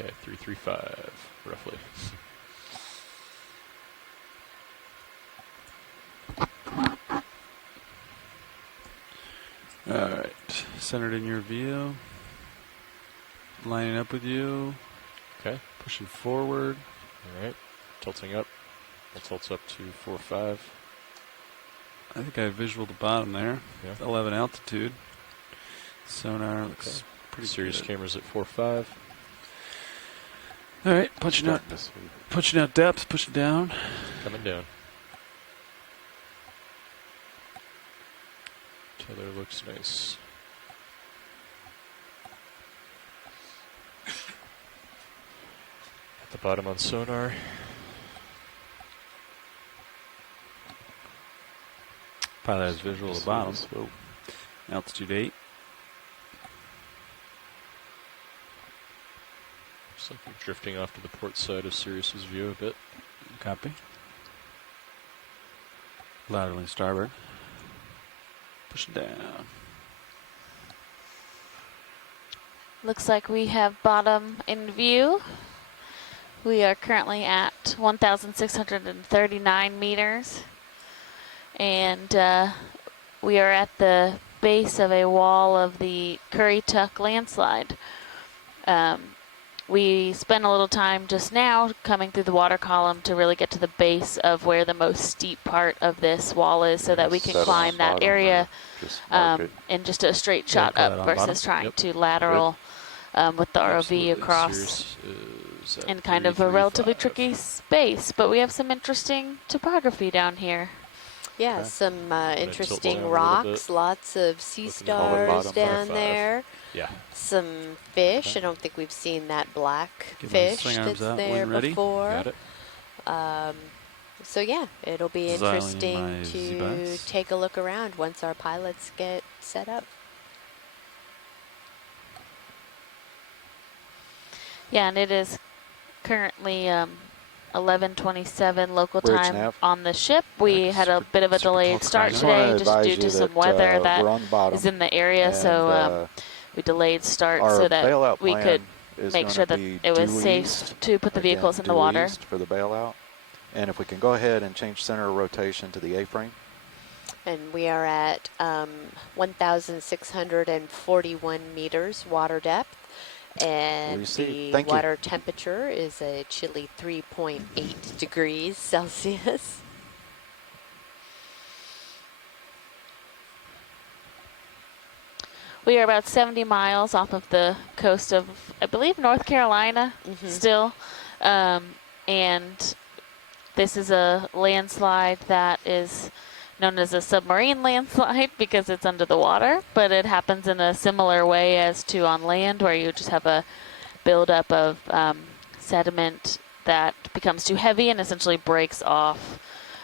Okay, 335, roughly. All right, centered in your view. Lining up with you. Okay. Pushing forward. All right. Tilting up. It tilts up to 4.5. I think I visual the bottom there. Yeah. 11 altitude. Sonar looks pretty Serious good. cameras at 4.5. All right, punching out depth, pushing down. Coming down. Tether looks nice. At the bottom on sonar. Pilot has visual at the bottom. Oh. Altitude 8. Looks like you're drifting off to the port side of Sirius's view a bit. Copy. Laterally starboard. Pushing down. Looks like we have bottom in view. We are currently at 1,639 meters. And we are at the base of a wall of the Currituck landslide. We spent a little time just now coming through the water column to really get to the base of where the most steep part of this wall is so that we can climb that area in just a straight shot up versus trying to lateral with the ROV across in kind of a relatively tricky space. But we have some interesting topography down here. Yeah, some interesting rocks, lots of sea stars down there. Yeah. Some fish. I don't think we've seen that black fish that's there before. Got it. So yeah, it'll be interesting to take a look around once our pilots get set up. Yeah, and it is currently 11:27 local time on the ship. We had a bit of a delayed start today just due to some weather that is in the area, so we delayed start so that we could make sure that it was safe to put the vehicles in the water. For the bailout. And if we can go ahead and change center of rotation to the A-frame. And we are at 1,641 meters water depth. And the water temperature is a chilly 3.8 degrees Celsius. We are about 70 miles off of the coast of, I believe, North Carolina still. And this is a landslide that is known as a submarine landslide because it's under the water, but it happens in a similar way as to on land where you just have a buildup of sediment that becomes too heavy and essentially breaks off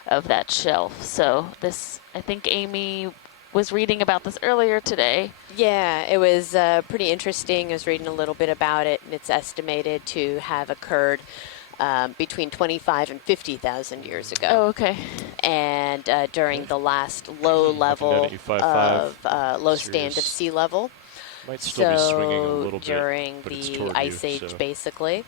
of that shelf. So this, I think Amy was reading about this earlier today. Yeah, it was pretty interesting. I was reading a little bit about it, and it's estimated to have occurred between 25 and 50,000 years ago. Oh, okay. And during the last low level of low stand of sea level. Might still be swinging a little bit, during the Ice Age, basically.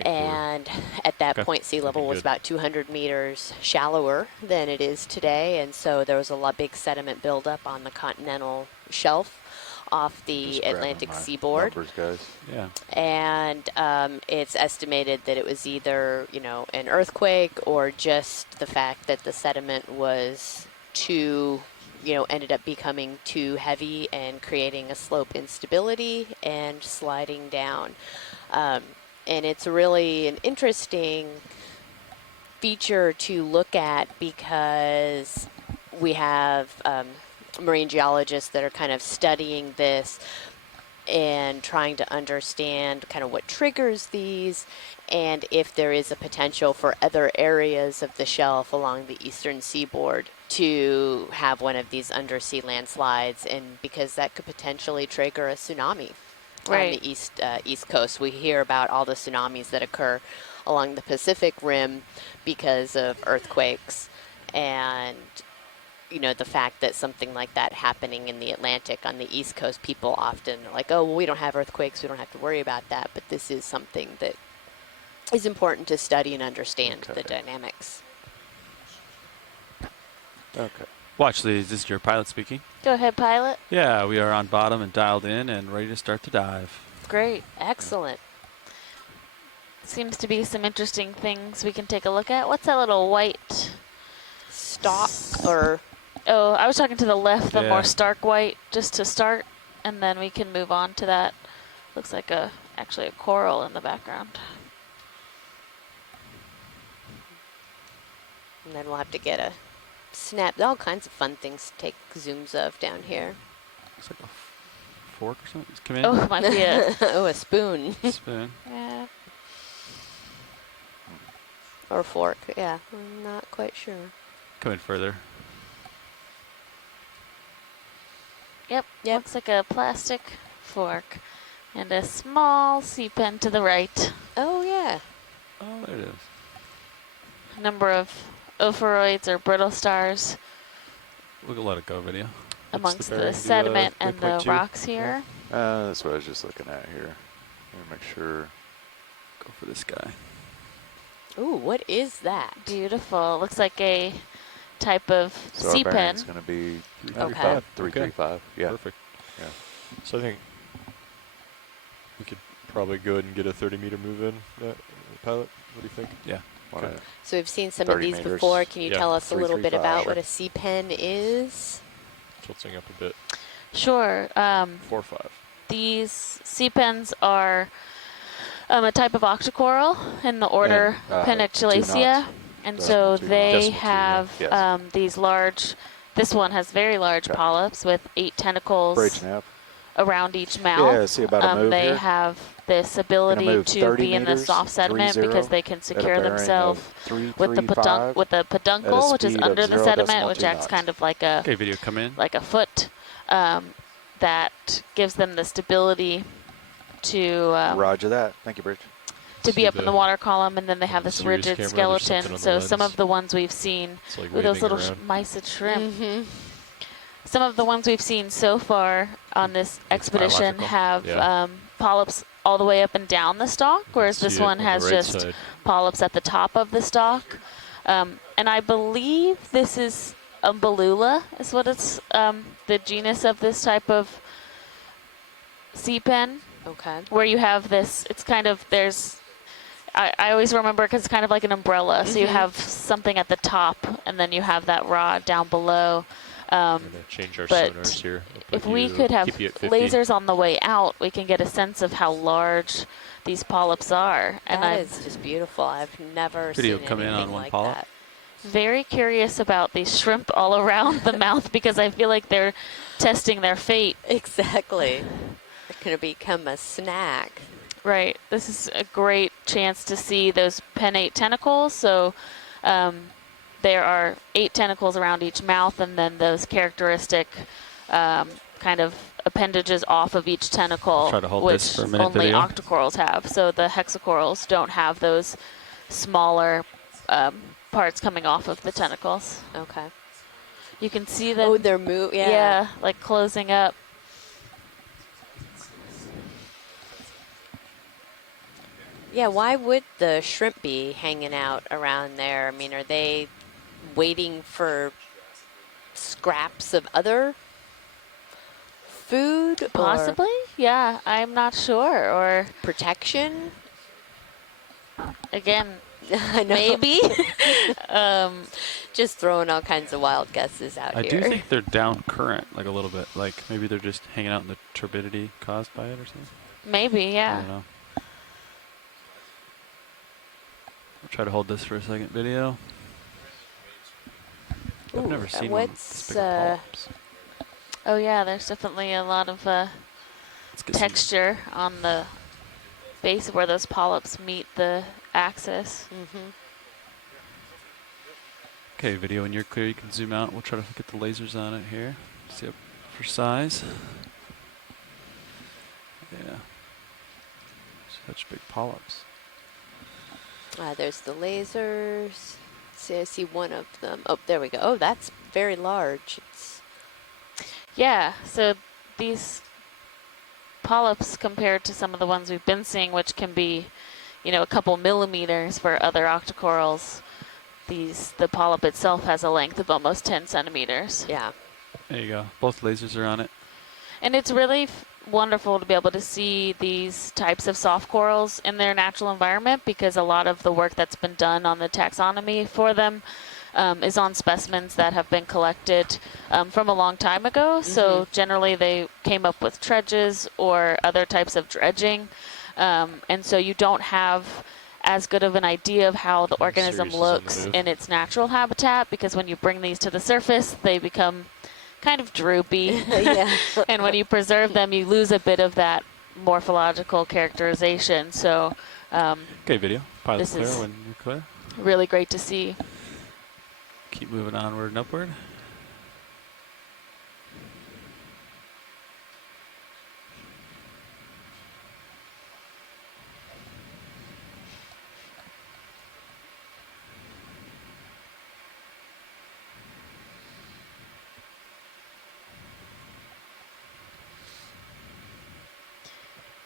And at that point, sea level was about 200 meters shallower than it is today. And so there was a big sediment buildup on the continental shelf off the Atlantic seaboard. Yeah. And it's estimated that it was either, an earthquake or just the fact that the sediment was too, ended up becoming too heavy and creating a slope instability and sliding down. And it's really an interesting feature to look at because we have marine geologists that are kind of studying this and trying to understand kind of what triggers these and if there is a potential for other areas of the shelf along the eastern seaboard to have one of these undersea landslides, and because that could potentially trigger a tsunami. Right. On the east coast. We hear about all the tsunamis that occur along the Pacific Rim because of earthquakes. And, you know, the fact that something like that happening in the Atlantic on the East Coast, people often are like, oh, well, we don't have earthquakes, we don't have to worry about that. But this is something that is important to study and understand the dynamics. Okay. Watch, please. This is your pilot speaking. Go ahead, pilot. Yeah, we are on bottom and dialed in and ready to start the dive. Great. Excellent. Seems to be some interesting things we can take a look at. What's that little white? Stock or Oh, I was talking to the left, the Yeah. more stark white, just to start, and then we can move on to that. Looks like actually a coral in the background. and then we'll have to get a snap. All kinds of fun things to take zooms of down here. Looks like a fork or something. It's come in. Oh, it might be a Oh, a spoon Spoon. yeah. or fork. Yeah, I'm not quite sure. Come in further. Yep. Yep. Looks like a plastic fork and a small sea pen to the right. Oh yeah. Oh, there it is. A number of ophiroids or brittle stars We'll let it go, video. amongst the bearing? sediment and the 3.2? rocks here. That's what I was just looking at here. Let me make sure. Go for this guy. Ooh, what is that? Beautiful. Looks like a type of So sea our pen. bearing's going to be 335. 335. Yeah. Perfect. Yeah. So I think we could probably go ahead and get a 30-meter move in, pilot. What do you think? Yeah. Wanna- Okay. So we've seen some of 30 these meters. before. Can you Yeah, tell us a little bit 335. about Sure. what a sea pen is? Tilting up a bit. Sure. 4-5. These sea pens are a type of octocoral in the order And, Peniculacea. And so Decimal two they knots. Decimal two, have yeah. Yes. these large, this one has very large Okay. polyps with 8 tentacles Bridge nav. around each mouth. Yeah, see about a move they here? have this ability move to 30 be in the meters, soft sediment 30, because they can at a secure bearing themselves of with the 335 with the peduncle, which is speed of under the 0.2 sediment, which acts knots. kind of like a Okay, video, come in. foot that gives them the stability to Roger that. Thank you, Bridge. to be See up in the water column, and then they have this serious rigid camera, there's skeleton. something on the So some lens. of the ones we've seen, It's like with those waving little around. mysid shrimp, Mm-hmm. some of the ones we've seen so far on this expedition biological. have Yeah. polyps all the way up and down the stalk, whereas See this it one on the has right just side. polyps at the top of the stalk. And I believe this is Umbellula, is what it's the genus of this type of sea pen, Okay. where you have this, it's kind of, I always remember because it's kind of like an umbrella. So you have something at the top, and then you have that rod down below. I'm going to change our but sonars here. I'll If put we you- could have keep you at 50. lasers on the way out, we can get a sense of how large these polyps are. And That I'm is just beautiful. I've never Video seen come in on anything one like polyp. that. very curious about these shrimp all around the mouth because I feel like they're testing their fate. Exactly. They're going to become a snack. Right. This is a great chance to see those pennate tentacles. So there are 8 tentacles around each mouth, and then those characteristic kind of appendages off of each tentacle, Try to hold which this for a minute, only video. octocorals have. So the hexacorals don't have those smaller parts coming off of the tentacles. Okay. You can see them. Oh, they're Yeah, like closing up. Yeah, why would the shrimp be hanging out around there? I mean, are they waiting for scraps of other food? Or Possibly, yeah. I'm not sure. Or protection? again, I know. maybe. Just throwing all kinds of wild guesses out I here. do think they're down current, like a little bit. Like maybe they're just hanging out in the turbidity caused by it or something. Maybe, I yeah. don't know. I'll try to hold this for a second, video. I've Ooh, never seen one what's, this big of polyps. Oh yeah, there's definitely a lot of Let's get some- texture on the base of where those polyps meet the axis. Mm-hmm. Okay, video, when you're clear, you can zoom out. We'll try to get the lasers on it here. See it for size. Yeah. Such big polyps. There's the lasers. See, I see one of them. Oh, there we go. Oh, that's very large. Yeah, so these polyps compared to some of the ones we've been seeing, which can be, a couple millimeters for other octocorals, the polyp itself has a length of almost 10 centimeters. Yeah. There you go. Both lasers are on it. And it's really wonderful to be able to see these types of soft corals in their natural environment, because a lot of the work that's been done on the taxonomy for them is on specimens that have been collected from a long time ago. So generally they came up with dredges or other types of dredging. And so you don't have as good of an idea of how the organism Sirius is on the looks move. in its natural habitat, because when you bring these to the surface, they become kind of droopy. Yeah. And when you preserve them, you lose a bit of that morphological characterization. So Okay, video. Pilot This clear is- when you're clear. really great to see. Keep moving onward and upward.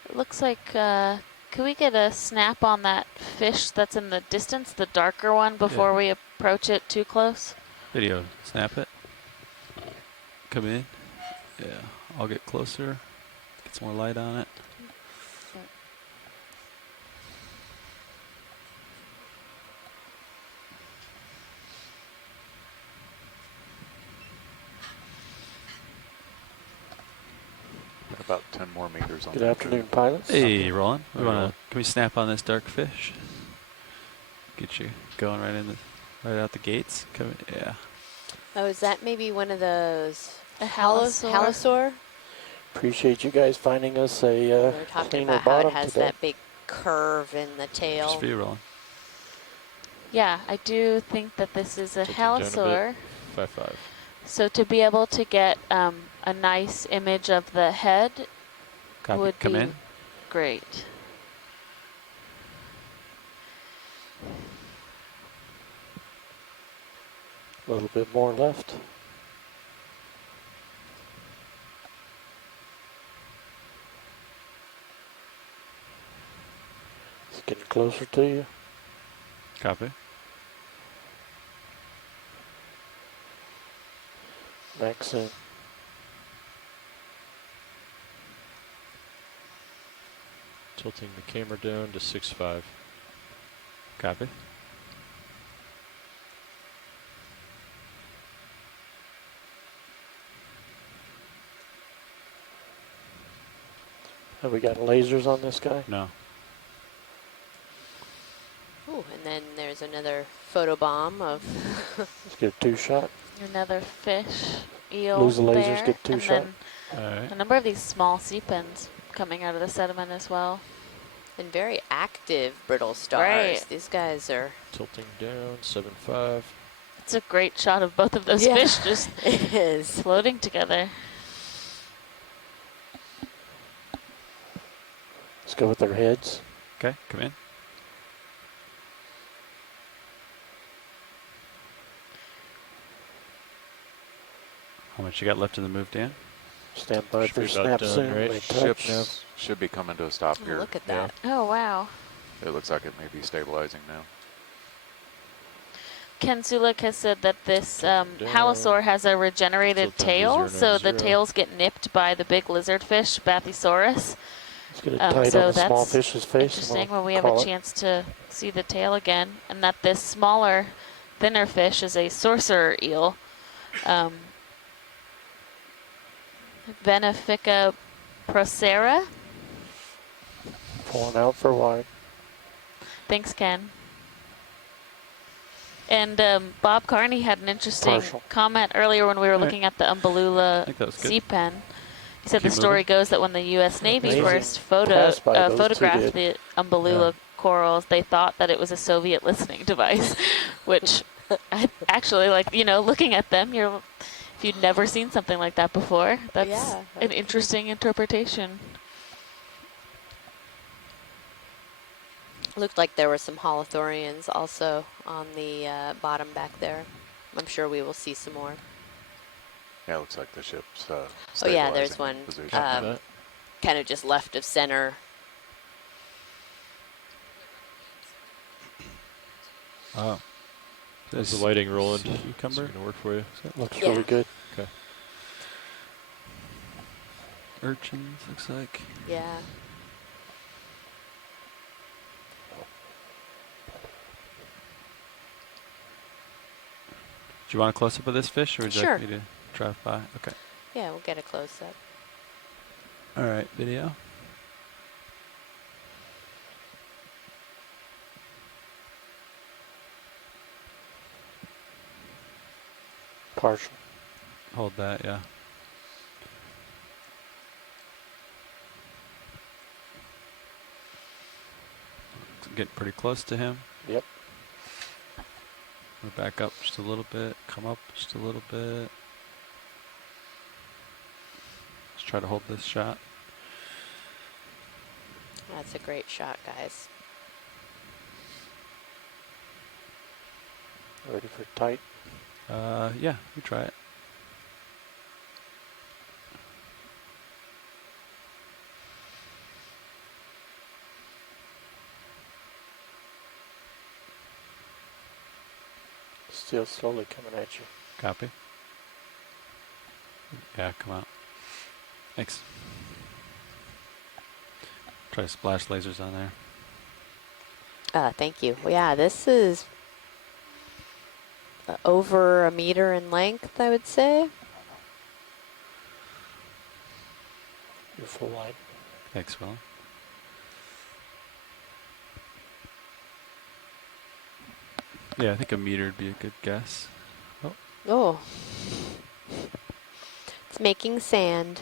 It looks like, could we get a snap on that fish that's in the distance, the darker one, before Yeah. we approach it too close? Video. Snap it. Come in. Yeah. I'll get closer. Get some more light on it. About 10 more meters on Good that. afternoon, pilots. Hey, Roland. Hey, Roland. Can we snap on this dark fish? Get you going right out the gates. Come in. Yeah. Oh, is that maybe one of those A halosaur? halosaur? Appreciate you guys finding us We a were talking cleaner about how it bottom has today. that big curve in the tail. Just for you, Roland. Yeah, I do think that this is a Tilting down a bit. halosaur. 5.5. So to be able to get a nice image of the head Copy. would Come be in. great. A little bit more left. It's getting closer to you. Copy. Max in. Tilting the camera down to 6.5. Copy. Have we got lasers on this guy? No. Ooh, and then there's another photo bomb of Let's get a 2-shot. Another fish, eel Lose the lasers, there, get 2 and shot. then All right. a number of these small sea pens coming out of the sediment as well. and very active brittle stars. Right. These guys are. Tilting down 7.5. It's a great shot of both of those Yeah. fish just It is. floating together. Let's go with their heads. Okay. Come in. How much you got left in the move, Dan? Stand by Should for be about snap done, soon. right? They Ship touch. should be coming to a stop Oh, here. look at Yeah. that. Oh, wow. It looks like it may be stabilizing now. Ken Sulik has said that this Down. halosaur has a regenerated Tilting to tail, so the 090. tails get nipped by the big lizardfish, Bathysaurus. Let's get it Um, tight so on the small that's fish's face. and Interesting we'll when we have call a it. chance to see the tail again, and that this smaller, thinner fish is a sorcerer eel. Benefica procera. Pulling out for wide. Thanks, Ken. And Bob Carney had an interesting Partial. comment earlier when we were All right. looking at the I Umbellula think that was good. sea pen. He said the Keep story moving. goes that when the U.S. Navy Amazing first pass by those two photographed did. the Umbellula corals, they thought that it was a Soviet listening device, which I actually, like, you know, looking at them, if you'd never seen something like that before, that's Yeah. an interesting interpretation. Looked like there were some holothurians also on the bottom back there. I'm sure we will see some more. Yeah, it looks like the ship's Oh yeah, there's stabilizing one position. Copy that. kind of just left of center. Oh. How's This the lighting, Roland? sea Is cucumber. it gonna work for you? Looks Yeah. really good. Okay. Urchins, looks like. Yeah. Do you want a close up of this fish, or would you Sure. like me to drive by? Okay. Yeah, we'll get a close up. All right, video. Partial. Hold that, yeah. Get pretty close to him. Yep. We'll back up just a little bit. Come up just a little bit. Let's try to hold this shot. That's a great shot, guys. Ready for tight. Yeah, we try it. Still slowly coming at you. Copy. Yeah, come out. Thanks. Try to splash lasers on there. Thank you. Well, yeah, this is over a meter in length, I would say. Your full line. Thanks, Will. Yeah, I think a meter would be a good guess. Oh. It's making sand.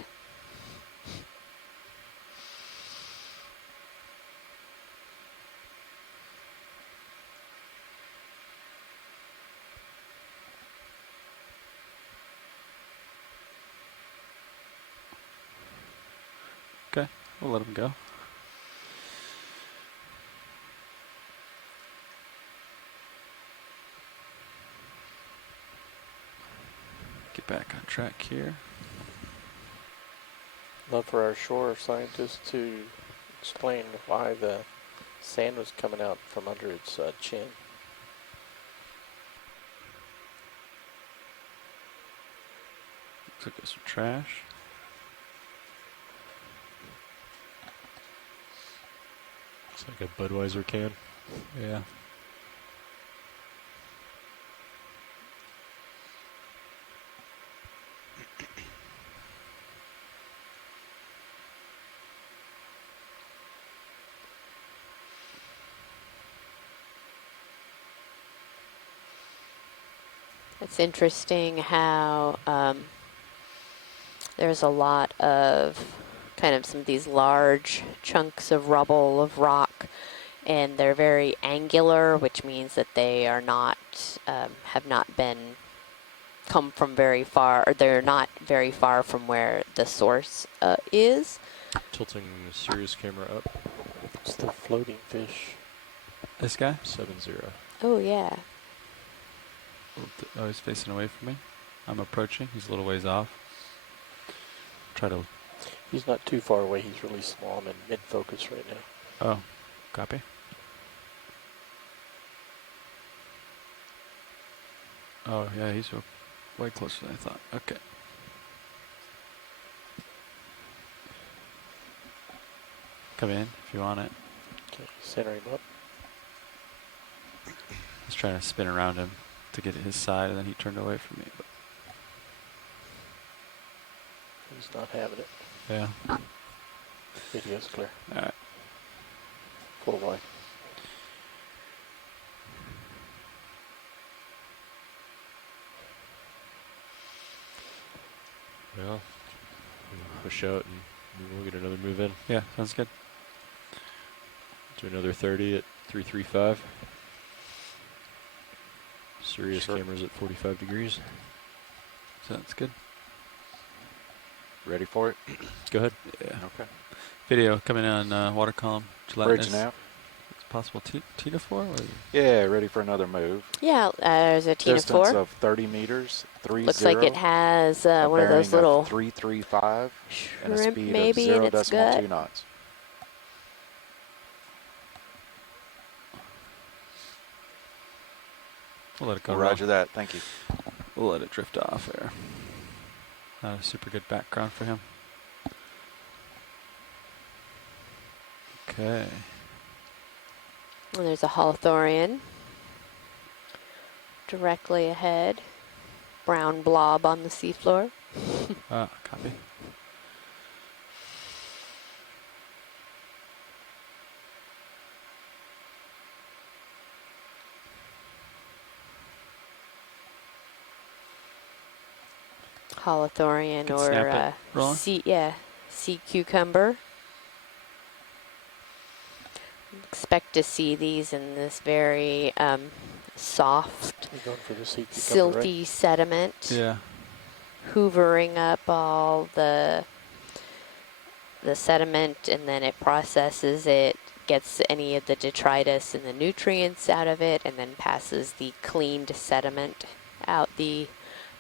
Okay, we'll let him go. Get back on track here. Love for our shore scientists to explain why the sand was coming out from under its chin. Looks like there's some trash. It's like a Budweiser can. Yeah. It's interesting how there's a lot of kind of some of these large chunks of rubble, of rock, and they're very angular, which means that they are not, have not been come from very far, or they're not very far from where the source is. Tilting the Sirius camera up. It's the floating fish. This guy? 7-0. Oh, yeah. Oh, he's facing away from me. I'm approaching. He's a little ways off. Try to... He's not too far away. He's really small. I'm in mid-focus right now. Oh, copy. Oh, yeah, he's way closer than I thought. Okay. Come in if you want it. Okay, center him up. I was trying to spin around him to get at his side, and then he turned away from me. But He's not having it. yeah. Video's clear. All right. Full wide. Well, we'll push out and we'll get another move in. Yeah, sounds good. Do another 30 at 335. Sirius Sure. cameras at 45 degrees. Sounds good. Ready for it? Go ahead. Yeah. Okay. Video coming on water column. Bridge Gelatinous. now. Possible Tina 4? Yeah, ready for another move. Yeah, there's a Tina Distance 4. of 30 meters, 30. Looks like it has a one of those bearing little of 335 and a shrimp speed maybe of in its gut. 0.2 knots. We'll let it go. Roger that. Thank you. We'll let it drift off there. Not a super good background for him. Okay. And there's a Holothurian directly ahead. Brown blob on the seafloor. Copy. Holothurian Can or snap it, Roland? sea cucumber. Expect to see these in this very soft, You're going for the sea cucumber, right? silty sediment, Yeah. hoovering up all the sediment, and then it processes it, gets any of the detritus and the nutrients out of it, and then passes the cleaned sediment out the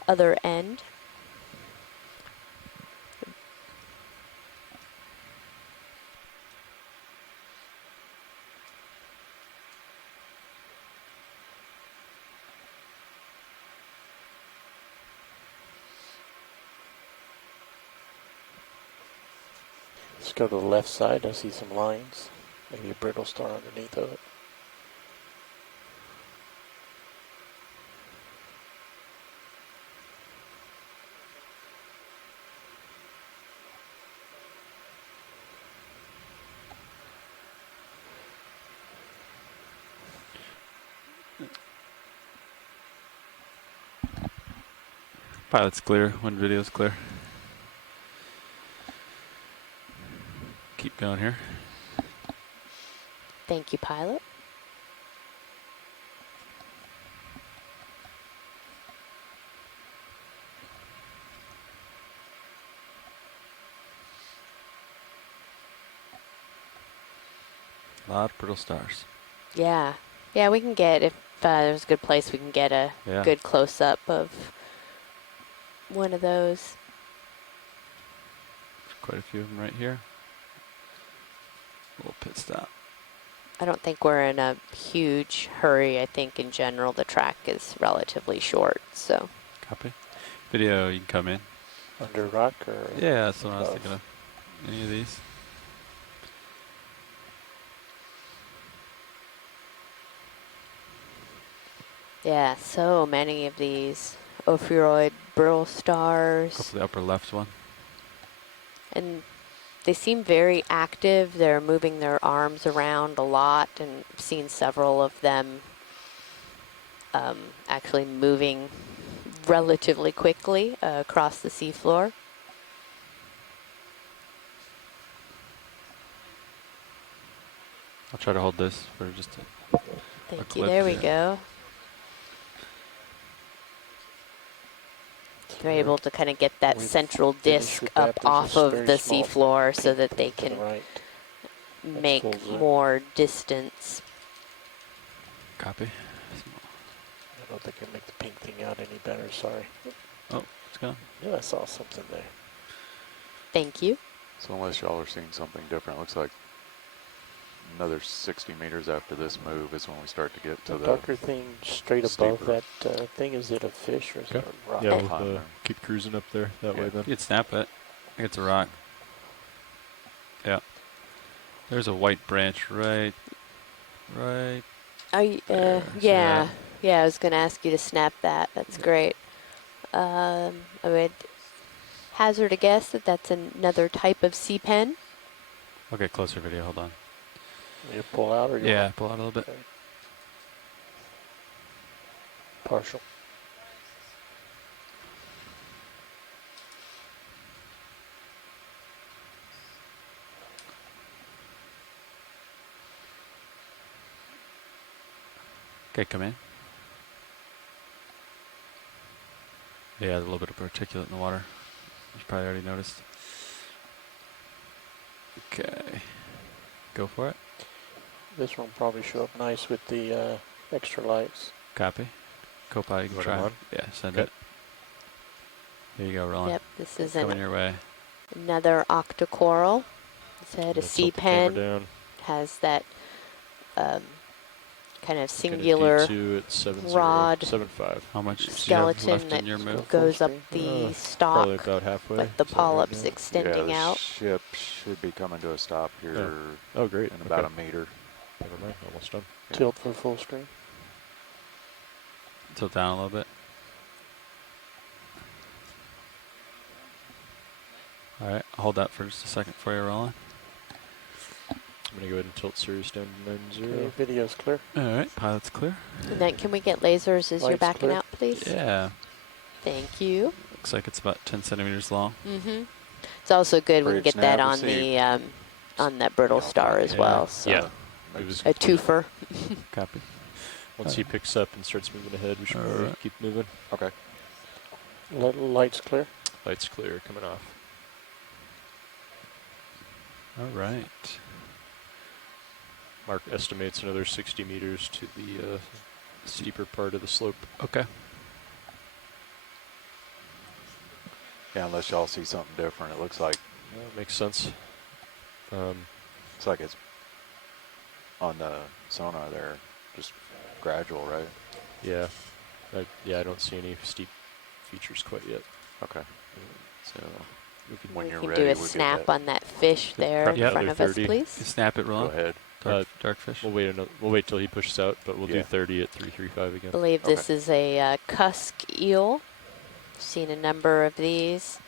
other end. Let's go to the left side. I see some lines. Maybe a brittle star underneath of it. Pilot's clear when video's clear. Keep going here. Thank you, pilot. A lot of brittle stars. Yeah. Yeah, we can get, if there's a good place, we can get a Yeah. good close-up of one of those. Quite a few of them right here. Little pit stop. I don't think we're in a huge hurry. I think in general the track is relatively short, so. Copy. Video, you can come in. Under rock or? Yeah, that's what I was above? thinking of. Any of these? Yeah, so many of these ophiuroid brittle Go stars. for the upper left one. And they seem very active. They're moving their arms around a lot, and I've seen several of them actually moving relatively quickly across the seafloor. I'll try to hold this for just a Thank you. clip, There we yeah. go. They're able to kind of get that We've central finished disc with that. up There's a off of very the small seafloor so peak that they to the can right. make full zoom. more distance. copy. I don't think I make the pink thing out any better. Sorry. Oh, it's gone. Yeah, I saw something there. Thank you. So unless y'all are seeing something different, looks like another 60 meters after this move is when we start to get to The the darker thing straight above steeper. that thing, is it a fish or is Okay. it a rock? Yeah, Climb we'll there. keep cruising up there that way Yeah. then. You can snap it. I think it's a rock. Yeah. There's a white branch right. I There, see yeah, that? yeah. I was gonna ask you to snap that. That's great. I would hazard a guess that that's another type of sea pen. I'll get closer video. Hold on. You pull out or you Yeah, wanna- pull out a little bit. Okay. Partial. Okay, come in. Yeah, there's a little bit of particulate in the water. You probably already noticed. Okay. Go for it. This one probably show up nice with the extra lights. Copy. Copa, you can Want 'em try. on? Yeah, send Okay. it. Here you go, Roland. Yep, this is Coming your way. another octocoral. It's had a Tilt C the camera pen. down. Has that kind of Looking at singular D2 at 70, rod 75. How much do you have skeleton left that in your move? goes up screen? the Probably stalk, about halfway. like the Is that right polyps now? extending yeah, the out. ship should be coming to a stop here Oh, great. in about Okay. a meter. Never mind. Almost done. Yeah. Tilt for full screen. Tilt down a little bit. All right, hold that for just a second for you, Roland. I'm going to go ahead and tilt Sirius down to 90. Okay, video's clear. All right, pilot's clear. And then can we get lasers as you're Lights backing clear. out, please? Yeah, Thank you. looks like it's about 10 centimeters long. Mm-hmm. It's also good we can Bridge get that nav on received. the on that brittle star as Yeah. well. So Yeah. It was a complete. twofer. Copy. Once he picks up and starts moving ahead, we should probably Alright. keep moving. Okay. Lights clear. Lights clear, coming off. All right. Mark estimates another 60 meters to the steeper part of the slope. Okay. Yeah, unless y'all see something different, it looks like Makes sense. it's on the sonar there, just gradual, right? Yeah. I don't see any steep features quite yet. Okay. So we can When We you're can ready, do a we'll get snap that. on that fish there in Yep. front of us, 30. You please. snap it, Go Roland. ahead. Dark fish. We'll wait till he pushes out, but we'll do Yeah. 30 at 335 I again. believe Okay. this is a cusk eel. Seen a number of these.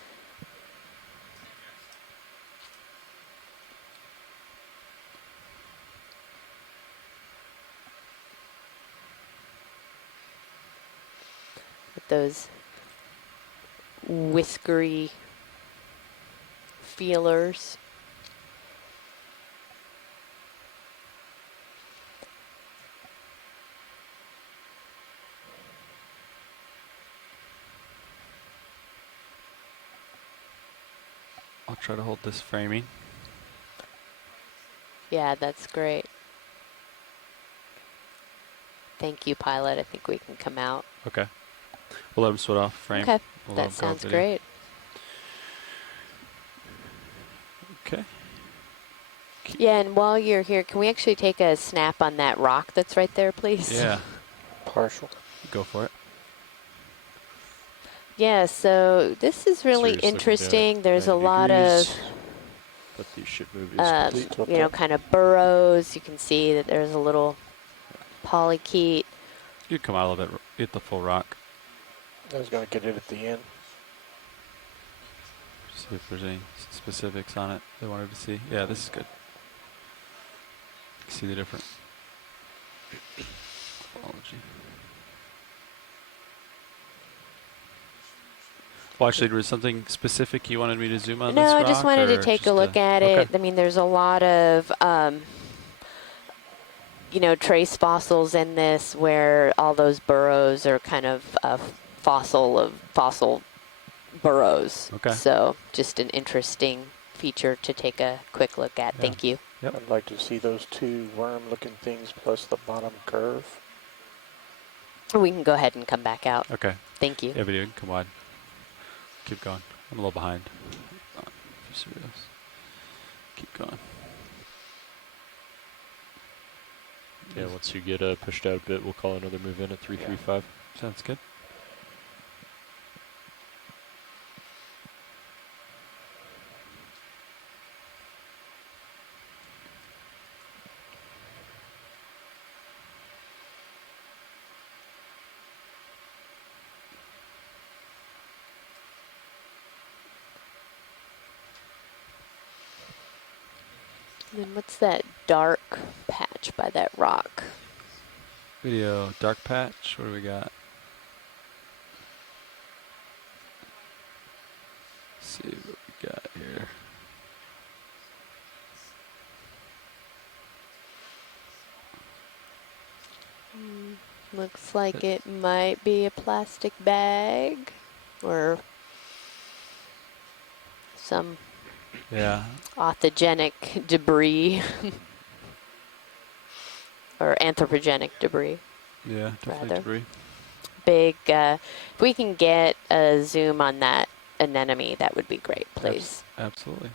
With those whiskery feelers. I'll try to hold this framing. Yeah, that's great. Thank you, pilot. I think we can come out. Okay. We'll let him sweat off frame. Okay, We'll let that him go sounds video. great. Okay. Yeah, and while you're here, can we actually take a snap on that rock that's right there, please? Yeah. Partial. Go for it. Yeah, so this is really Serious looking down at interesting. There's a 90 lot degrees. of, But the ship move is complete. you know, kind of burrows. You can see that there's a little polychaete. You come out a little bit. Get the full rock. I was going to get it at the end. See if there's any specifics on it they wanted to see. Yeah, this is good. See the different morphology. Well, actually, was something specific you wanted me to zoom on this No, I rock, just wanted to or take a just look at it. okay. I mean, there's a lot of, you know, trace fossils in this where all those burrows are kind of a fossil burrows. Okay. So just an interesting feature to take a quick look at. Yeah. Thank you. Yep. I'd like to see those two worm-looking things plus the bottom curve. We can go ahead and come back out. Okay. Thank you. Yeah, video, you can come wide. Keep going. I'm a little behind. Just serious. Keep going. Yeah, once you get pushed out a bit, we'll call another move in at 335. Sounds good. And then what's that dark patch by that rock? Video, dark patch. What do we got? Let's see what we got here. Looks like it might be a plastic bag or some Yeah. autogenic debris. or anthropogenic debris. Yeah, definitely Rather. debris. Big, if we can get a zoom on that anemone, that would be great, please. Absolutely.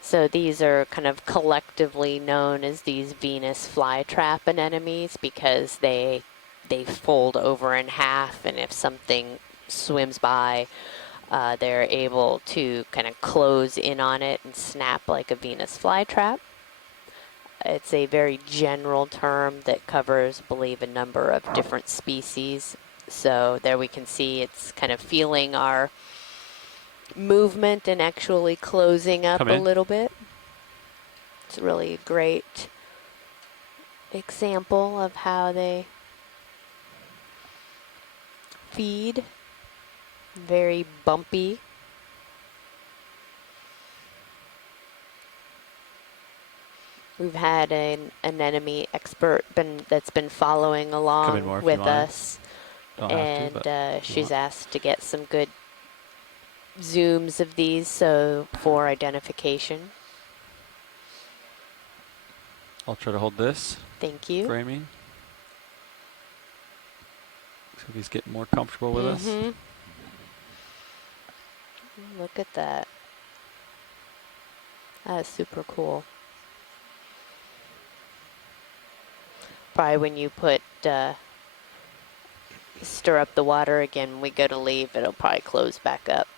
So these are kind of collectively known as these Venus flytrap anemones because they fold over in half, and if something swims by, they're able to kind of close in on it and snap like a Venus flytrap. It's a very general term that covers, I believe, a number of different species. So there we can see it's kind of feeling our movement and actually closing up Come a in. little bit. It's a really great example of how they feed. Very bumpy. We've had an anemone expert that's been following Come in along more if you with want. us, Don't have to, and but if you she's want. asked to get some good zooms of these so for identification. I'll try to hold this Thank you. framing. So he's getting more comfortable with us. Look at that. That is super cool. Probably when you stir up the water again, when we go to leave, it'll probably close back up.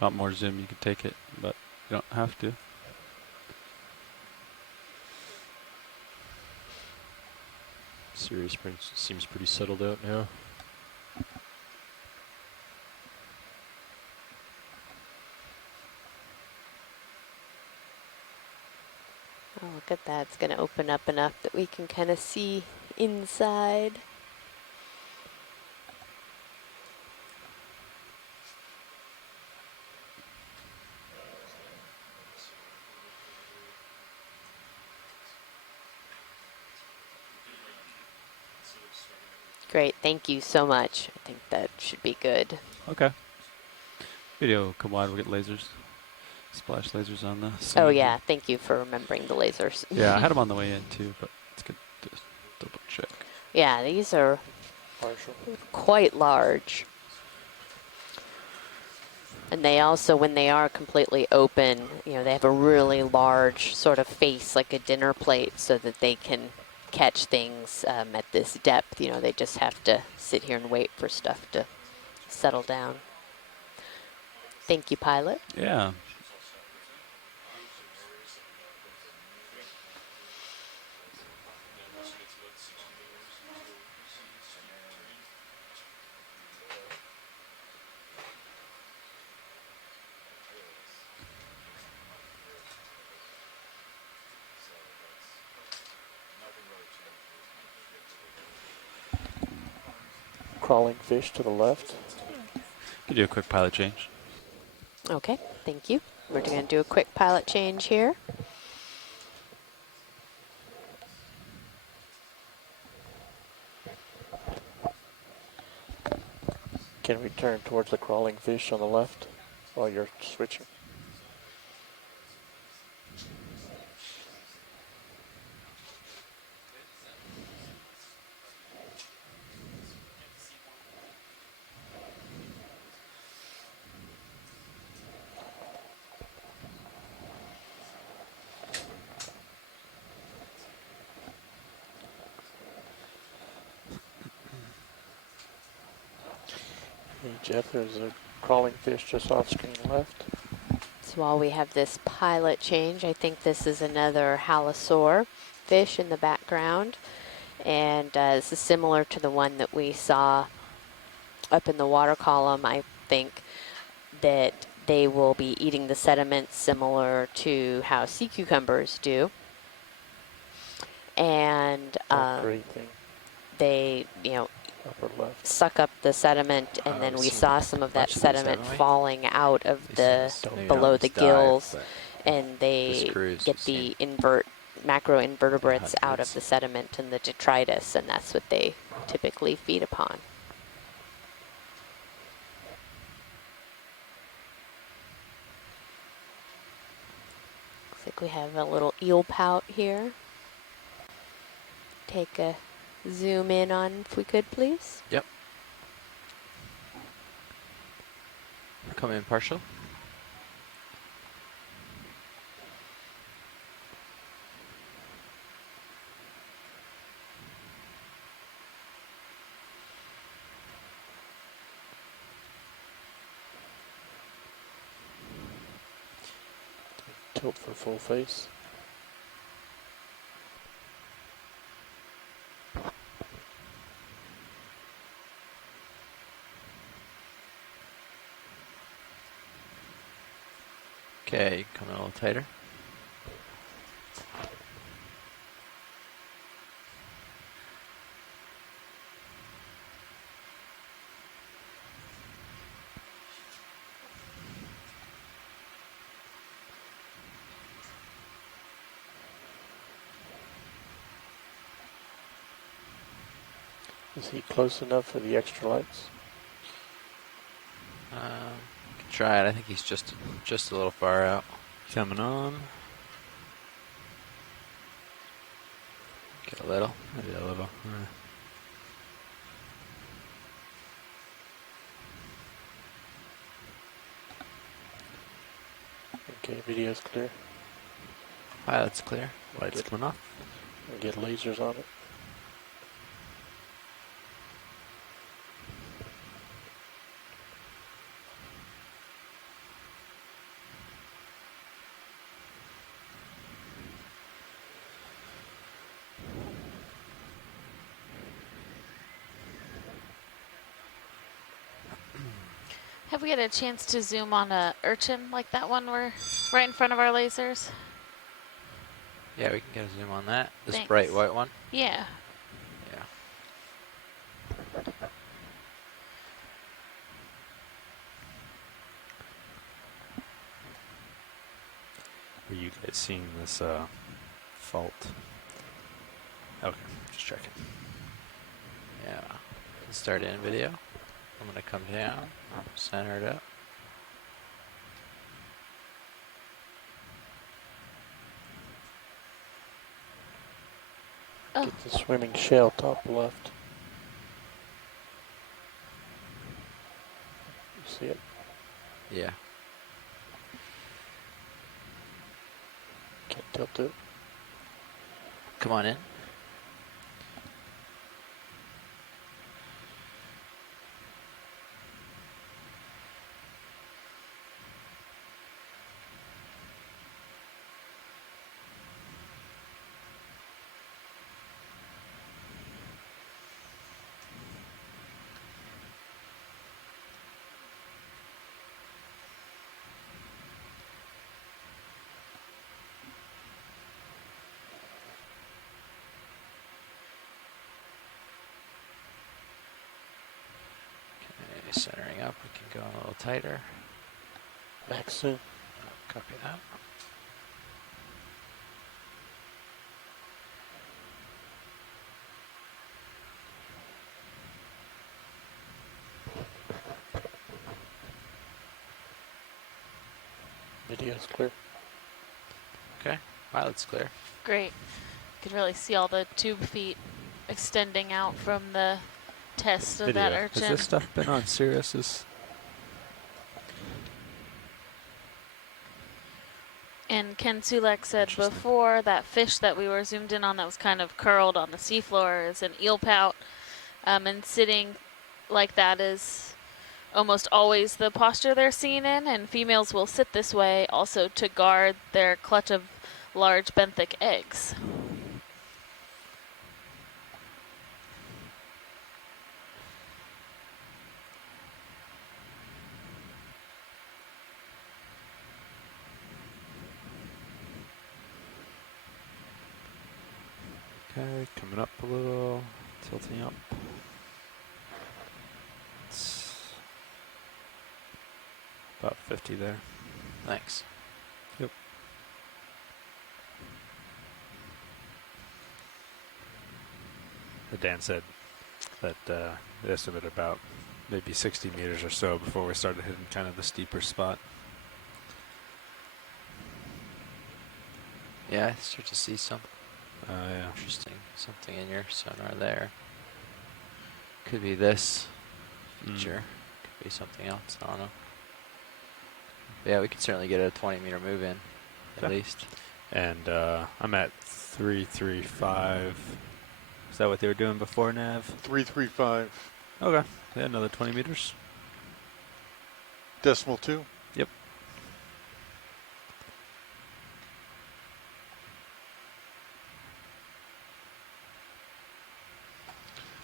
Want more zoom, you can take it, but you don't have to. Sirius seems pretty settled out now. Oh, look at that. It's going to open up enough that we can kind of see inside. Great. Thank you so much. I think that should be good. Okay. Video will come wide, we'll get lasers. Splash lasers on the scene. Oh, yeah. Thank you for remembering the lasers. Yeah, I had them on the way in too, but it's good to double check. Yeah, these are Partial. quite large. And they also, when they are completely open, you know, they have a really large sort of face, like a dinner plate, so that they can catch things at this depth. You know, they just have to sit here and wait for stuff to settle down. Thank you, pilot. Yeah. Crawling fish to the left. You do a quick pilot change. Okay, thank you. We're going to do a quick pilot change here. Can we turn towards the crawling fish on the left while you're switching? Hey Jeff, there's a crawling fish just off screen left. So while we have this pilot change, I think this is another halosaur fish in the background. And this is similar to the one that we saw up in the water column. I think that they will be eating the sediment similar to how sea cucumbers do. And Great thing, they, you know, upper left. suck up the sediment, and then we saw some of that sediment falling out of the below the gills, and they get the macroinvertebrates out of the sediment and the detritus, and that's what they typically feed upon. like we have a little eel pout here. Take a zoom in on if we could, please. Yep. Come in partial. Tilt for full face. Okay, come in a little tighter. Is he close enough for the extra lights? Can try it. I think he's just a little far out. Coming on. Get a little, maybe a little. Okay, video's clear. Pilot's clear. Lights Good. coming off. And get lasers on it. Have we had a chance to zoom on a urchin like that one we're right in front of our lasers? Yeah, we can get a zoom on that. This Thanks. bright white one. Yeah. Yeah. Are you guys seeing this fault? Okay, just checking. Yeah. Let's start in video. I'm gonna come down, center it up. Oh, Get the swimming shell top left. You see it? Yeah. Can't tilt it. Come on in. Okay, centering up. We can go a little tighter. Max zoom. Copy that. Video's clear. Okay. Pilot's clear. great. You could really see all the tube feet extending out from the test of that Video. urchin. Has this stuff been on Sirius's? And Ken Sulek said Interesting. before that fish that we were zoomed in on that was kind of curled on the seafloor is an eel pout. And sitting like that is almost always the posture they're seen in, and females will sit this way also to guard their clutch of large benthic eggs. Okay, coming up a little, tilting up. It's about 50 there. Thanks. Yep. Dan said that they estimated about maybe 60 meters or so before we started hitting kind of the steeper spot. Yeah, I start to see some Yeah. interesting, something in your sonar there. Could be this feature. Could be something else. I don't know. But yeah, we could certainly get a 20-meter move in, at Okay. least. And I'm at 335. Is that what they were doing before, Nav? 335 Okay. Yeah, another 20 meters. decimal 2. Yep.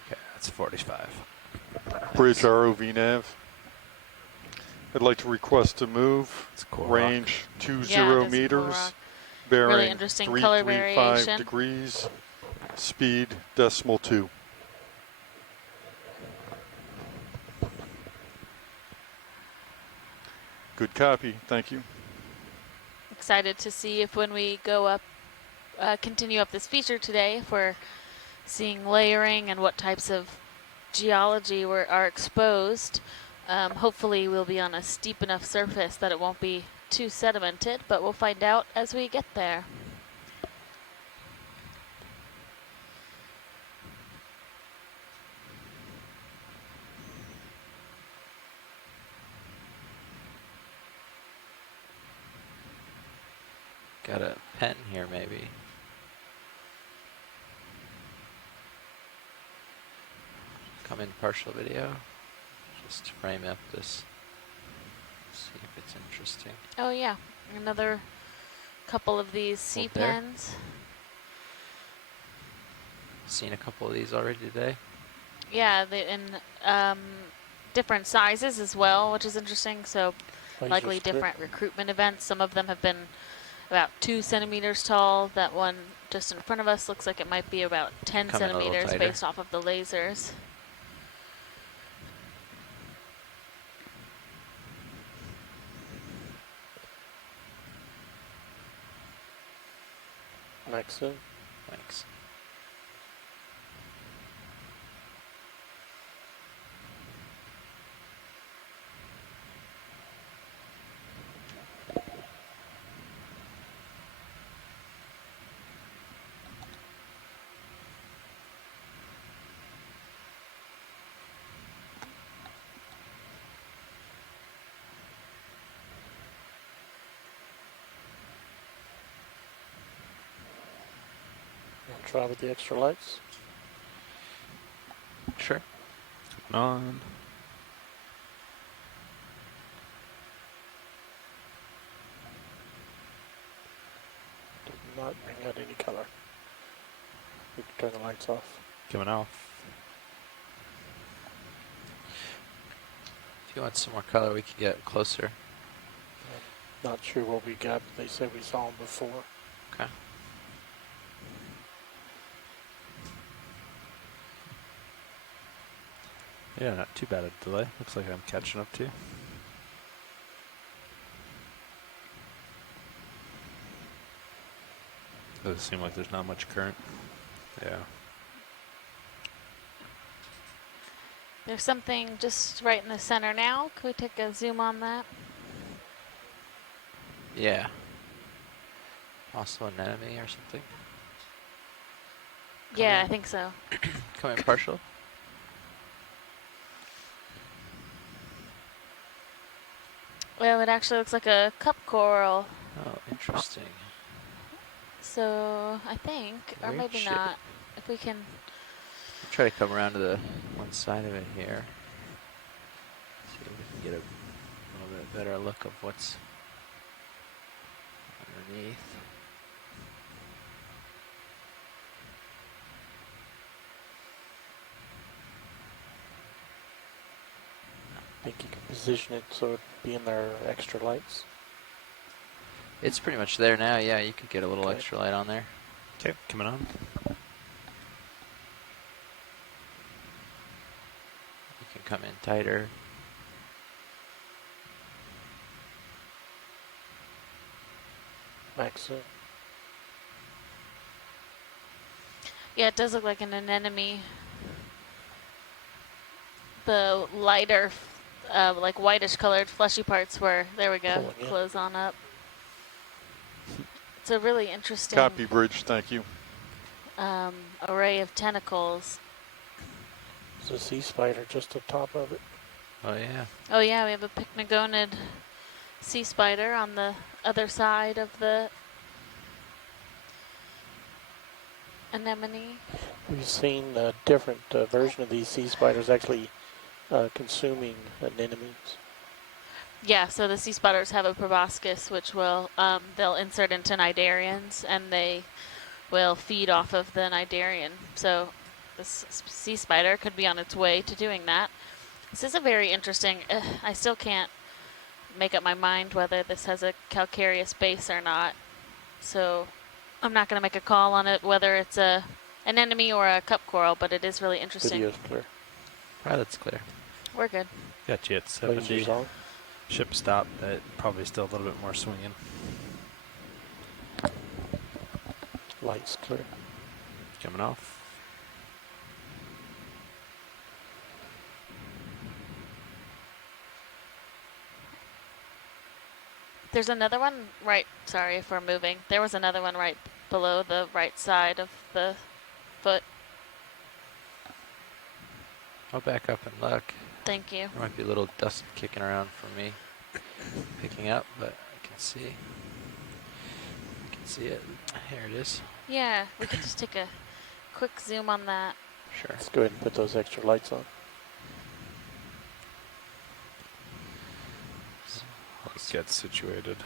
Okay, that's 45. Bridge ROV nav. I'd like to request a move. It's cool. Range 20 Yeah, it is a cool meters. rock. Bearing interesting color 335 variation. degrees. Speed decimal 2. Good copy. Thank you. Excited to see if when we go up, continue up this feature today, if we're seeing layering and what types of geology are exposed. Hopefully we'll be on a steep enough surface that it won't be too sedimented, but we'll find out as we get there. Got a pen here, maybe. Come in partial video. Just to frame up this. See if it's interesting. Oh yeah, another couple of these sea Hold there. pens. Seen a couple of these already today. Yeah, in different sizes as well, which is interesting. So likely Laser strip. different recruitment events. Some of them have been about 2 centimeters tall. That one just in front of us looks like it might be about 10 Come in a little centimeters tighter. based off of the lasers. Maxim. Thanks. Wanna try with the extra lights. Sure. On. Did not bring out any color. We can turn the lights off. Coming off. If you want some more color, we could get closer. Not sure what we got, but they said we saw them before. Okay. Yeah, not too bad a delay. Looks like I'm catching up too. Doesn't seem like there's not much current. Yeah. There's something just right in the center now. Could we take a zoom on that? Yeah. Also an enemy or something. Yeah, in. I think so. Come in partial. Well, it actually looks like a cup coral. Oh, interesting. So I think, or Weird maybe shape. not. If we can, Try to come around to the one side of it here. See if we can get a little bit better look of what's underneath. Think you can position it so it'd be in their extra lights. It's pretty much there now. Yeah, you could get a little Okay. extra light on there. Okay, coming on. You can come in tighter. Maxim. yeah, it does look like an anemone. The lighter, like whitish colored fleshy parts were, there we go, Pulling in. close on up. It's a really interesting Copy, Bridge. Thank you. array of tentacles. There's a sea spider just on top of it. Oh yeah. Oh yeah, we have a pycnogonid sea spider on the other side of the anemone. We've seen a different version of these sea spiders actually consuming anemones. Yeah, so the sea spiders have a proboscis, which will they'll insert into cnidarians, and they will feed off of the cnidarian. So this sea spider could be on its way to doing that. This is a very interesting. I still can't make up my mind whether this has a calcareous base or not. So I'm not going to make a call on it whether it's an anemone or a cup coral, but it is really interesting. Video's clear. Pilot's clear. We're good. Got you at 70. Lasers on. Ship stop, but probably still a little bit more swinging. Lights clear. Coming off. There's another one right, sorry if we're moving. There was another one right below the right side of the foot. I'll back up and look. Thank you. There might be a little dust kicking around for me picking up, but I can see. I can see it. Here it is. Yeah, we could just take a quick zoom on that. Sure. Let's go ahead and put those extra lights on. Let's get situated.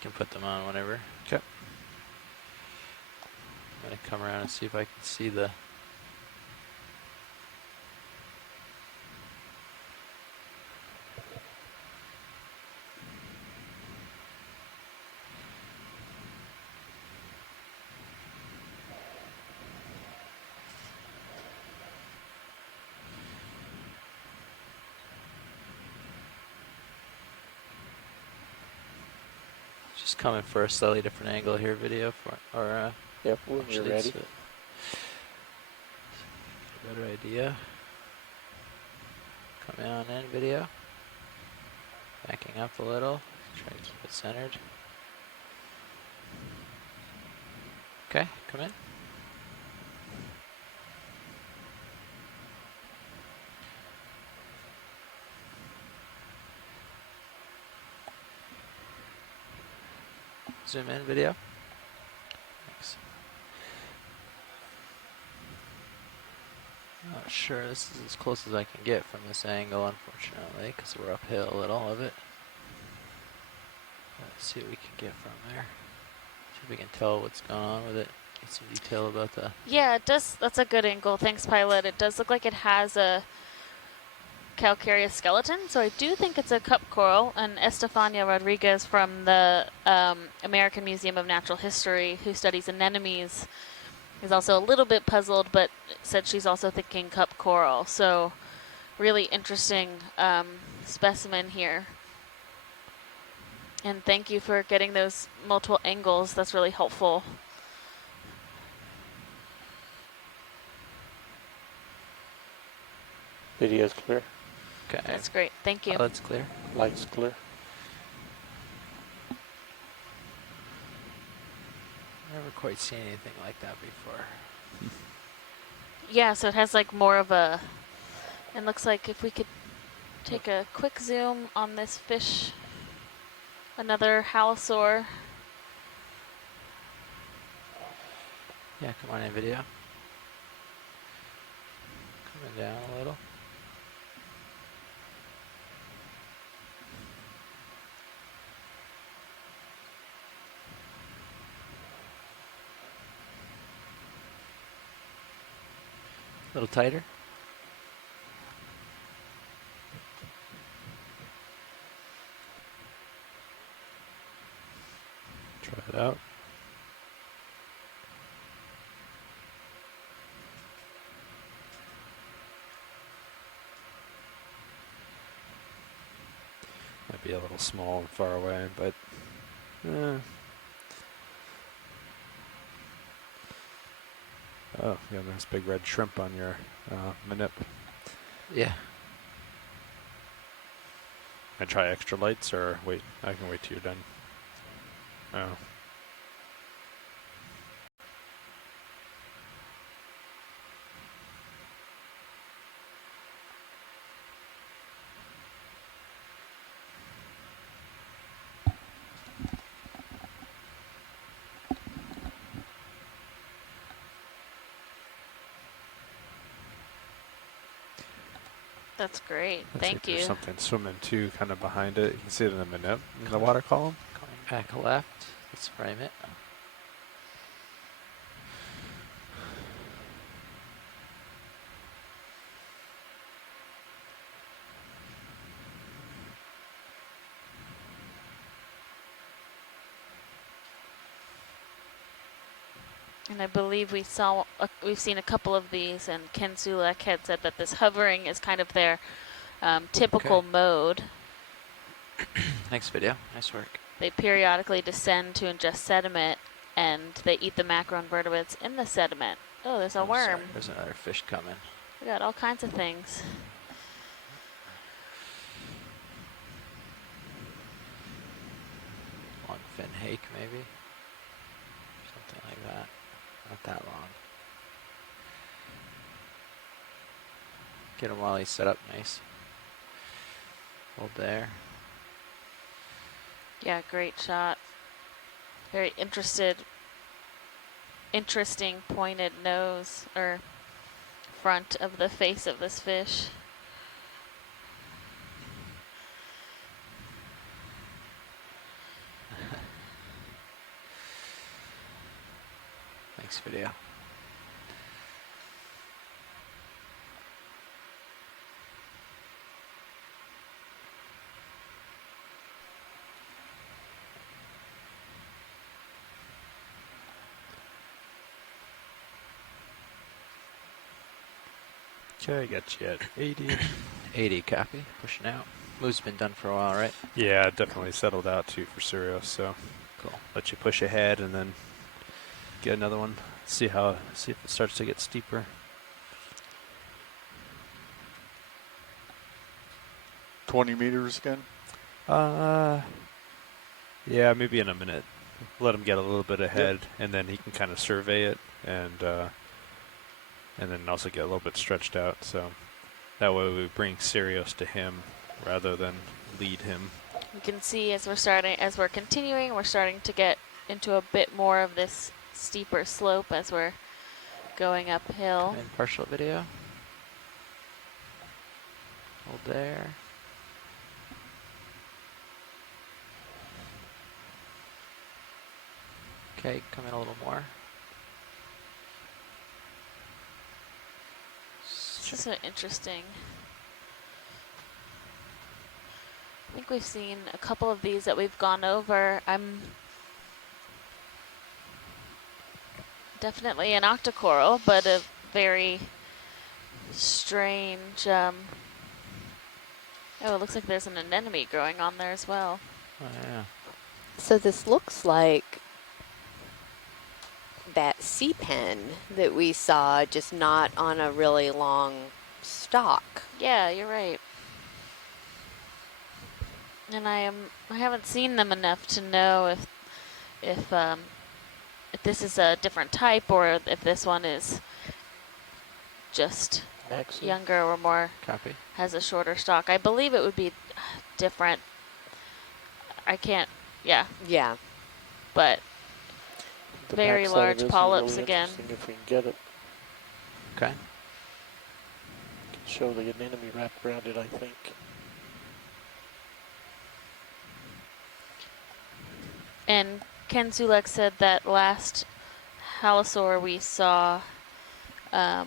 Can put them on whenever. Okay. I'm gonna come around and see if I can see the. Just coming for a slightly different angle here, video for or Yep, when you're actually ready. it's a better idea. Coming on in video. Backing up a little. Try to keep it centered. Okay, come in. Zoom in video. Thanks. Not sure, this is as close as I can get from this angle, unfortunately, because we're uphill a little of it. Let's see what we can get from there. See if we can tell what's going on with it. Get some detail about the. Yeah, it does. That's a good angle. Thanks, pilot. It does look like it has a calcareous skeleton, so I do think it's a cup coral. And Estefania Rodriguez from the American Museum of Natural History, who studies anemones, is also a little bit puzzled, but said she's also thinking cup coral. So really interesting specimen here. And thank you for getting those multiple angles. That's really helpful. Video's clear. Okay. That's great. Thank you. Oh, that's clear. Lights clear. Never quite seen anything like that before. Yeah, so it has like more of a, it looks like if we could take a quick zoom on this fish, another halosaur. Yeah, come on in video. Coming down a little. A little tighter. Try it out. Might be a little small and far away, but oh, you got a nice big red shrimp on your manip. Yeah. I try extra lights or wait? I can wait till you're done. Oh. That's great. Looks like Thank there's you. something swimming too, kind of behind it. You can see it in the minute in the water column. Going back left. Let's frame it. And I believe we've seen a couple of these, and Ken Zulek had said that this hovering is kind of their typical Okay. mode. Next video. Nice work. They periodically descend to ingest sediment, and they eat the macroinvertebrates in the sediment. Oh, there's a Oh, sorry, worm. there's another fish coming. We got all kinds of things. Long fin hake, maybe. Something like that. Not that long. Get him while he's set up nice. Hold there. Yeah, great shot. Very interesting pointed nose or front of the face of this fish. Next video. Okay, got you at 80. 80 copy. Pushing out. Move's been done for a while, right? Yeah, definitely settled out too for Sirius. So Cool. let you push ahead and then get another one. See if it starts to get steeper. $20 again. Yeah, maybe in a minute. Let him get a little bit ahead, and then he can kind of survey it, and then also get a little bit stretched out. So that way we bring Sirius to him rather than lead him. You can see as we're continuing, we're starting to get into a bit more of this steeper slope as we're going uphill. Come in partial video. Hold there. Okay, come in a little more. This is an interesting. I think we've seen a couple of these that we've gone over. I'm definitely an octocoral, but a very strange. Oh, it looks like there's an anemone growing on there as well. Oh, yeah. So this looks like that sea pen that we saw, just not on a really long stalk. Yeah, you're right. And I haven't seen them enough to know if this is a different type or if this one is just Maxi. younger or more Copy. has a shorter stalk. I believe it would be different. I can't. Yeah, Yeah. but The very backside of large this is polyps really again. interesting if we can get it. Okay. Can show the anemone wrapped around it, I think. And Ken Zulek said that last halosaur we saw, there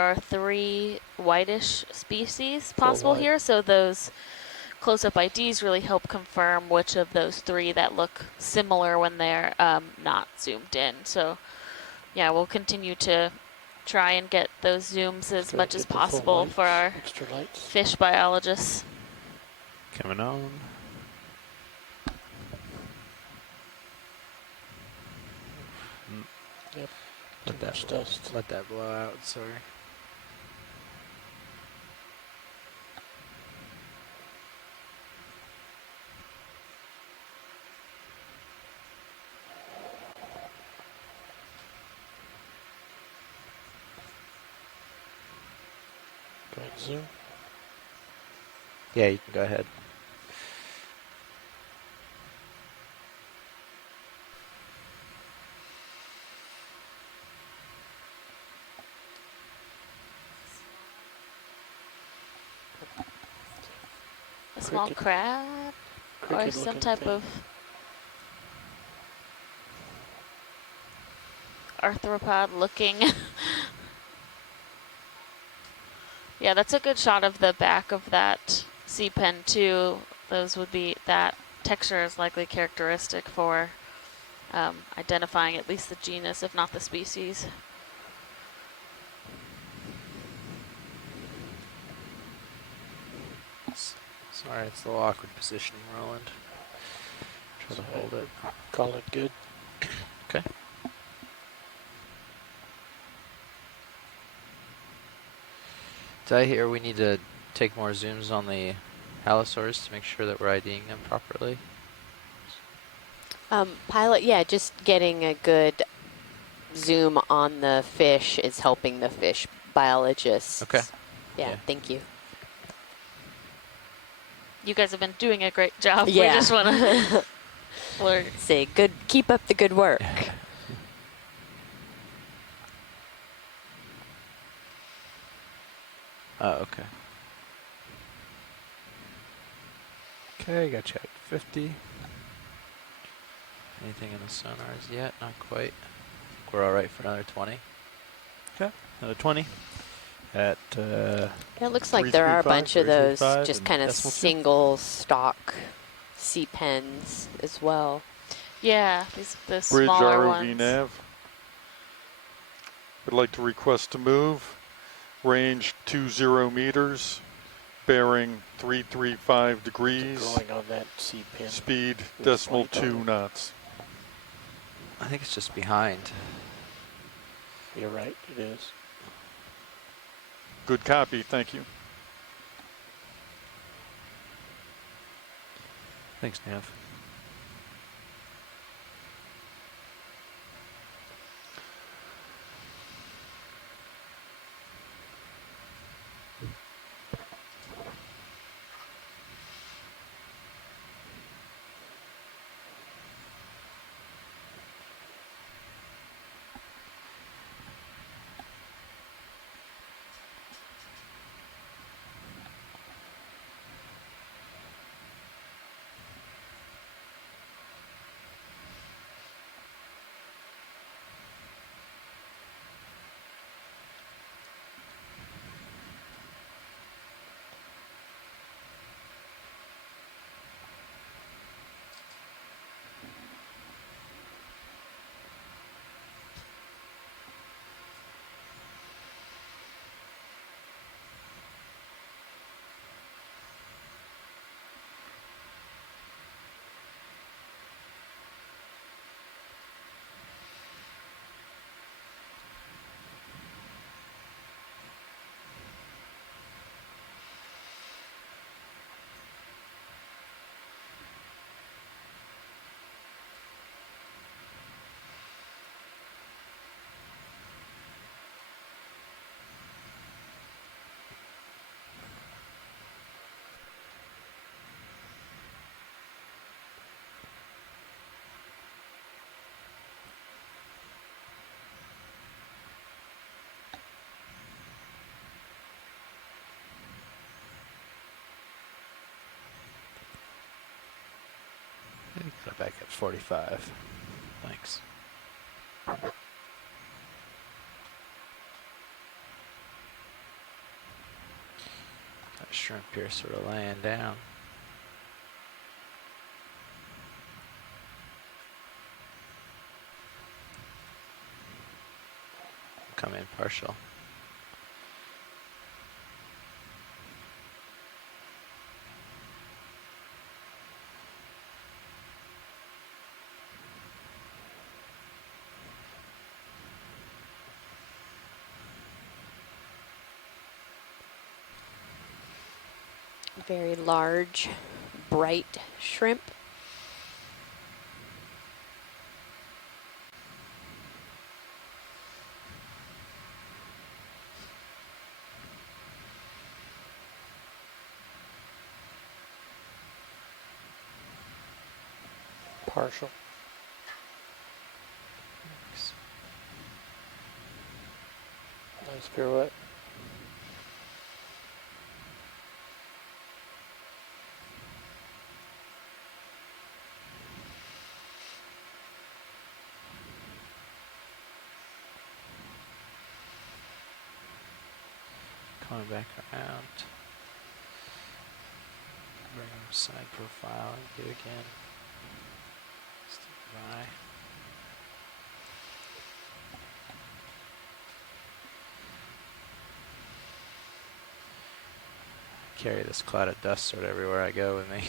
are 3 whitish species possible white. here, so those close-up IDs really help confirm which of those 3 that look similar when they're not zoomed in. So yeah, we'll continue to try and get those zooms as Gotta much as get the full possible lights, for our extra lights. fish biologists. Coming on. Yep. Let Too much that dust. let that blow out. Sorry. Zoom. Yeah, you can go ahead. A small Cricket. crab or Cricket some looking type thing. of arthropod looking. Yeah, that's a good shot of the back of that sea pen too. Those would be, that texture is likely characteristic for identifying at least the genus, if not the species. Sorry, it's a little awkward positioning, Roland. Try to hold it. Call it good. Okay. Did I hear we need to take more zooms on the halosaurs to make sure that we're IDing them properly? Pilot, yeah, just getting a good zoom on the fish is helping the fish biologists. Okay. Yeah, Yeah. thank you. You guys have been doing a great job. Yeah. We just want to learn. Say good, keep up the good work. Oh, okay. Okay, got you at 50. Anything in the sonars yet? Not quite. We're all right for another 20. Okay, another 20 at It looks like there are a bunch of those 335 just and kind of decimal 2. single stock sea pens as well. Yeah, these the Bridge smaller ROV ones. nav. I'd like to request to move. Range 20 meters. Bearing 335 degrees. Going on that sea pin. Speed Is decimal what he 2 told me. knots. I think it's just behind. You're right, it is. Good copy, thank you. Thanks, Nav. Got back at 45. Thanks. That shrimp here sort of laying down. Come in partial. Very large, bright shrimp. Partial. Nice pirouette. Coming back around. Bring him side profile and do again. Stand by. Carry this cloud of dust sort of everywhere I go with me.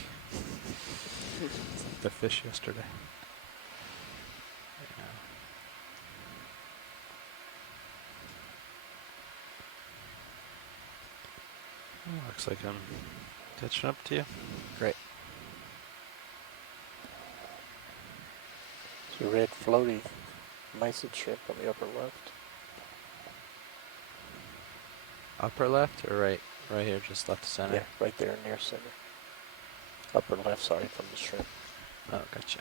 It's like the fish yesterday. Yeah. Oh, looks like I'm catching up to you. Great. It's a red floaty mysid shrimp on the upper left. Upper left or right? Right here, just left to center? Yeah, right there near center. Upper left, sorry, from the shrimp. Oh, gotcha.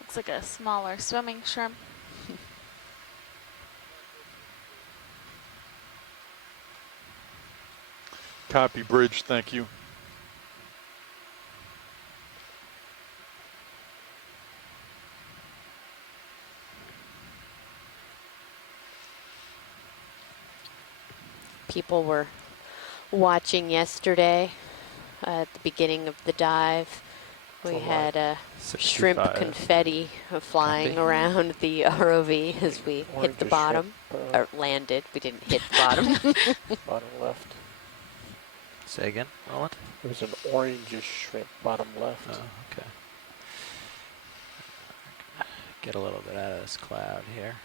Looks like a smaller swimming shrimp. Copy, Bridge, thank you. People were watching yesterday at the beginning of the dive. We For had a 65. shrimp confetti flying Copy. around the ROV as we hit Orange the shrimp, bottom, or landed. We didn't hit the bottom. bottom left. Say again, Roland? There was an orangish shrimp bottom left. Oh, okay. Get a little bit out of this cloud here.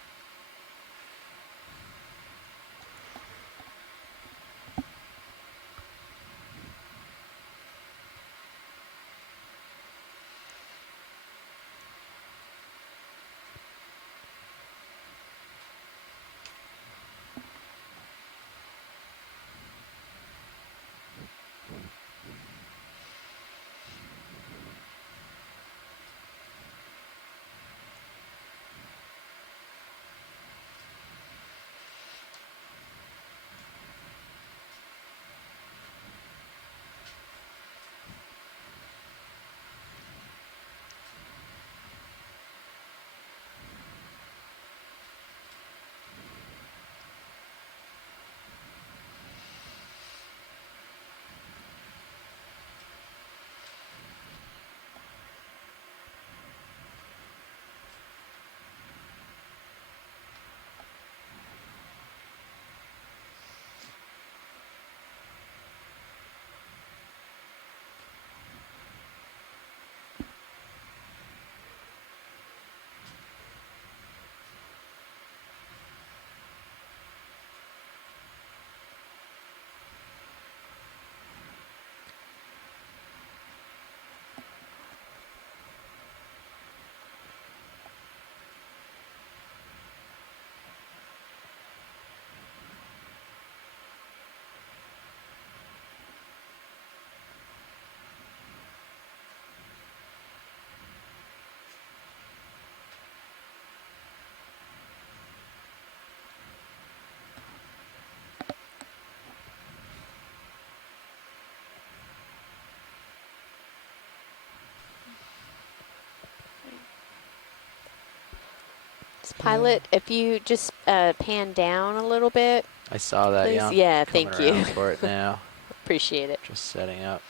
Pilot, if you just pan down a little bit, I saw that, please. yeah. Yeah, Coming thank you. around for it now. Appreciate it. Just setting up.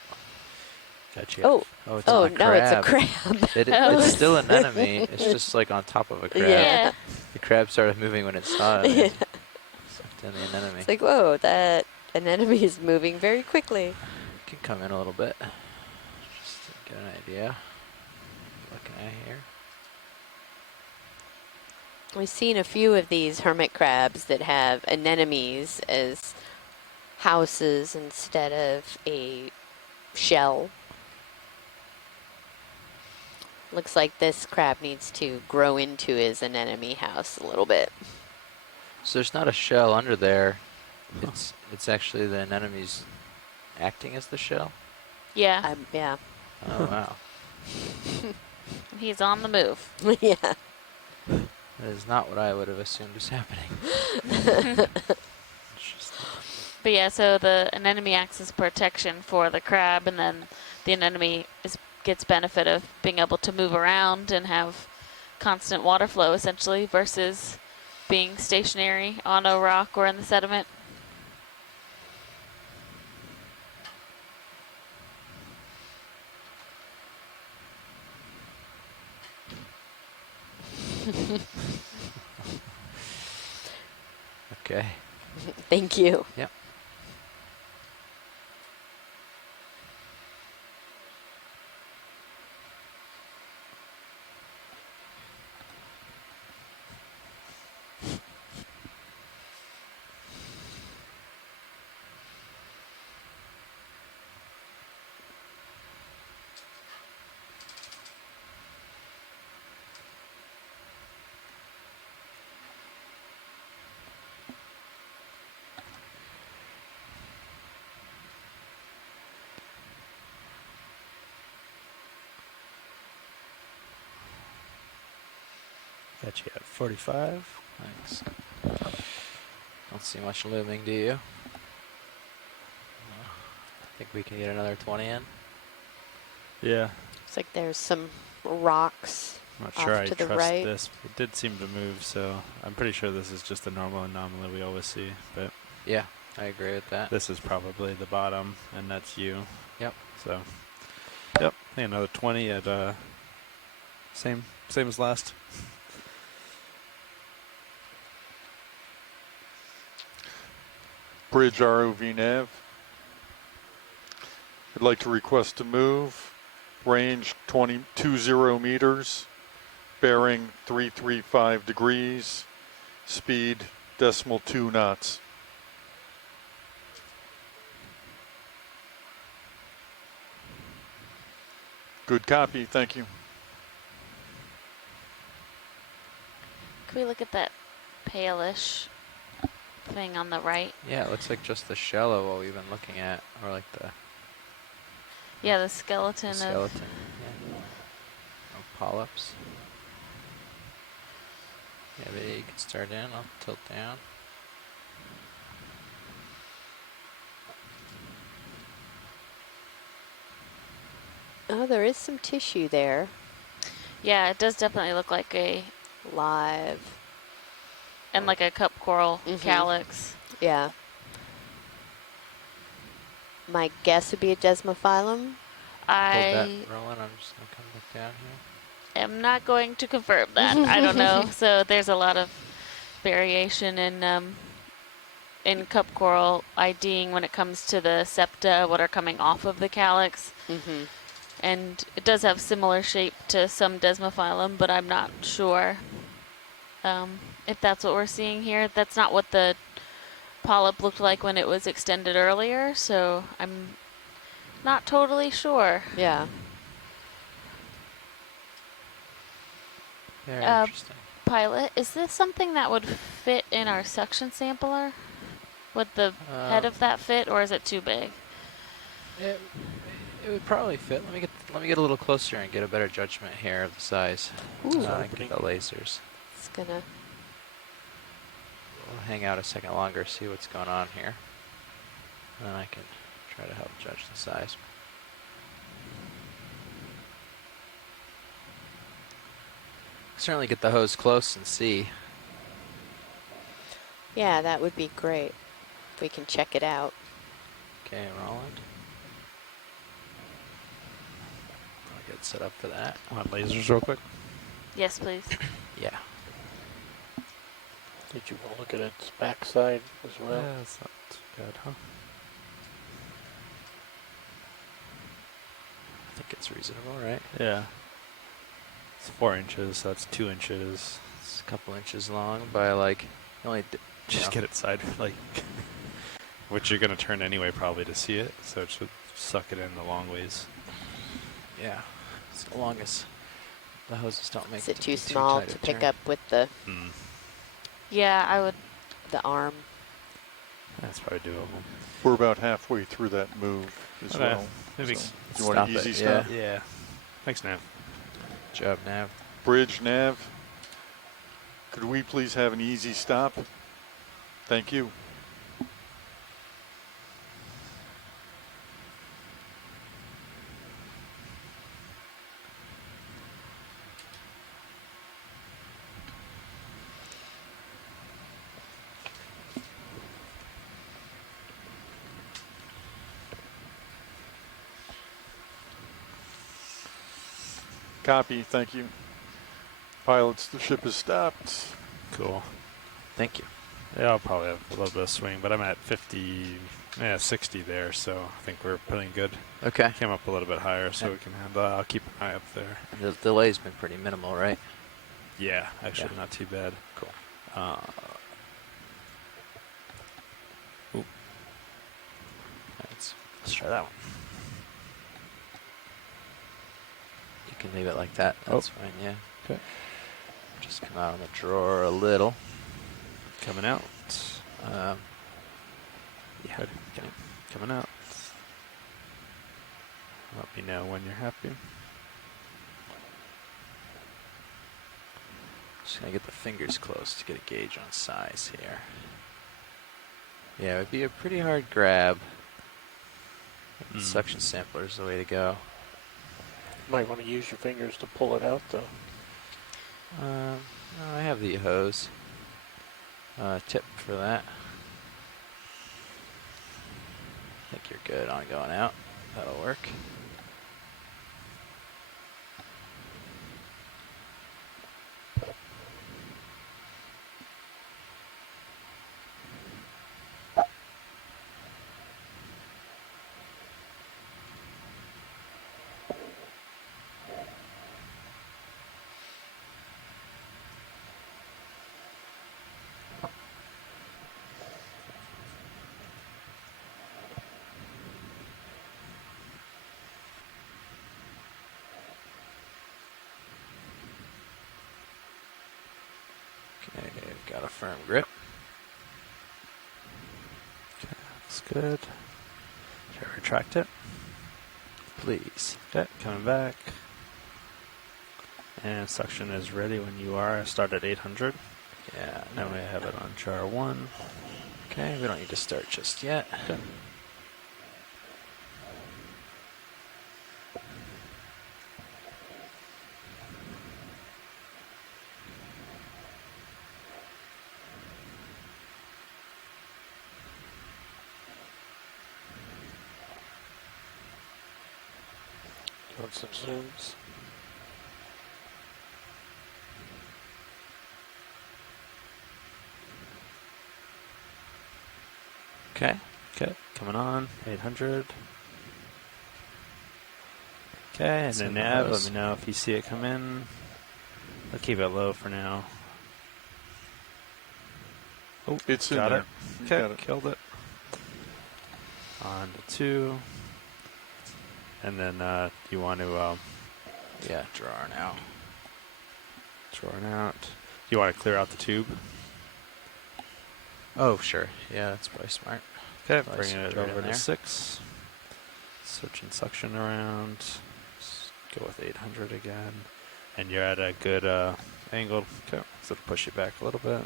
Gotcha. Oh, Oh, it's oh on a no, it's a crab. crab. Oh. It's still an enemy. It's just like on top of a crab. Yeah. The crab started moving when it saw it. Yeah. Sucked in the anemone. It's like, whoa, that anemone is moving very quickly. Can come in a little bit. Just to get an idea. Looking at here. We've seen a few of these hermit crabs that have anemones as houses instead of a shell. Looks like this crab needs to grow into his anemone house a little bit. So there's not a shell under there. It's actually the anemone's acting as the shell. Yeah, Yeah. Oh wow. he's on the move. Yeah. That is not what I would have assumed was happening. Interesting. But yeah, so the anemone acts as protection for the crab, and then the anemone gets benefit of being able to move around and have constant water flow, essentially, versus being stationary on a rock or in the sediment. Okay. Thank you. Yep. Got you at 45. Thanks. Don't see much looming, do you? I think we can get another 20 in. Yeah. Looks like there's some rocks I'm not off sure I to the trust right. this. It did seem to move, so I'm pretty sure this is just a normal anomaly we always see. But Yeah, I agree with that. this is probably the bottom, and that's you. Yep. So, yep. I think another 20 at same as last. Bridge ROV nav. I'd like to request a move. Range 20 meters. Bearing 335 degrees. Speed 0.2 knots. Good copy, thank you. Can we look at that palish thing on the right? Yeah, it looks like just the shell of what we've been looking at, or like the Yeah, the skeleton, skeleton. of. Yeah. No polyps. Yeah, but you can start in. I'll tilt down. Oh, there is some tissue there. Yeah, it does definitely look like a Live. and like a cup coral Mhm. calyx. Yeah. My guess would be a desmophyllum. Hold that I rolling. I'm just gonna come back down here. am not going to confirm that. I don't know. So there's a lot of variation in cup coral IDing when it comes to the septa, what are coming off of the calyx. Mm-hmm. And it does have similar shape to some desmophyllum, but I'm not sure if that's what we're seeing here. That's not what the polyp looked like when it was extended earlier, so I'm not totally sure. Yeah. Very Uh, interesting. Pilot, is this something that would fit in our suction sampler? Would the head of that fit, or is it too big? It would probably fit. Let me get a little closer and get a better judgment here of the size. Ooh. Get the lasers. It's gonna. We'll hang out a second longer, see what's going on here, and then I can try to help judge the size. Certainly get the hose close and see. Yeah, that would be great. If we can check it out. Okay, Roland. I'll get set up for that. Want lasers real quick? Yes, please. Yeah. Did you want to look at its backside as well? Yeah, that's not too bad, huh? I think it's reasonable, right? Yeah. It's 4 inches, so that's 2 inches. It's a couple inches long by like only. Just get it side, like, which you're gonna turn anyway probably to see it, so it should suck it in the long ways. Yeah. As long as the hoses don't make Is it to too be small tight to a pick turn. up with the? Yeah, I would the arm. That's probably doable. We're about halfway through that move as Okay. well. Maybe So, you want an stop it, easy yeah. stop? Yeah. Thanks, Nav. Good job, Nav. Bridge, nav. Could we please have an easy stop? Thank you. Copy, thank you. Pilots, the ship has stopped. Cool. Thank you. Yeah, I'll probably have a little bit of swing, but I'm at 50, 60 there, so I think we're pretty good. Okay. Came up a little bit higher, so Yeah. we can handle. I'll keep an eye up there. The delay's been pretty minimal, right? Yeah, actually Yeah. not too bad. Cool. Ooh. Let's try that one. You can leave it like that. Oh. That's fine, yeah. Okay. Just come out on the drawer a little. Coming out. Yeah. Good. Okay. Coming out. Let me know when you're happy. Just gonna get the fingers close to get a gauge on size here. Yeah, it would be a pretty hard grab. Suction sampler is the way to go. Might want to use your fingers to pull it out, though. No, I have the hose. Tip for that. I think you're good on going out. That'll work. Okay, got a firm grip. Okay, looks good. Should I retract it? Please. Okay, coming back. And suction is ready when you are. I start at 800. Yeah. Now we have it on jar 1. Okay, we don't need to start just yet. Okay. You want some zooms? Okay. Okay, coming on, 800. Okay, and then Send the nav, let hose. me know if you see it come in. I'll keep it low for now. Oh, It's in got there. it. You Okay, got it. killed it. On to 2. And then you want to Yeah, drawer now. draw it out. You want to clear out the tube? Oh, sure. Yeah, that's probably smart. Okay, Nice. bringing it Right in over to there. 6. Switching suction around. Just go with 800 again. And you're at a good angle. Okay, so it'll push you back a little bit.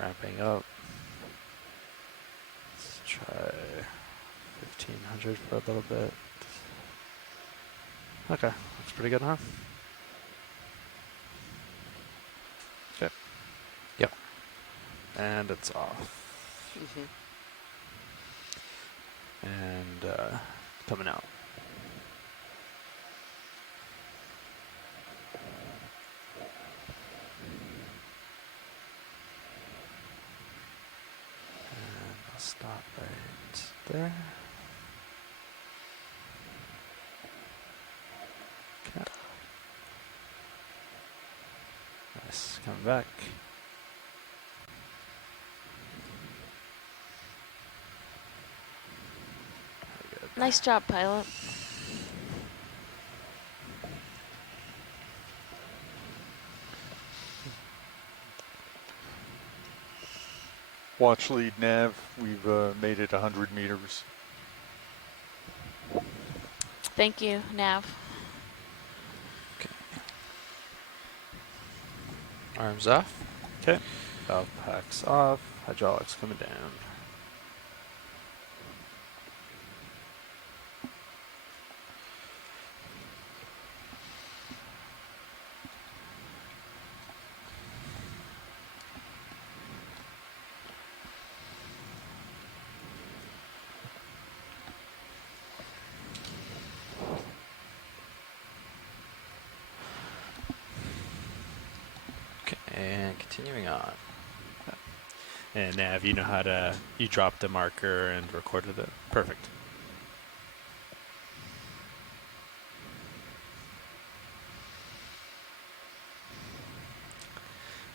Ramping up. Let's try 1500 for a little bit. Okay, looks pretty good, huh? Okay. Yep. And it's off. Mm-hmm. And coming out. And I'll stop right there. Okay. Nice, coming back. Very good. Nice job, pilot. Watch lead nav, we've made it 100 meters. Thank you, Nav. Arms off. Okay. Valve packs off. Hydraulics coming down. Okay, and continuing on. And Nav, you know how to, you dropped a marker and recorded it. Perfect.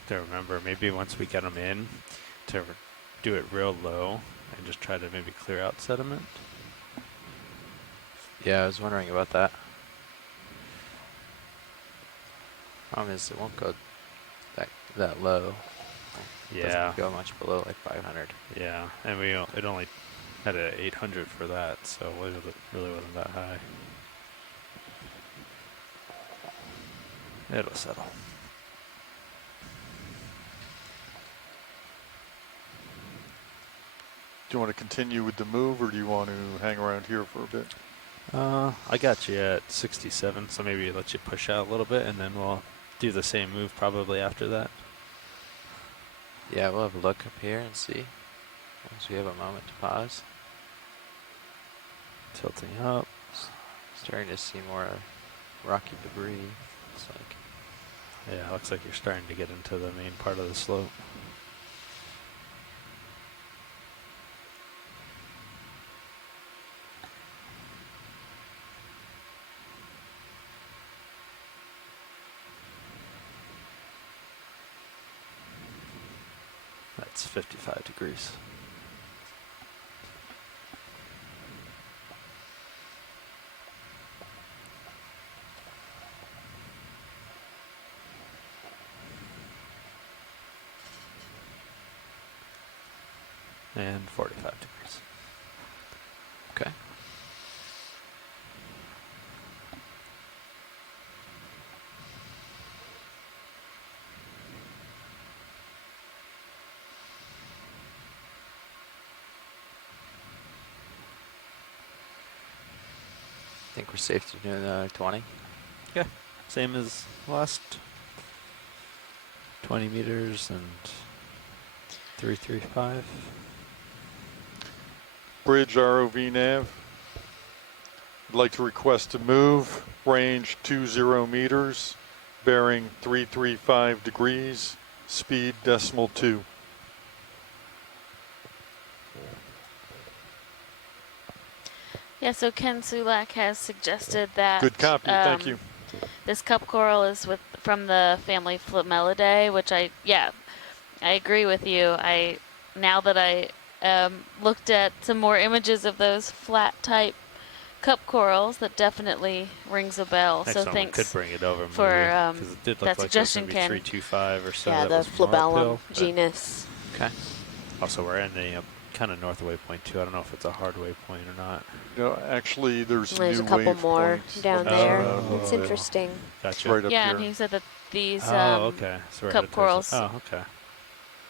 To remember, maybe once we get them in, to do it real low and just try to maybe clear out sediment. Yeah, I was wondering about that. Problem is, it won't go that low. It Yeah. doesn't go much below like 500. Yeah, and it only had a 800 for that, so it really wasn't that high. It'll settle. Do you want to continue with the move, or do you want to hang around here for a bit? I got you at 67, so maybe let you push out a little bit, and then we'll do the same move probably after that. Yeah, we'll have a look up here and see. Once we have a moment to pause. Tilting up. Starting to see more rocky debris. Looks like. Yeah, looks like you're starting to get into the main part of the slope. That's 55 degrees. And 45 degrees. Okay. Think we're safe to do another 20? Yeah, same as last 20 meters and 335. Bridge ROV nav. I'd like to request a move, range 20 meters, bearing 335 degrees, speed .2. Yeah, so Ken Sulak has suggested that Good copy, thank you. this cup coral is from the family Flamelidae, which I agree with you. Now that I looked at some more images of those flat type cup corals, that definitely rings a bell. Next so one thanks we could bring it over for because it did look that like it was suggestion, going to be Ken. 325 or so. Yeah, that the was from flabellum uphill, but genus. Okay. Also, we're in the kind of north waypoint too. I don't know if it's a hard waypoint or not. No, actually, there's There's new a couple more waypoints down on this there. map. It's interesting. Gotcha. It's right up Yeah, here. and he said that these Oh, okay. So we're cup headed towards corals the- Oh, okay.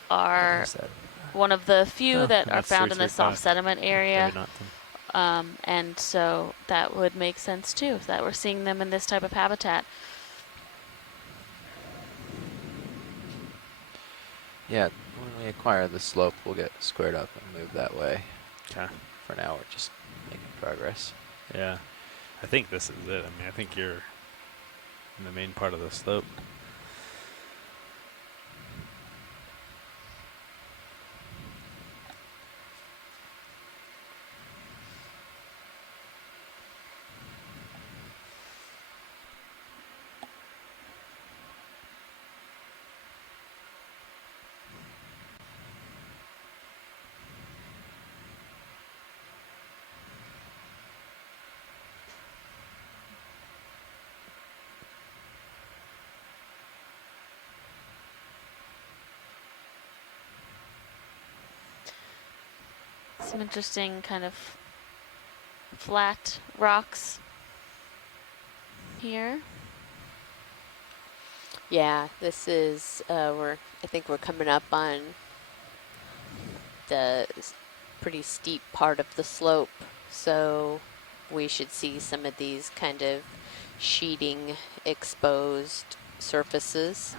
are There's that. one of the few Oh, that and are that's found in the 335. soft sediment area. Maybe not then. And so that would make sense too, that we're seeing them in this type of habitat. Yeah, when we acquire the slope, we'll get squared up and move that way. Okay. For now, we're just making progress. Yeah. I think this is it. I mean, I think you're in the main part of the slope. Some interesting kind of flat rocks here. Yeah, this is, I think we're coming up on the pretty steep part of the slope. So we should see some of these kind of sheeting exposed surfaces.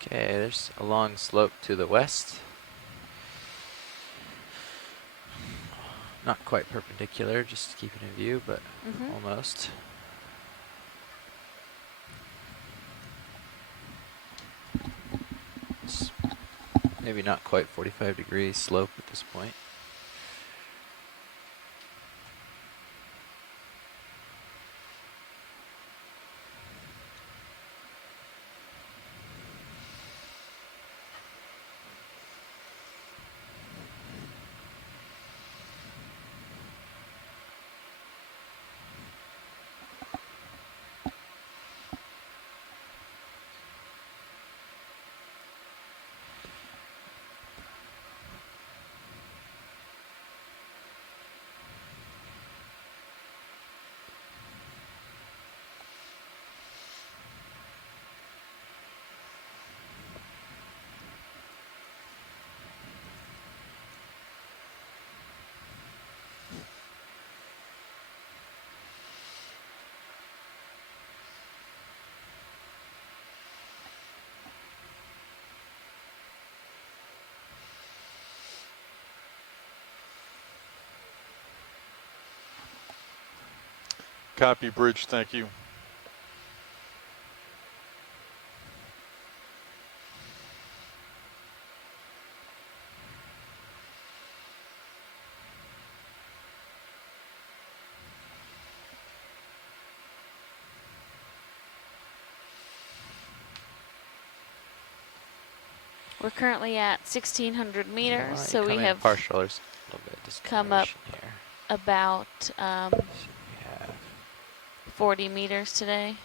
Okay, there's a long slope to the west. Not quite perpendicular, just to keep it in view, but almost. It's maybe not quite 45-degree slope at this point. Copy, Bridge, thank you. We're currently at 1,600 meters, Why so we come in have partial. There's a little bit of come up discoloration here. about So we have 40 meters today.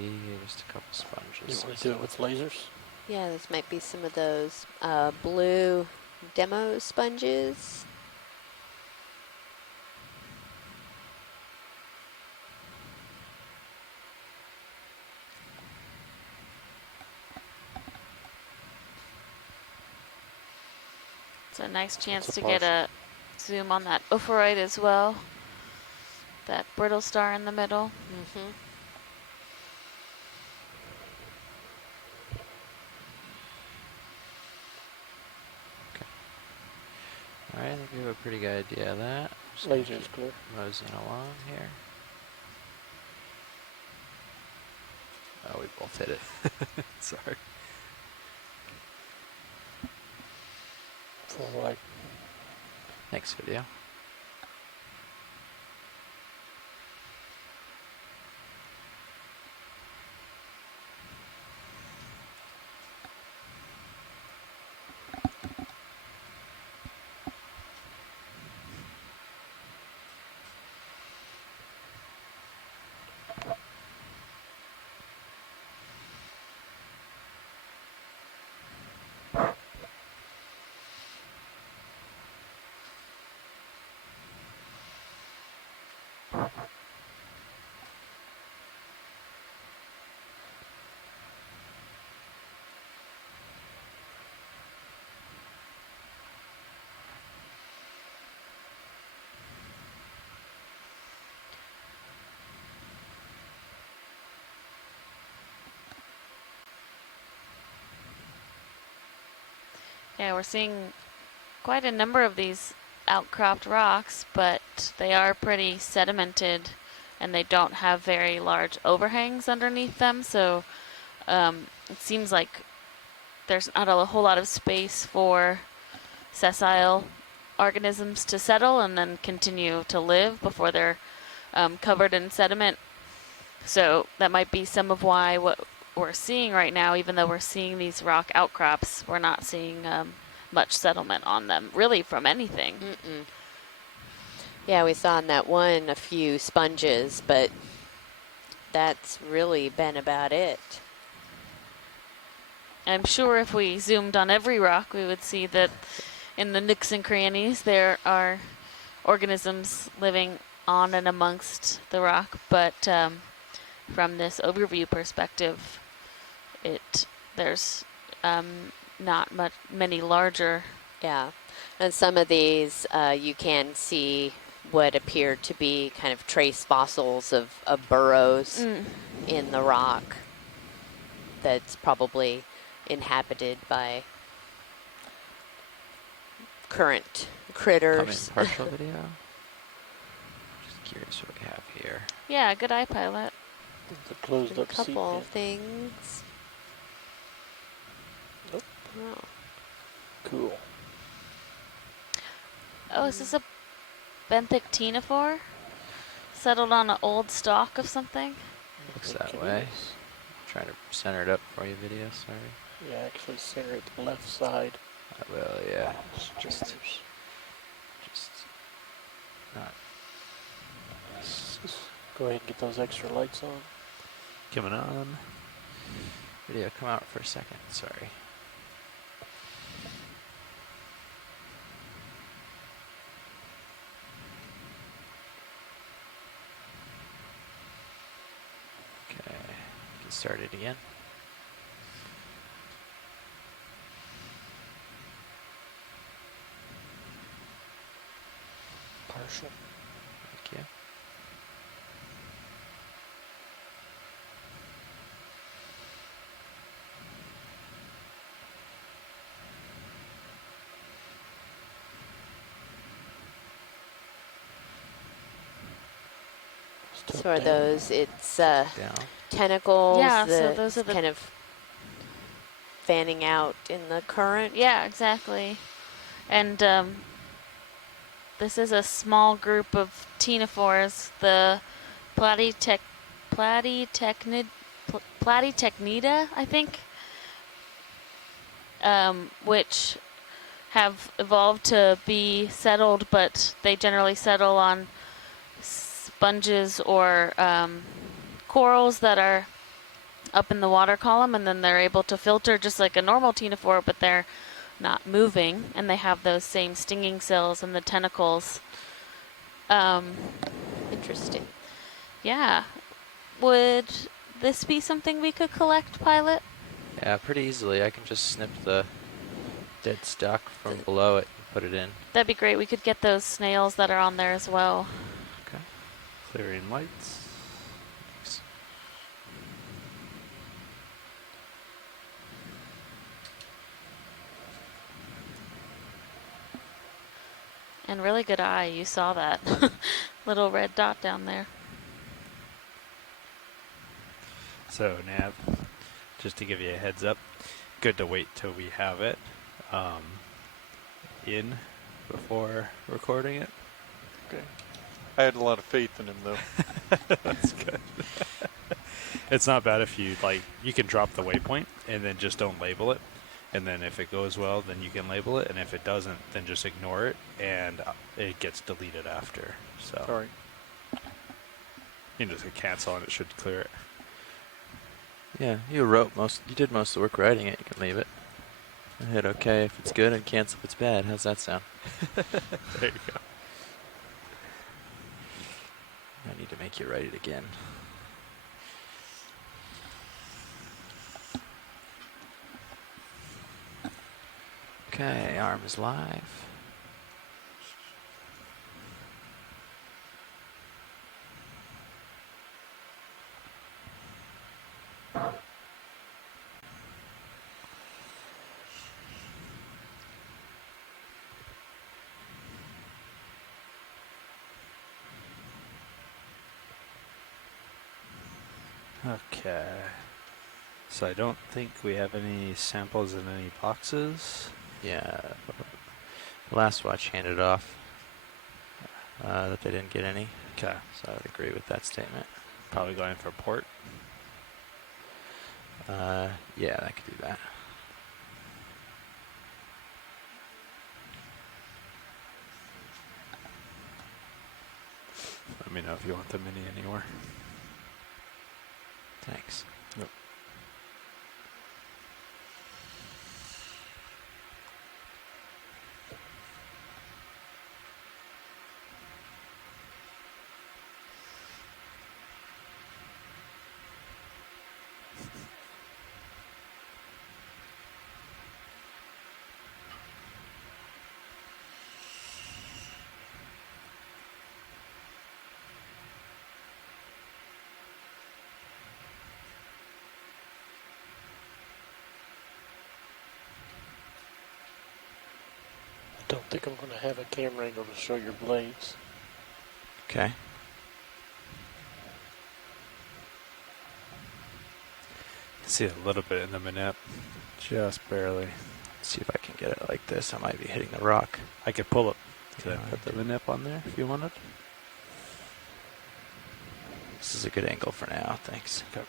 maybe just a couple You sponges. want to do it with lasers? Yeah, this might be some of those blue demo sponges. It's a nice chance a to get a zoom on that ophrite as well. That brittle star in the middle. All right, I think we have a pretty good idea of that. Just gonna Laser's keep clear. moseying along here. Oh, we both hit it. Sorry. Full light. Next video. Yeah, we're seeing quite a number of these outcropped rocks, but they are pretty sedimented and they don't have very large overhangs underneath them. So it seems like there's not a whole lot of space for sessile organisms to settle and then continue to live before they're covered in sediment. So that might be some of why what we're seeing right now, even though we're seeing these rock outcrops, we're not seeing much settlement on them, really, from anything. Mm-mm. Yeah, we saw in that one a few sponges, but that's really been about it. I'm sure if we zoomed on every rock, we would see that in the nooks and crannies there are organisms living on and amongst the rock, but from this overview perspective, there's not many larger. Yeah, and some of these you can see what appear to be kind of trace fossils of burrows in the rock that's probably inhabited by current critters. Come in partial video. Just curious what we have here. Yeah, good eye pilot. The closed A up seat couple pin. things. Nope. Oh. Cool. Oh, is this a benthic ctenophore? Settled on an old stalk of something? Looks I that think it way. is. Trying to center it up for you, video. Sorry. Yeah, actually center it to the left side. I will. Yeah. Just Streamers. not. Just go ahead and get those extra lights on. Coming on. Video, come out for a second. Sorry. Okay, get started again. Partial. Thank you. Still So are down. those, it's Down. tentacles, Yeah, so those are the- kind of fanning out in the current? Yeah, exactly. And this is a small group of ctenophores, the Platytechnida, I think, which have evolved to be settled, but they generally settle on sponges or corals that are up in the water column, and then they're able to filter just like a normal ctenophore, but they're not moving, and they have those same stinging cells in the tentacles. Interesting. Yeah. Would this be something we could collect, pilot? Yeah, pretty easily. I can just snip the dead stock from below it and put it in. That'd be great. We could get those snails that are on there as well. Okay. Clearing lights. Thanks. And really good eye. You saw that little red dot down there. So Nav, just to give you a heads up, good to wait till we have it in before recording it. Okay. I had a lot of faith in him, though. That's good. It's not bad if you you can drop the waypoint and then just don't label it. And then if it goes well, then you can label it. And if it doesn't, then just ignore it and it gets deleted after. So Sorry. you can just hit cancel and it should clear it. Yeah, you did most of the work writing it. You can leave it. I hit OK if it's good and cancel if it's bad. How's that sound? There you go. I need to make you write it again. Okay, arm is live. Okay. So I don't think we have any samples in any boxes. Yeah. Last watch handed off that they didn't get any. Okay. So I would agree with that statement. Probably going for port. Yeah, I could do that. Let me know if you want the mini anywhere. Thanks. Yep. I don't think I'm going to have a camera angle to show your blades. Okay. See a little bit in the manip. Just barely. See if I can get it like this. I might be hitting the rock. I could pull it. Could I Yeah, put the manip on there if you wanted? This is a good angle for now. Thanks. Okay.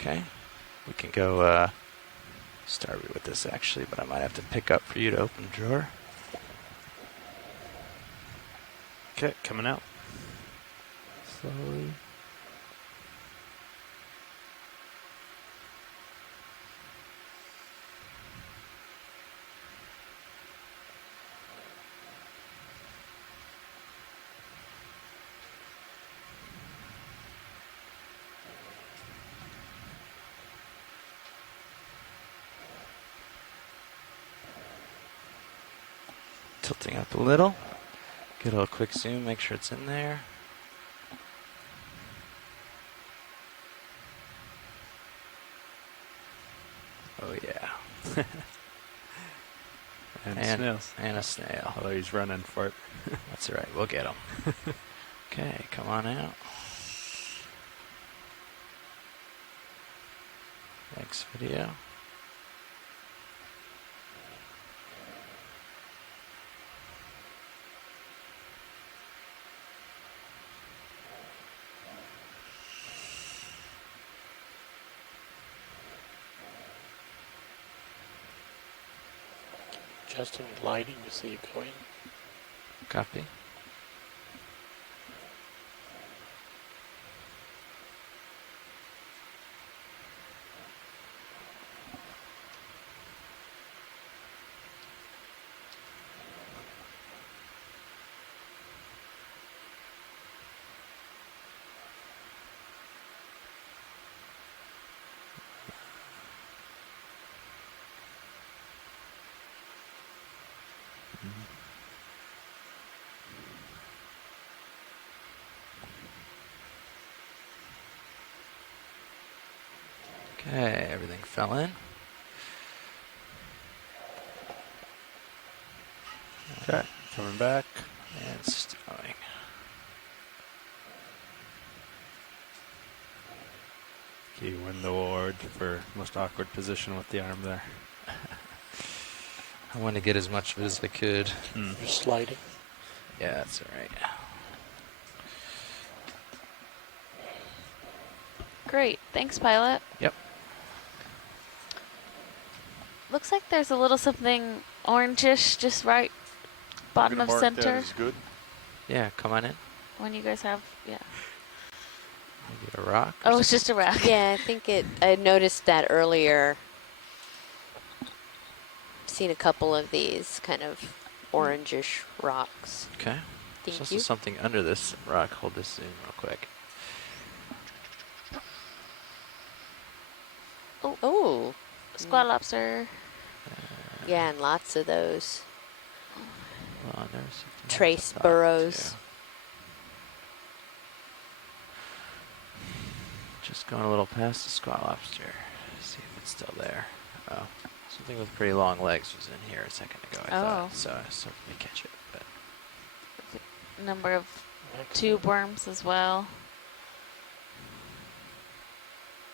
Okay. We can go start with this actually, but I might have to pick up for you to open the drawer. Okay, coming out. Slowly. Tilting up a little. Get a little quick zoom, make sure it's in there. Oh yeah. And snails. And a snail. Although he's running for it. That's all right, we'll get him. Okay, come on out. Next video. Adjusting the lighting to see it going. Copy. Okay, everything fell in. Okay, coming back. And stowing. You win the award for most awkward position with the arm there. I want to get as much of it as I could. Just sliding. Yeah, that's all right. Great. Thanks, pilot. Yep. Looks like there's a little something orangish just right bottom of Mark that center. as good. Yeah, come on in. When you guys have, yeah. Maybe a rock. Oh, it's just a rack. Yeah, I think I noticed that earlier. Seen a couple of these kind of orangish rocks. Okay. There's Thank also you. something under this rock. Hold this zoom real quick. Oh, Squat lobster. yeah, and lots of those Hold on, there's something else trace I thought, burrows. too. Just going a little past the squat lobster. See if it's still there. Oh, something with pretty long legs was in here a second ago, I Oh. thought. So I sort of may catch it. But Number of tube worms as well.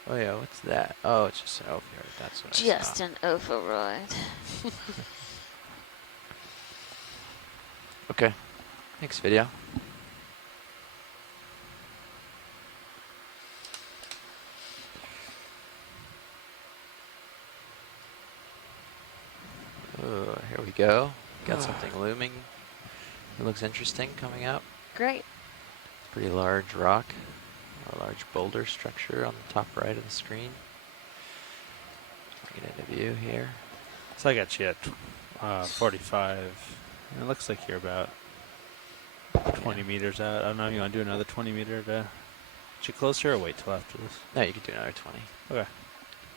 oh yeah, what's that? Oh, it's just an opioid. That's what I Just saw. an ophiroid. Okay. Thanks, video. Here we go. Got something looming. It looks interesting coming up. Great. Pretty large rock, a large boulder structure on the top right of the screen. Get into view here. So I got you at 45. And it looks like you're about 20 meters out. I don't know if you want to do another 20 meter to get you closer or wait till after this. No, you could do another 20. Okay.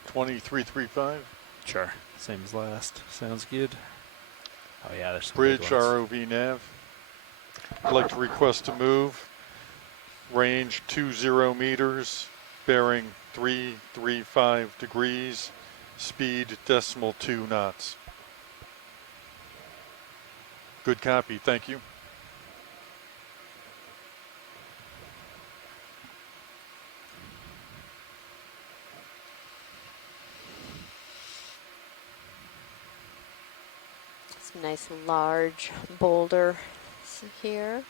2335. Sure. Same as last. Sounds good. Oh yeah, there's some Bridge big ones. ROV nav. I'd like to request a move. Range 20 meters, bearing 335 degrees, speed decimal 2 knots. Good copy, thank you. Some nice large boulder here.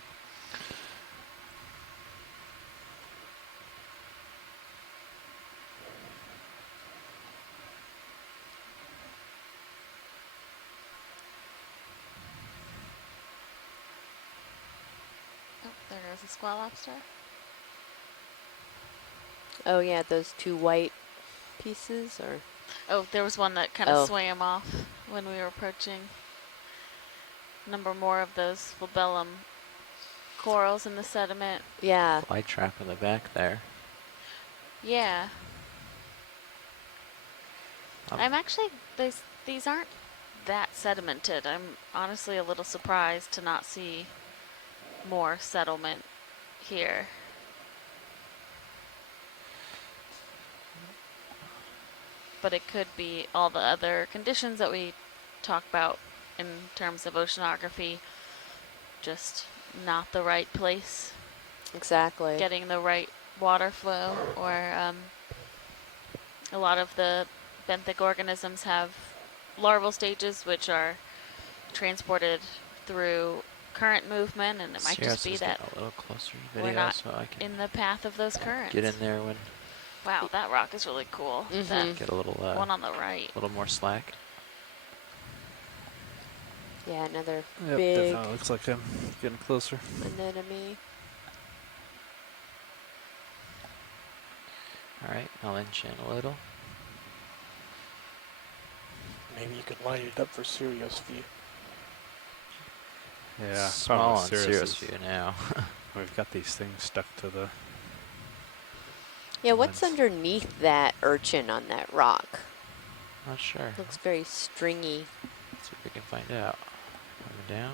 Oh, there goes a squat lobster. Oh yeah, those two white pieces, or Oh, there was one that kind of Oh. swam off when we were approaching. Number more of those labellum corals in the sediment. yeah. Fly trap in the back there. Yeah. Um, I'm actually, these aren't that sedimented. I'm honestly a little surprised to not see more settlement here. But it could be all the other conditions that we talk about in terms of oceanography, just not the right place, Exactly. getting the right water flow, or a lot of the benthic organisms have larval stages which are transported through current movement, and it might Sierra's just be that getting a little closer we're video not so I can in the path of those currents. get in there when Wow, that rock is really cool. That get a little one on the right. little more slack. Yeah, another Yep, big definitely looks like I'm getting closer. anemone. All right, I'll inch in a little. Maybe you could light it up for Sirius view. Yeah, Small problem on with Cirrus Cirrus is view now. we've got these things stuck to the. Yeah, what's lens. underneath that urchin on that rock? Not sure. Looks very stringy. Let's see if we can find out. Coming down.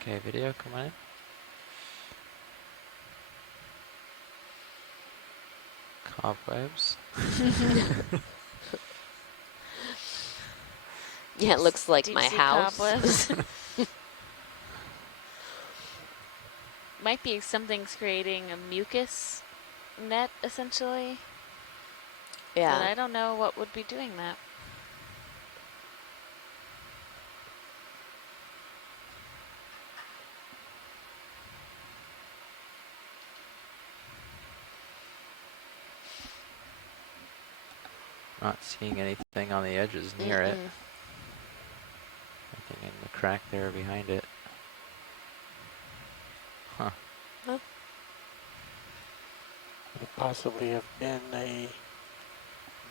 Okay, video, come on in. Cobwebs. Yeah, it looks like Deep my sea house. cobwebs. Might be something's creating a mucus net, essentially. But I Yeah. don't know what would be doing that. Not seeing anything on the edges near it. Mm-mm. Nothing in the crack there behind it. Huh. Huh. Little possibly have been a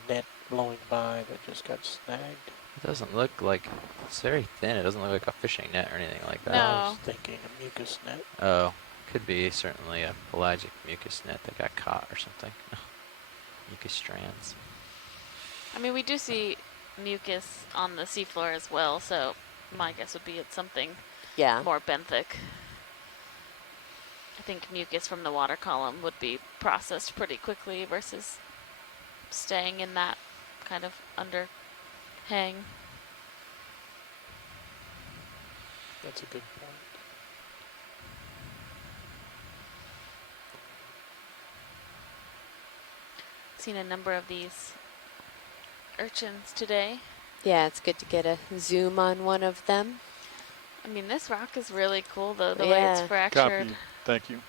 net blowing by that just got snagged. It doesn't look like, it's very thin. It doesn't look like a fishing net or anything like that. No. I was thinking a mucus net. Oh, could be certainly a pelagic mucus net that got caught or something. Mucus strands. I mean, we do see mucus on the seafloor as well, so my guess would be it's something Yeah. more benthic. I think mucus from the water column would be processed pretty quickly versus staying in that kind of underhang. That's a good point. Seen a number of these urchins today. Yeah, it's good to get a zoom on one of them. I mean, this rock is really cool though, the way it's Yeah. fractured. Copy. Thank you.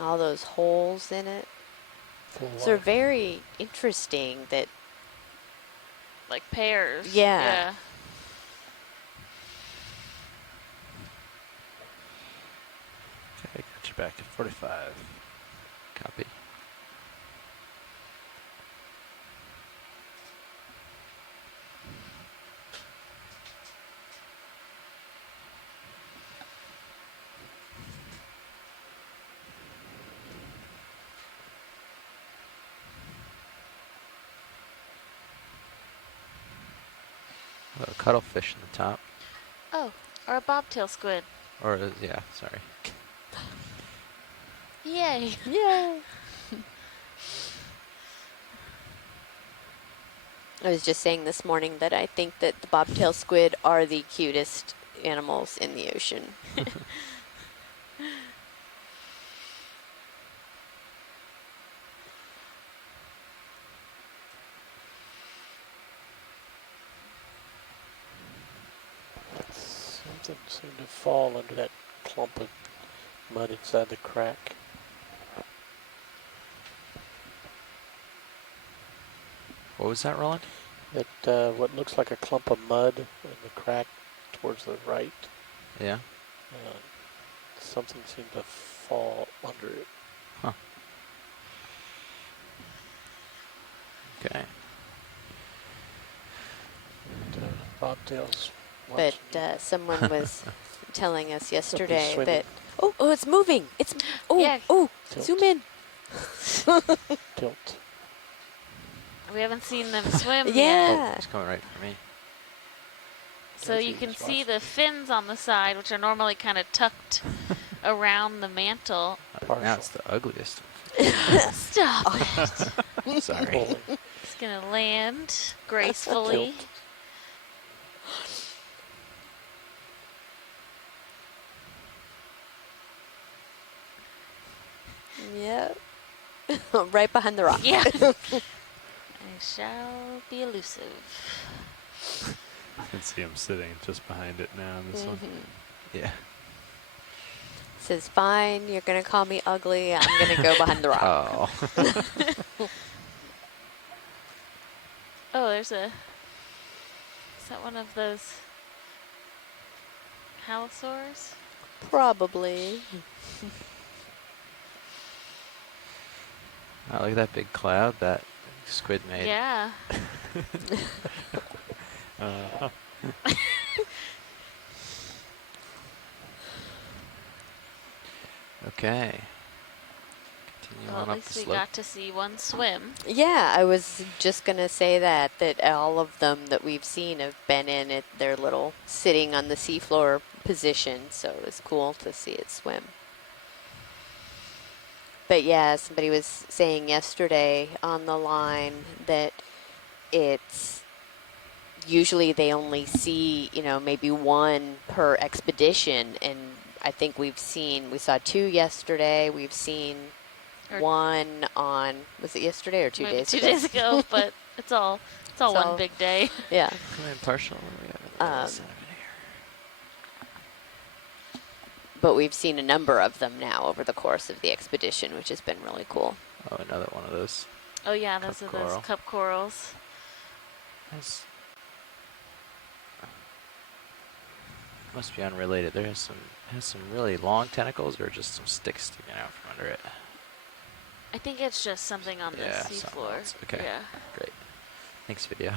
All those holes in it. Full So they're life. very interesting that, Like pears. Yeah. Okay, got you back at 45. Copy. A cuttlefish in the top. Oh, or a bobtail squid. Or, yeah, sorry. Yay. yeah. I was just saying this morning that I think that the bobtail squid are the cutest animals in the ocean. Something seemed to fall under that clump of mud inside the crack. What was that, Roland? That what looks like a clump of mud in the crack towards the right. Yeah. Something seemed to fall under it. Huh. Okay. Bobtails. But watching someone was telling us yesterday swimming. that oh, it's moving. It's Yeah. Tilt. zoom in. tilt. We haven't seen them swim yet. Oh, Yeah. it's coming right for me. So Guys, you you can just see watch the fins on the side, which are normally kind of tucked around the mantle. Now it's the ugliest. Stop it. Sorry. Pulling. It's going to land gracefully. Tilt. Yep. Right behind the rock. Yeah. I shall be elusive. You can see him sitting just behind it now in this one. Yeah. Says, fine, you're going to call me ugly. I'm going to go behind the rock. Oh. Oh, there's a... Is that one of those halosaurs? Probably. Oh, look at that big cloud that squid made. Yeah. Okay. Continue Well, on at up least the we slope. got to see one swim. Yeah, I was just going to say that all of them that we've seen have been in it, their little sitting on the seafloor position, so it was cool to see it swim. But yeah, somebody was saying yesterday on the line that it's usually they only see, maybe one per expedition, and I think we saw 2 yesterday, we've seen Or one on, was it yesterday or 2 maybe days 2 ago? days ago, but it's all one all- big day. Yeah. Come in partial. What do we got on the other side of it here? But we've seen a number of them now over the course of the expedition, which has been really cool. Oh, another one of those. Oh yeah, those Cup are those coral. cup corals. That's must be unrelated. There has some really long tentacles, or just some sticks sticking out from under it. I think it's just something on the Yeah, something seafloor. else. Okay. Yeah. Great. Thanks, video.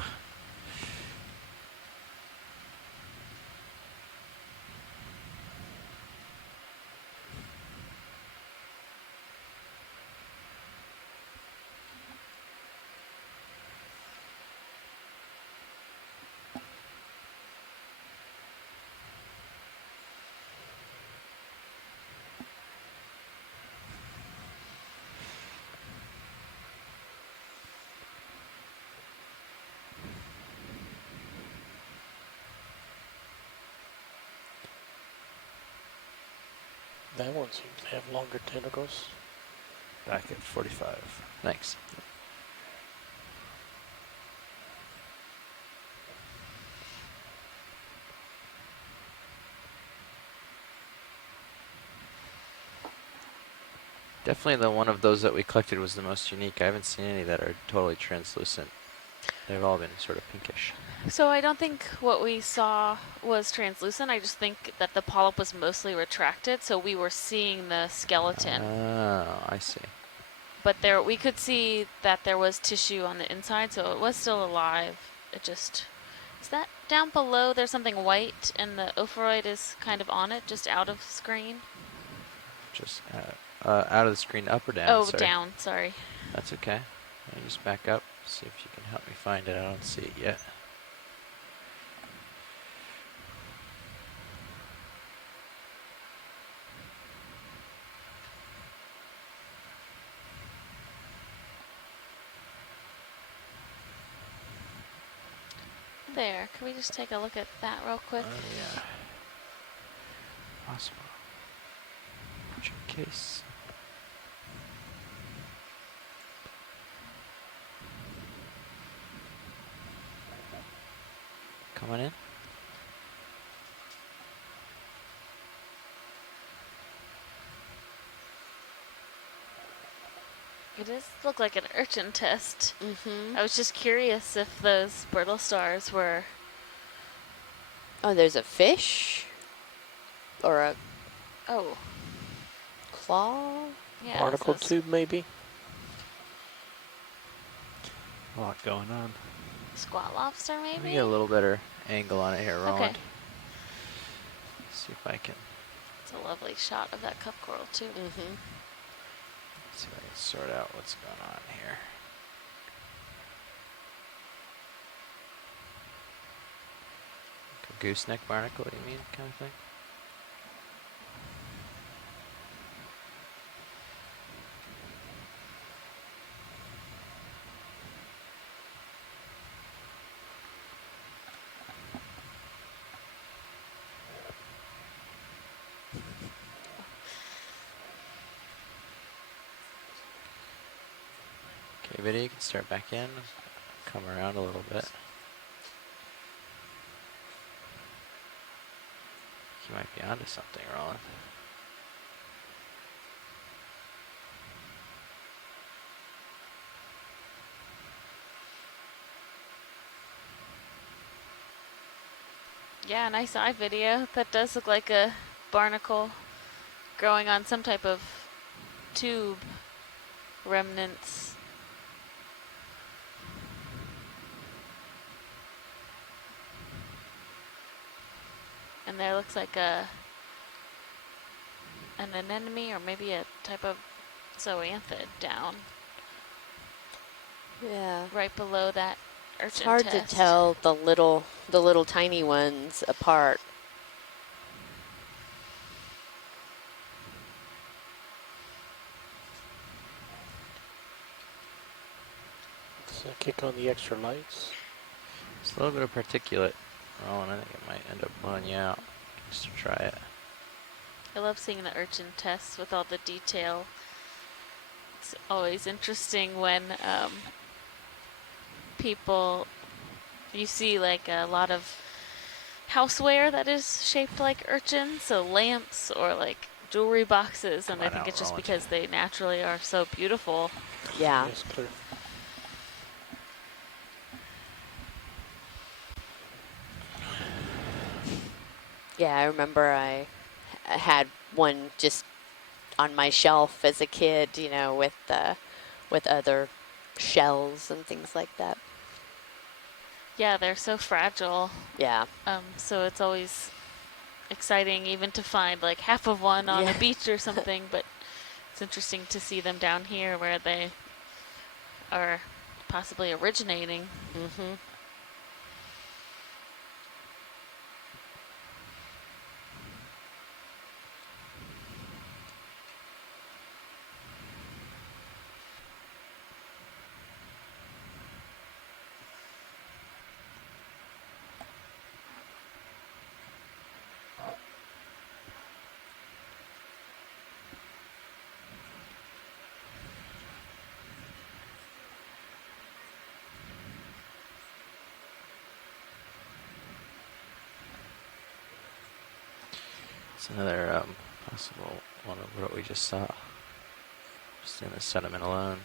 That one seems to have longer tentacles. Back at 45. Thanks. Definitely the one of those that we collected was the most unique. I haven't seen any that are totally translucent. They've all been sort of pinkish. So I don't think what we saw was translucent. I just think that the polyp was mostly retracted, so we were seeing the skeleton. Oh, I see. But we could see that there was tissue on the inside, so it was still alive. It just, is that down below? There's something white, and the ophoroid is kind of on it, just out of screen. Just out of the screen, up or down? Oh, Sorry. down. Sorry. That's okay. Let me just back up, see if you can help me find it. I don't see it yet. There. Can we just take a look at that real quick? Oh, yeah. Possible. Put your case. Come on in. It does look like an urchin test. Mm-hmm. I was just curious if those brittle stars were. Oh, there's a fish? Or a Oh, claw? yeah. Barnacle so tube, maybe? A lot going on. squat lobster, Let me maybe? get a little better angle on it here, Roland. Okay. See if I can. It's a lovely shot of that cup coral, too. Mm-hmm. See if I can sort out what's going on here. Like a gooseneck barnacle, you mean, kind of thing? Okay, video, you can start back in. Come around a little bit. You might be onto something, Roland. Yeah, nice eye video. That does look like a barnacle growing on some type of tube remnants. And there looks like an anemone or maybe a type of zoanthid down Yeah. right below that urchin It's hard test. to tell the little tiny ones apart. Does that kick on the extra lights? It's a little bit of particulate, Roland. I think it might end up blowing you out. Just to try it. I love seeing the urchin tests with all the detail. It's always interesting when you see like a lot of houseware that is shaped like urchins, so lamps or like jewelry boxes, and Come I on think out, it's just Roland. because they naturally are so beautiful. Yeah. Yes, clear. Yeah, I remember I had one just on my shelf as a kid, you know, with the with other shells and things like that. Yeah, they're so fragile. Yeah. So it's always exciting even to find like half of one on Yeah. a beach or something, but it's interesting to see them down here where they are possibly originating. Mm-hmm. It's another possible one of what we just saw. Just in the sediment alone.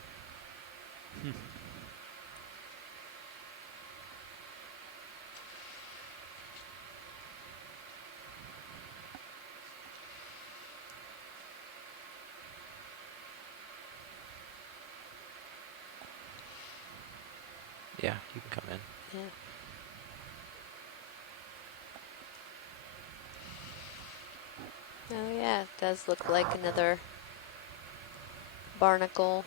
Yeah, you can come in. Yeah. Oh yeah, it does look like another barnacle.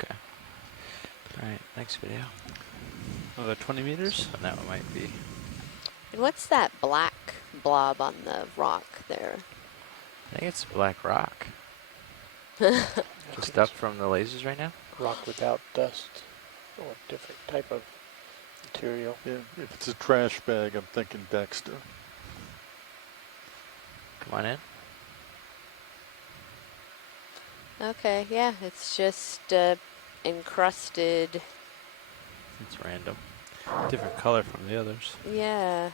Okay. All right, next video. Another 20 meters? And that one might be. And what's that black blob on the rock there? I think it's black rock. I Just think up it's from the lasers right now. rock without dust or different type of material. Yeah, if it's a trash bag, I'm thinking Dexter. Come on in. Okay, yeah, it's just encrusted. It's random. Different color from the others. Yeah.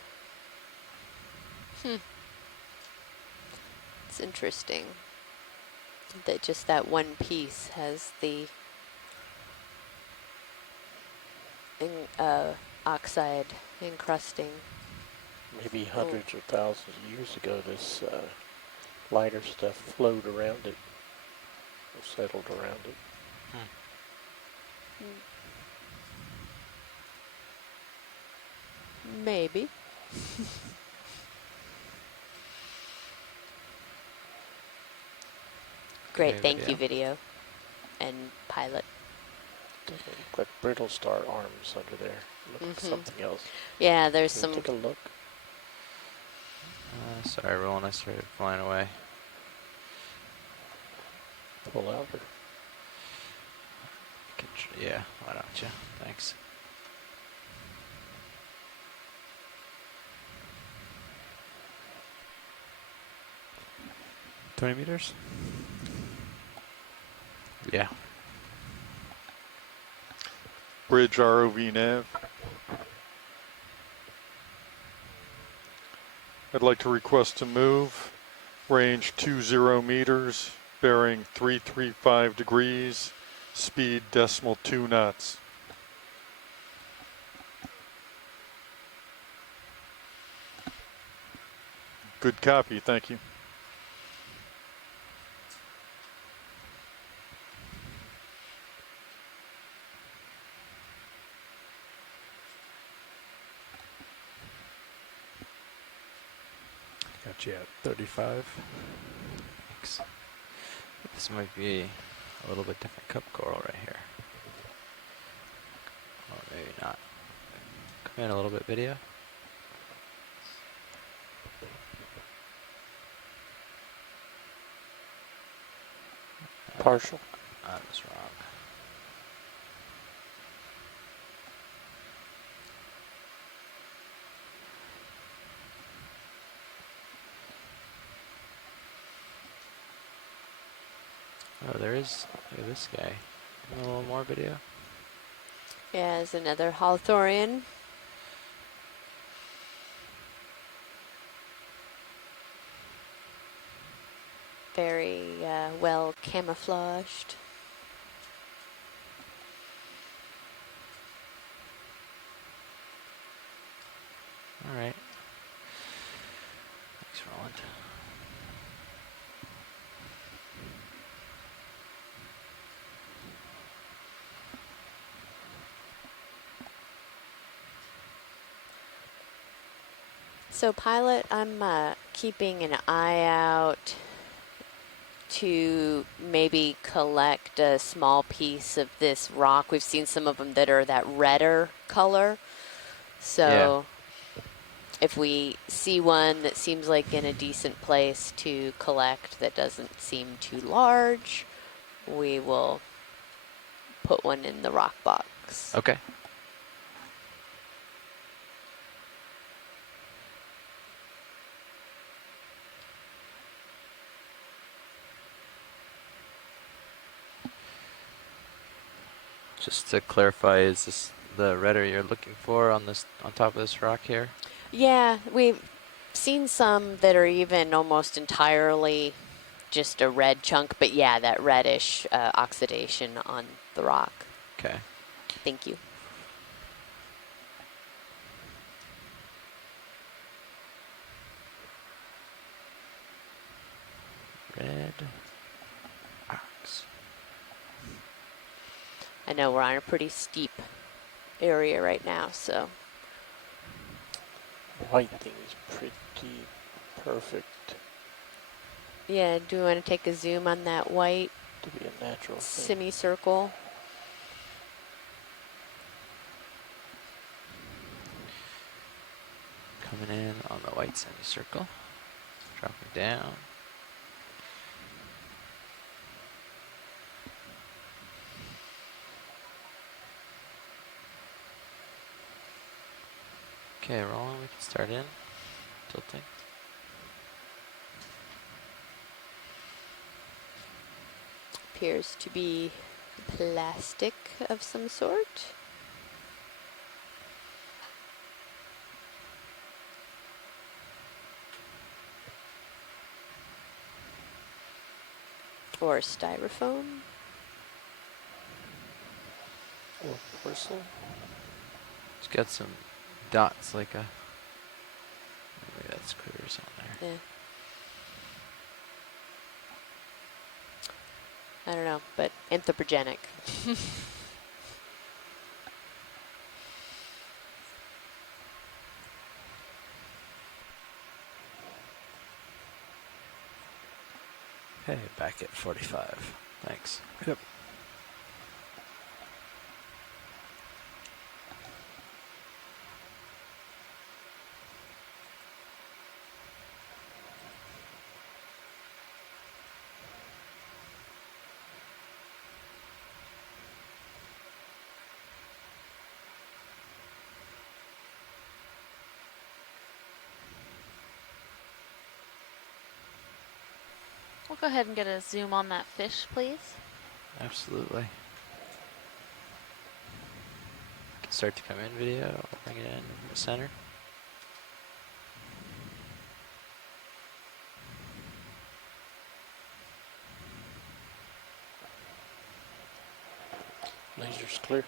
It's interesting that just that one piece has the oxide encrusting. Maybe hundreds or thousands of years ago, this lighter stuff flowed around it or settled around it. Maybe. Great, Okay, thank you, video and pilot. Doesn't look like brittle star arms under there. Look like something else. Yeah, there's Can some. you take a look? Sorry, everyone. I started flying away. Pull out or Yeah, why don't you? Thanks. $20 meters? Yeah. Bridge ROV nav. I'd like to request to move. Range 20 meters, bearing 335 degrees, speed 0.2 knots. Good copy, thank you. Got you at 35. Thanks. This might be a little bit different cup coral right here. Or maybe not. Come in a little bit, video. partial. I was wrong. Oh, there is. Look at this guy. A little more video. Yeah, there's another Hawthornian. Very well camouflaged. All right. So, pilot, I'm keeping an eye out to maybe collect a small piece of this rock. We've seen some of them that are that redder color. So if we see one that seems like in a decent place to collect that doesn't seem too large, we will put one in the rock box. Okay. Just to clarify, is this the redder you're looking for on this on top of this rock here? Yeah, we've seen some that are even almost entirely just a red chunk, but yeah, that reddish oxidation on the rock. Okay. Thank you. Red ox. I know we're on a pretty steep area right now, so White thing is pretty perfect yeah, do you want to take a zoom on that white to be a natural thing. semicircle? Coming in on the white semicircle. Dropping down. Okay, rolling. We can start in. Tilting. Appears to be plastic of some sort. Or styrofoam. Or porcelain. It's got some dots like a. Maybe that's critters on there. Yeah. I don't know, but anthropogenic. Okay, back at 45. Thanks. Yep. We'll go ahead and get a zoom on that fish, please. Absolutely. Can start to come in video. I'll bring it in the center. Laser's clear.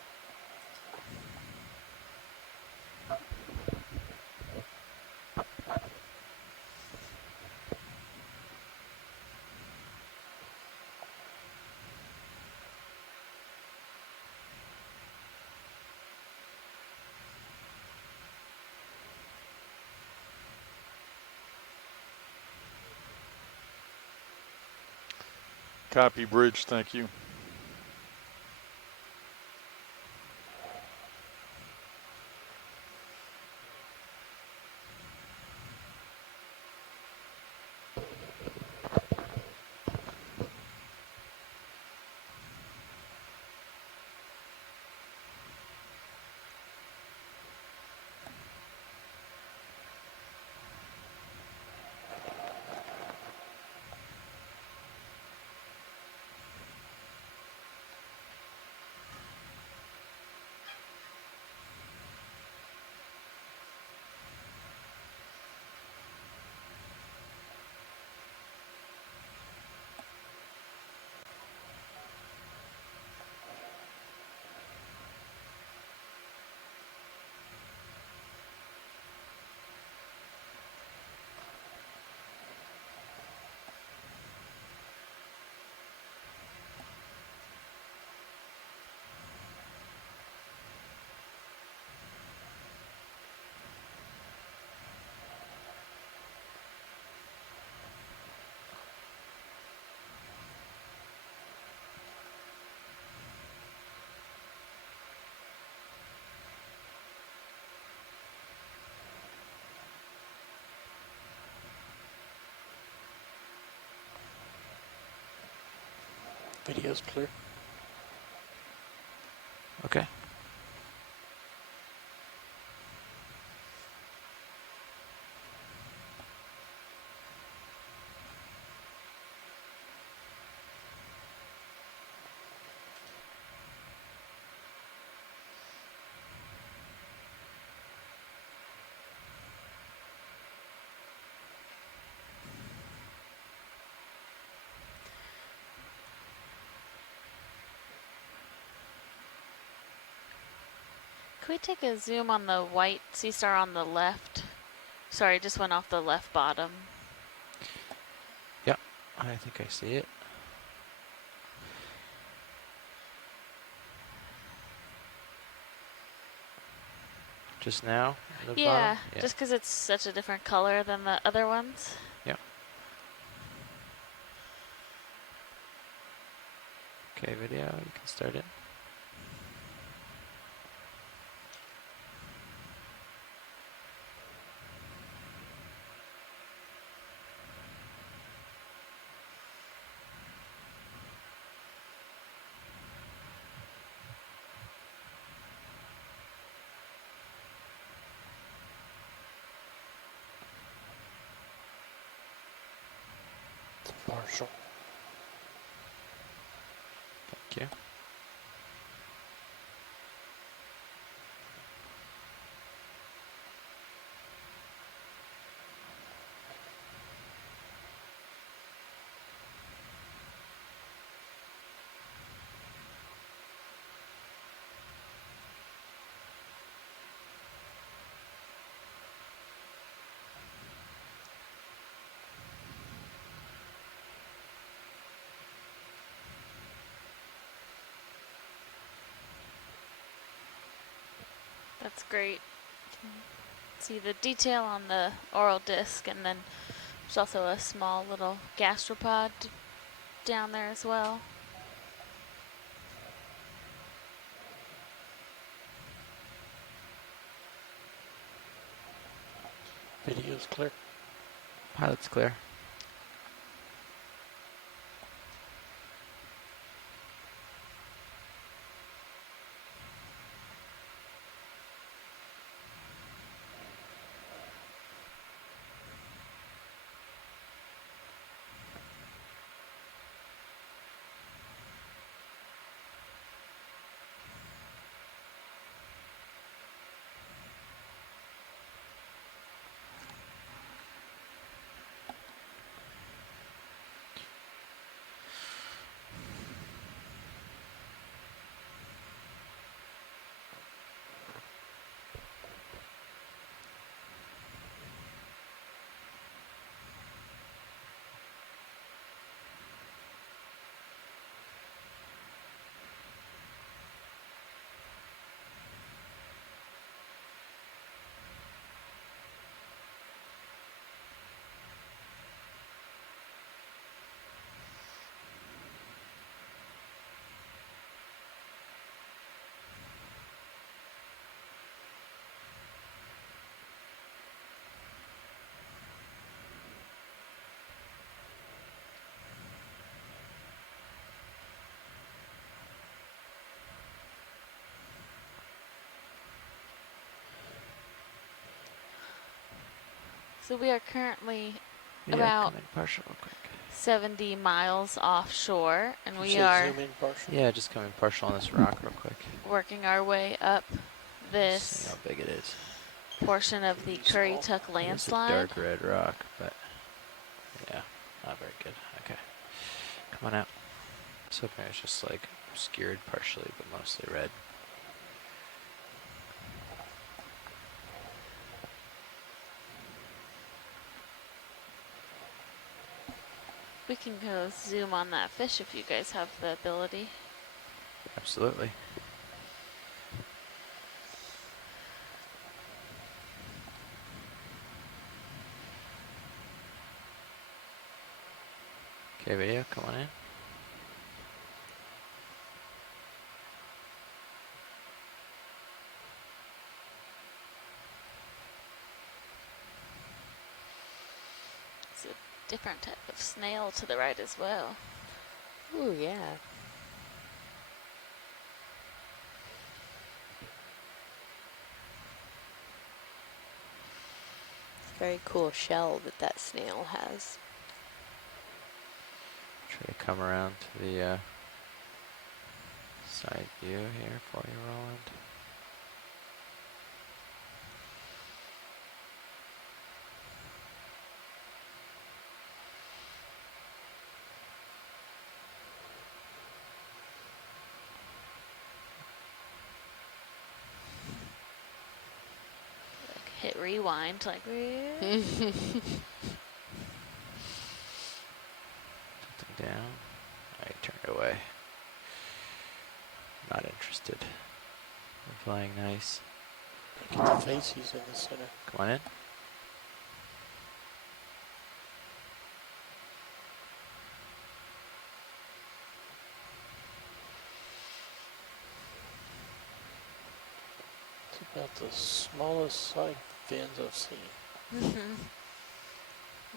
Copy bridge, thank you. Video's clear. Okay. Can we take a zoom on the white sea star on the left? Sorry, just went off the left bottom. Yeah, I think I see it. Just now? At the Yeah, bottom? Yeah. just because it's such a different color than the other ones. Yeah. Okay, video, you can start it. It's partial. Thank you. That's great. Can see the detail on the oral disc, and then there's also a small little gastropod down there as well. Video's clear. Pilot's clear. So we are currently Yeah, about come in partial real quick. 70 miles offshore, and You we say are zoom in partial. Yeah, just come in partial on this rock real quick. working our way up See this how big it is. portion of the Pretty small. Currituck It's a landslide. dark red rock, but yeah, not very good. Okay, come on out. So okay, it's just like obscured partially, but mostly red. We can go zoom on that fish if you guys have the ability. Absolutely. Okay, video, come on in. It's a different type of snail to the right as well. Ooh, yeah. Very cool shell that that snail has. Try to come around to the side view here for you, Roland. Hit rewind, like. Tilting down. I turned away. Not interested. We're flying nice. Look at the faces in the center. Come on in. It's about the smallest side fins I've seen.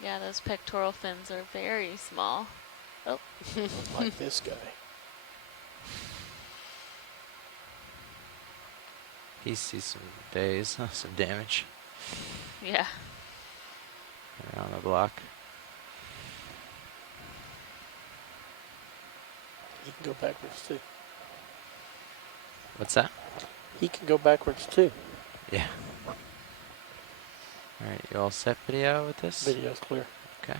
Yeah, those pectoral fins are very small. Oh, Like this guy. He sees some days, some damage yeah. around the block. He can go backwards too. What's that? He can go backwards too. Yeah. Alright, you all set video with this? Video's clear. Okay.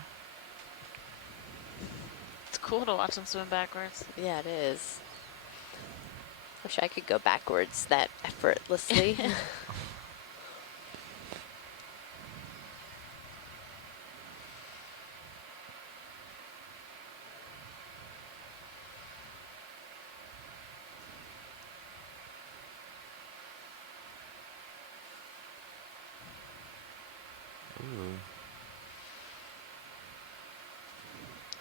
It's cool to watch them swim backwards. Yeah, it is. Wish I could go backwards that effortlessly. Ooh.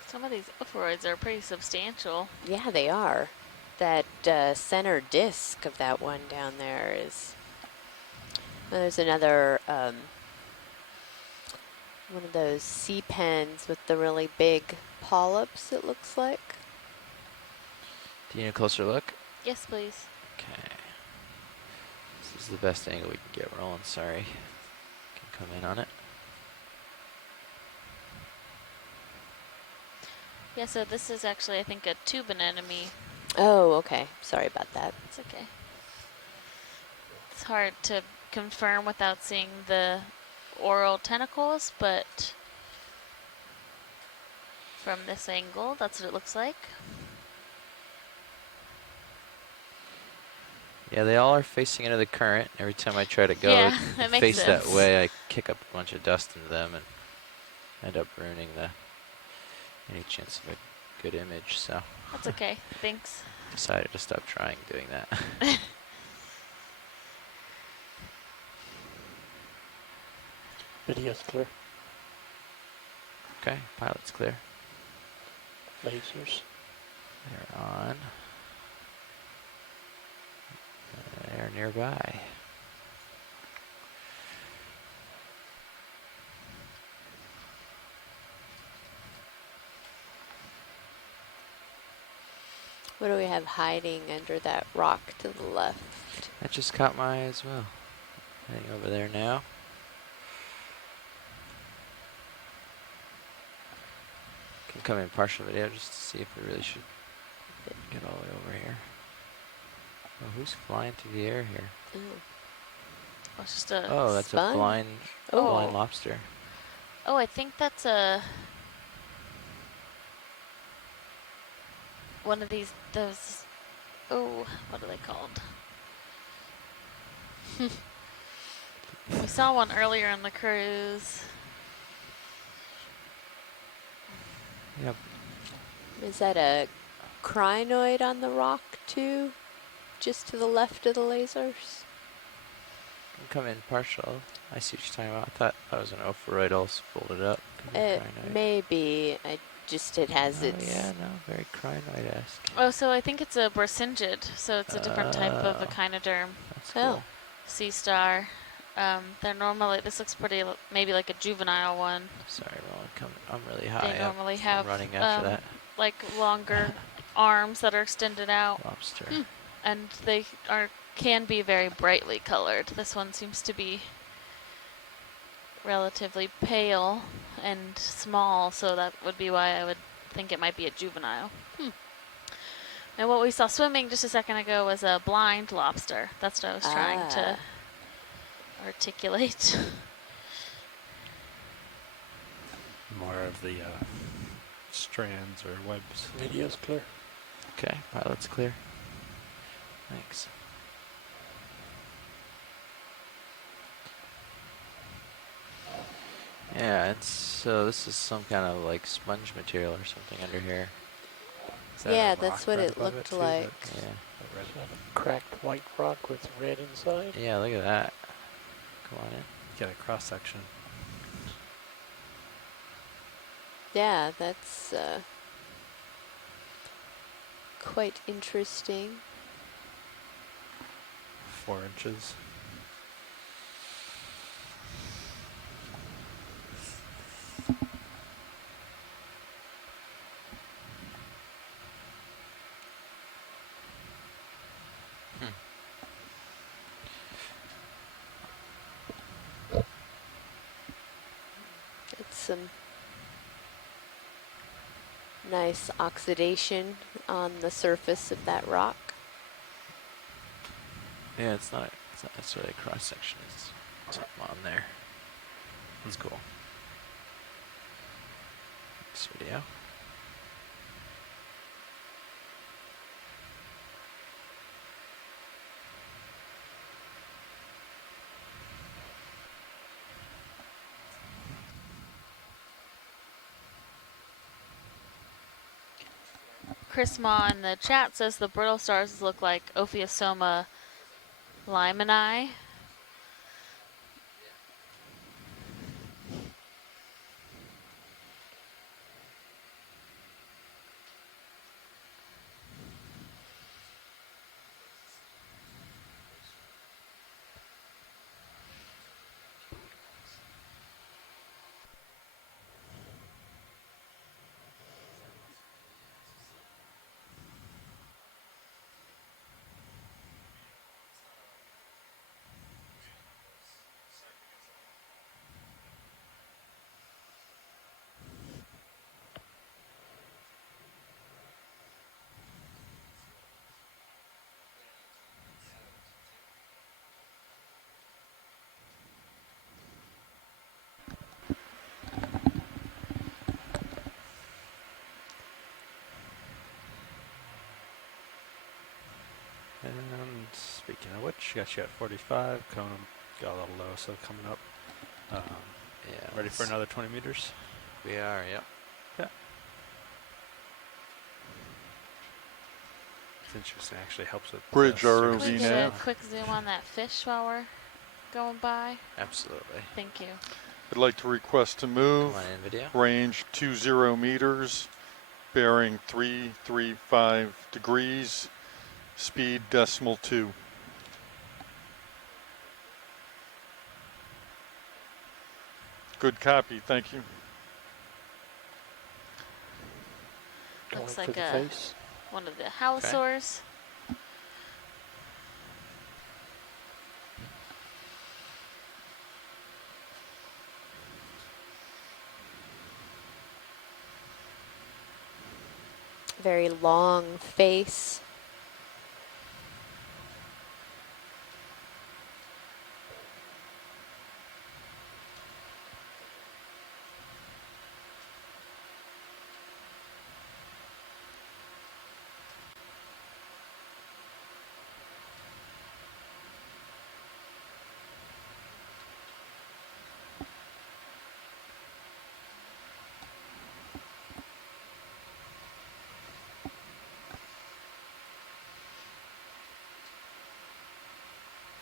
Some of these ophiroids are pretty substantial. Yeah, they are. That center disc of that one down there is. Well, there's another one of those sea pens with the really big polyps, it looks like. Do you need a closer look? Yes, please. Okay. This is the best angle we can get, Roland. Sorry. Can come in on it. Yeah, so this is actually, I think, a tube anemone. Oh, okay. Sorry about that. It's okay. It's hard to confirm without seeing the oral tentacles, but from this angle, that's what it looks like. Yeah, they all are facing into the current. Every time I try to go Yeah, that makes face that sense. way, I kick up a bunch of dust into them and end up ruining any chance of a good image. So That's okay. Thanks. decided to stop trying doing that. Video's clear. Okay, pilot's clear. Lasers. They're on. They're nearby. What do we have hiding under that rock to the left? That just caught my eye as well. Heading over there now. Can come in partial video just to see if we really should get all the way over here. Oh, who's flying through the air here? Oh, Oh, it's just a. Oh, that's Spun? a blind Oh. lobster. Oh, I think that's a. One of those. Oh, what are they called? We saw one earlier on the cruise. Yep. is that a crinoid on the rock too? Just to the left of the lasers? Can come in partial. I see what you're talking about. I thought that was an ophiroid also folded up. Could be It crinoid. may be. It has Oh its. yeah, no, very crinoid-esque. Oh, so I think it's a borsingid. So it's a different type of Oh. echinoderm. That's Oh. cool. Sea star. They're normally. This looks pretty. Maybe like a juvenile one. Sorry, Roland. I'm really high They up. normally I'm have running after that like longer arms that are extended out, lobster. and they can be very brightly colored. This one seems to be relatively pale and small, so that would be why I would think it might be a juvenile. And what we saw swimming just a second ago was a blind lobster. That's what I was trying to articulate. More of the strands or webs. Video's clear. Okay, pilot's clear. Thanks. Yeah, so this is some kind of like sponge material or something under here. Is that a Yeah, rock that's what right it above looked too, like. that's Yeah. that red- Is that a cracked white rock with red inside? Yeah, look at that. Come on in. Get a cross section. Yeah, that's quite interesting. 4 inches. It's some nice oxidation on the surface of that rock. Yeah, it's not necessarily a cross section. It's something on there. That's cool. Next video. Chris Ma in the chat says the brittle stars look like Ophiosoma limani. And speaking of which, got you at 45. Cone got a little low, so coming up. Yeah. Ready for another 20 meters? We are, yep. Yeah. It's interesting. Actually helps with Bridge surface. ROV Can we get nav. a quick zoom on that fish while we're going by? Absolutely. Thank you. I'd like to request to move. Come on in, video. Range 20 meters, bearing 335 degrees, speed .2. Good copy, thank you. Going Looks for like the a face. one of the halosaurs. Very long face.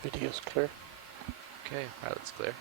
Video's clear. Okay, pilot's clear.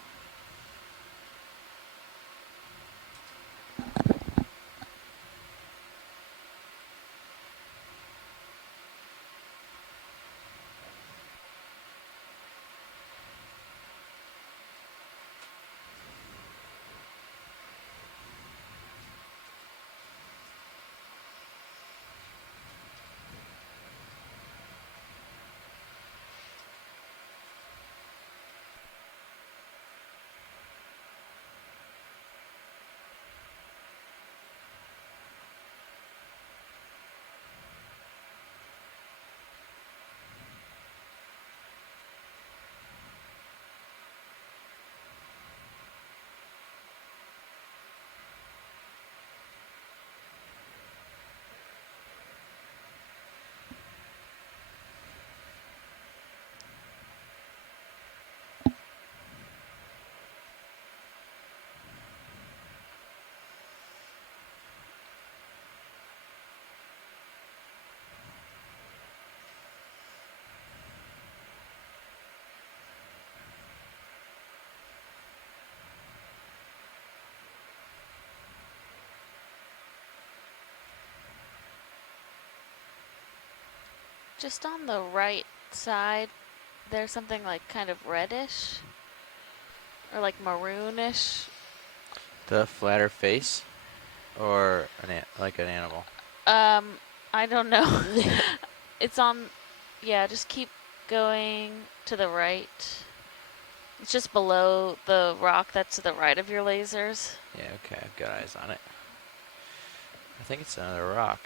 Just on the right side, there's something like kind of reddish or like maroonish. The flatter face, or like an animal. I don't know. It's on, yeah, just keep going to the right. It's just below the rock that's to the right of your lasers. Yeah, okay, I've got eyes on it. I think it's another rock.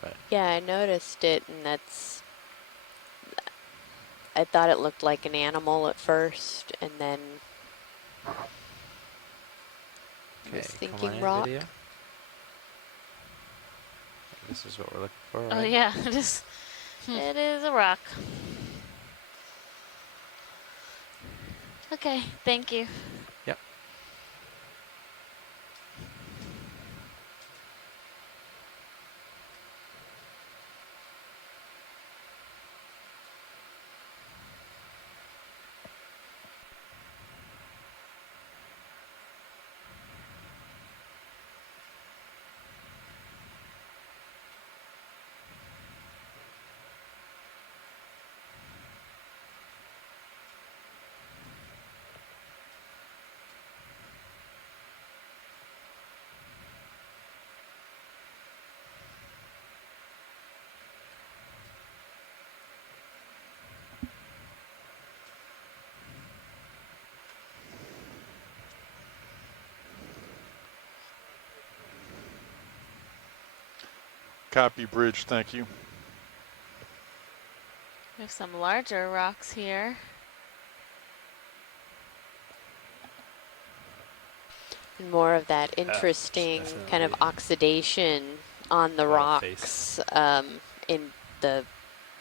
But Yeah, I noticed it, and I thought it looked like an animal at first, and then okay, was come on thinking in, rock. video. This is what we're looking for, Oh right? yeah, it is a rock. Okay, thank you. Yep. Copy bridge, thank you. We have some larger rocks here. And more of that interesting kind of definitely oxidation on the a lot of face. rocks in the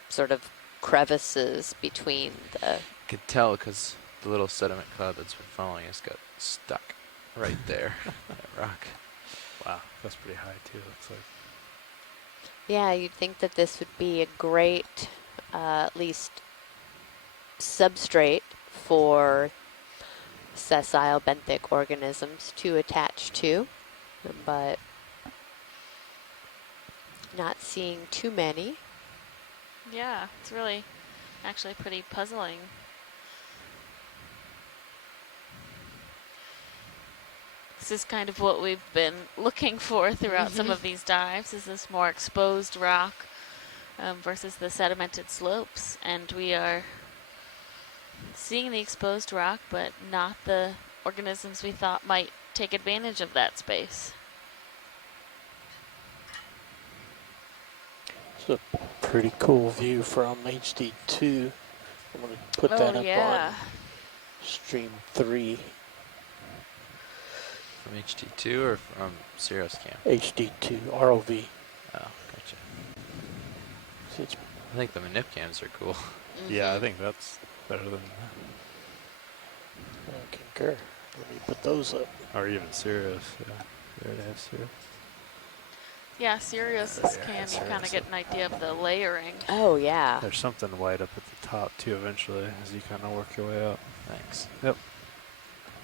sort of crevices between the. Could tell because the little sediment cloud that's been following us got stuck right there. That rock. Wow, that's pretty high too. Looks like. Yeah, you'd think that this would be a great, at least, substrate for sessile benthic organisms to attach to, but not seeing too many. Yeah, it's really actually pretty puzzling. This is kind of what we've been looking for throughout some of these dives, is this more exposed rock versus the sedimented slopes. And we are seeing the exposed rock, but not the organisms we thought might take advantage of that space. It's a pretty cool view from HD2. I'm going to put that up on stream 3. From HD2 or from Sirius Cam? HD2 ROV. Oh, gotcha. So it's I think the manip cams are cool. Yeah, I think that's better than, I concur. Let me put those up. or even Sirius. Yeah, there it is. Sirius. Yeah, Sirius's cam, you kind of get an idea of the layering. Oh, yeah. There's something white up at the top too. Eventually, as you kind of work your way up. Thanks. Yep.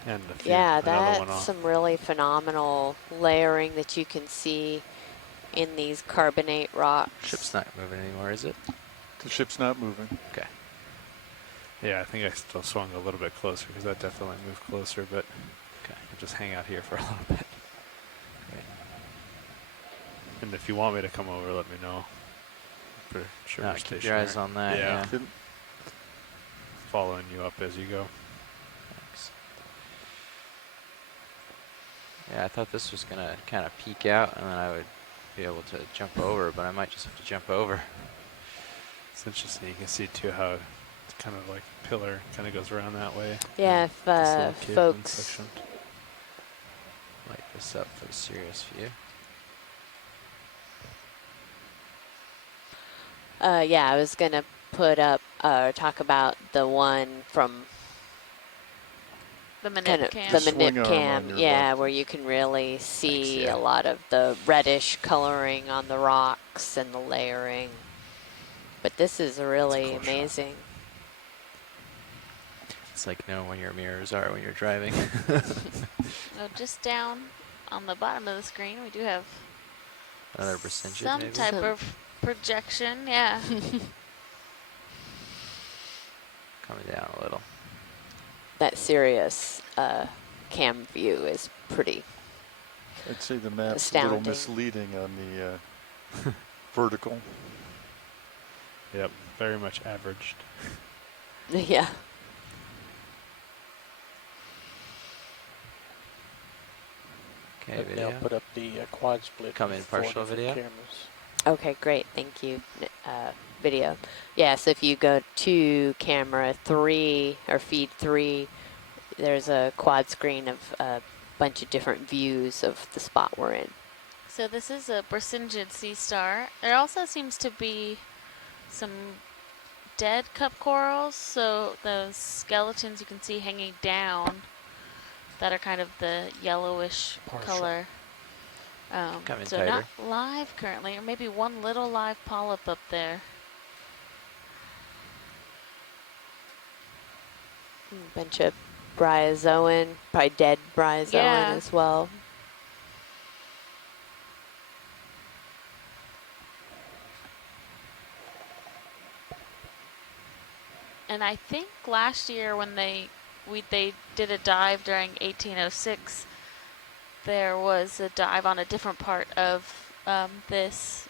And a few, Yeah, another one that's off. some really phenomenal layering that you can see in these carbonate rocks. Ship's not moving anymore, is it? The ship's not moving. Okay. Yeah, I think I still swung a little bit closer because that definitely moved closer, but Okay. I'll just hang out here for a little bit. Great. And if you want me to come over, let me know. For sure, No, we're keep your eyes stationary. on that. Yeah. Didn't- Following you up as you go. Thanks. Yeah, I thought this was gonna kind of peek out, and then I would be able to jump over, but I might just have to jump over. It's interesting. You can see too how it's kind of like a pillar kind of goes around that way. Yeah, This little if cave-in folks. section. Light this up for the serious view. Yeah, I was going to put up, talk about the one from The kind manip of cam. the Swing manip arm cam, on your yeah, left. where you can really see yeah. a lot of the reddish coloring on the rocks and the layering. But this is really cool shot. amazing. It's like knowing where your mirrors are when you're driving. Oh, just down on the bottom of the screen, we do have Another percentage, Some maybe? type Some- of projection, yeah. Coming down a little. That Sirius cam view is pretty. I'd say the map's a Astounding. little misleading on the vertical. Yep, very much averaged. Yeah. Okay, I've now video. put up the quad split. Come in with 4 partial different video. Cameras. Okay, great. Thank you. Video. Yeah, so if you go to camera 3 or feed 3, there's a quad screen of a bunch of different views of the spot we're in. So this is a Brisingid sea star. There also seems to be some dead cup corals, so those skeletons you can see hanging down that are kind of the yellowish Partial. color. Come in So tighter. not live currently, or maybe one little live polyp up there. Bunch of bryozoan, probably dead bryozoan Yeah. as well. And I think last year when they did a dive during 1806, there was a dive on a different part of this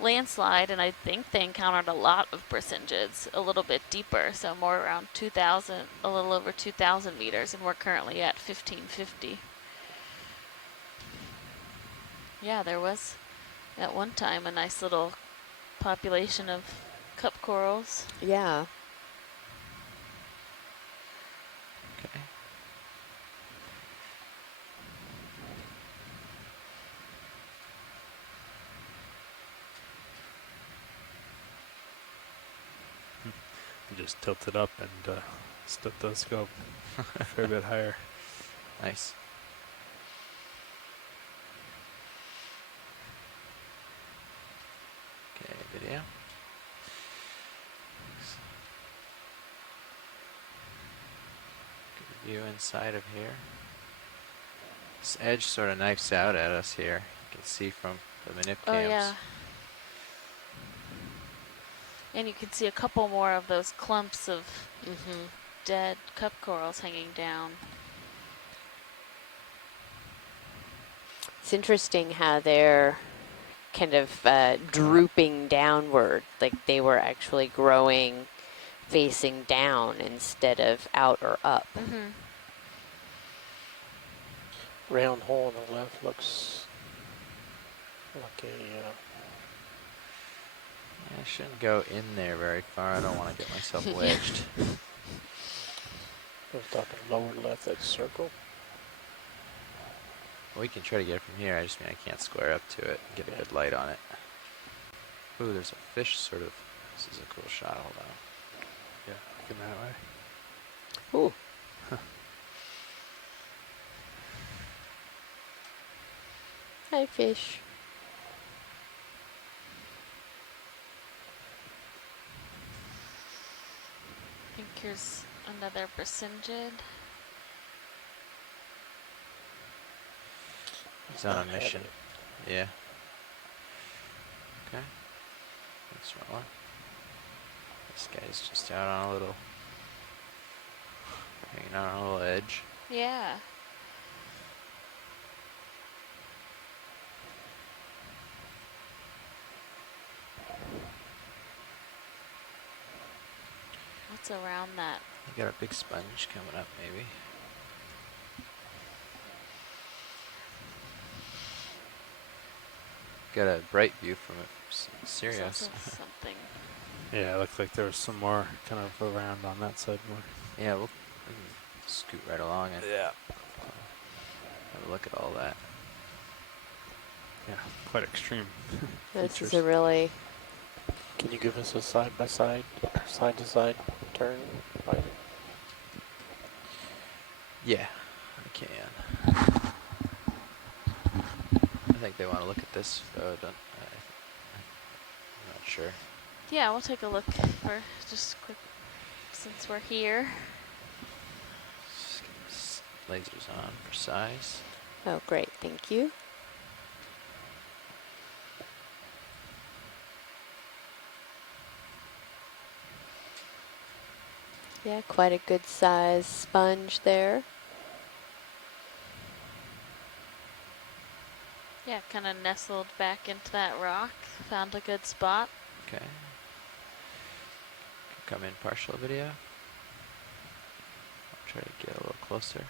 landslide, and I think they encountered a lot of Brisingids a little bit deeper, so more around 2,000, a little over 2,000 meters, and we're currently at 1,550. Yeah, there was at one time a nice little population of cup corals. Yeah. Okay. Just tilt it up and step the scope a fair bit higher. Nice. Okay, video. Good view inside of here. This edge sort of knifes out at us here. You can see from the manip Oh cams. yeah. And you can see a couple more of those clumps of Mm-hmm. dead cup corals hanging down. It's interesting how they're kind of drooping downward, like they were actually growing facing down instead of out or up. Mm-hmm. Round hole on the left looks like a I shouldn't go in there very far. I don't want to get myself wedged. I was talking lower left, that circle. We can try to get it from here. I just mean I can't square up to it and get a good light on it. Ooh, there's a fish sort of. This is a cool shot. Hold on. Yeah, looking that way. Ooh. Hi, fish. I think here's another Brisingid. He's on a Not having mission. it. Yeah. Okay. That's right one. This guy's just out on a little, hanging out on a little edge. Yeah. What's around that? You got a big sponge coming up, maybe. Got a bright view from it. There's Sirius. also something. Yeah, it looked like there was some more kind of around on that side more. Yeah, we can scoot right along and Yeah. have a look at all that. Yeah, quite extreme. This is features. a really Can you give us a side-by-side, side-to-side turn? Yeah, I can. I think they want to look at this, though. I'm not sure. Yeah, we'll take a look for just quick, since we're here. Just get this lasers on for size. Oh, great. Thank you. Yeah, quite a good size sponge there. Yeah, kind of nestled back into that rock. Found a good spot. Okay. Come in partial video. I'll try to get a little closer.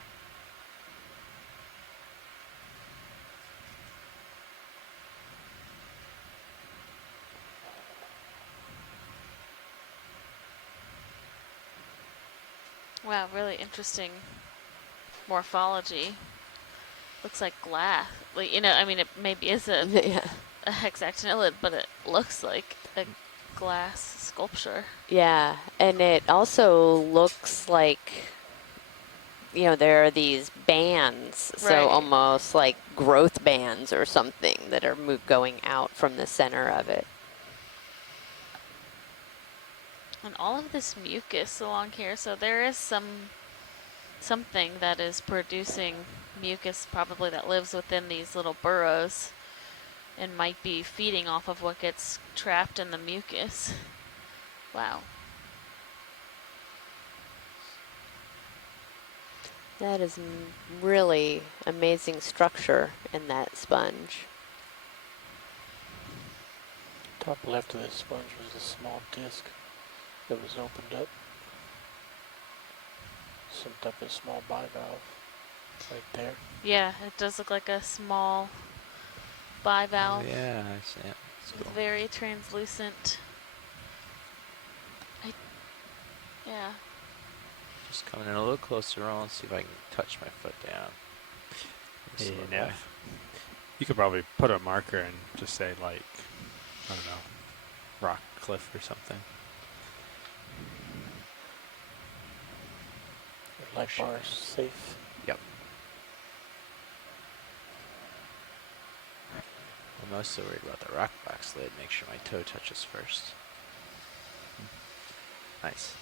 Wow, really interesting morphology. Looks like glass. Like, you know, I mean, it maybe is a, Yeah. a hexactinellid, but it looks like a glass sculpture. Yeah, and it also looks like, you know, there are these bands, Right. so almost like growth bands or something that are going out from the center of it. And all of this mucus along here, so there is something that is producing mucus probably that lives within these little burrows and might be feeding off of what gets trapped in the mucus. Wow. That is really amazing structure in that sponge. Top left of this sponge was a small disc that was opened up. Some type of small bivalve right there. Yeah, it does look like a small bivalve. Oh yeah, I see it. It's With cool. very translucent. Yeah. Just coming in a little closer on, see if I can touch my foot down. This Hey, little now, guy. you could probably put a marker and just say like, I don't know, rock cliff or something. Light Sure. bars safe. Yep. I'm mostly worried about the rock box lid. Make sure my toe touches first. Nice.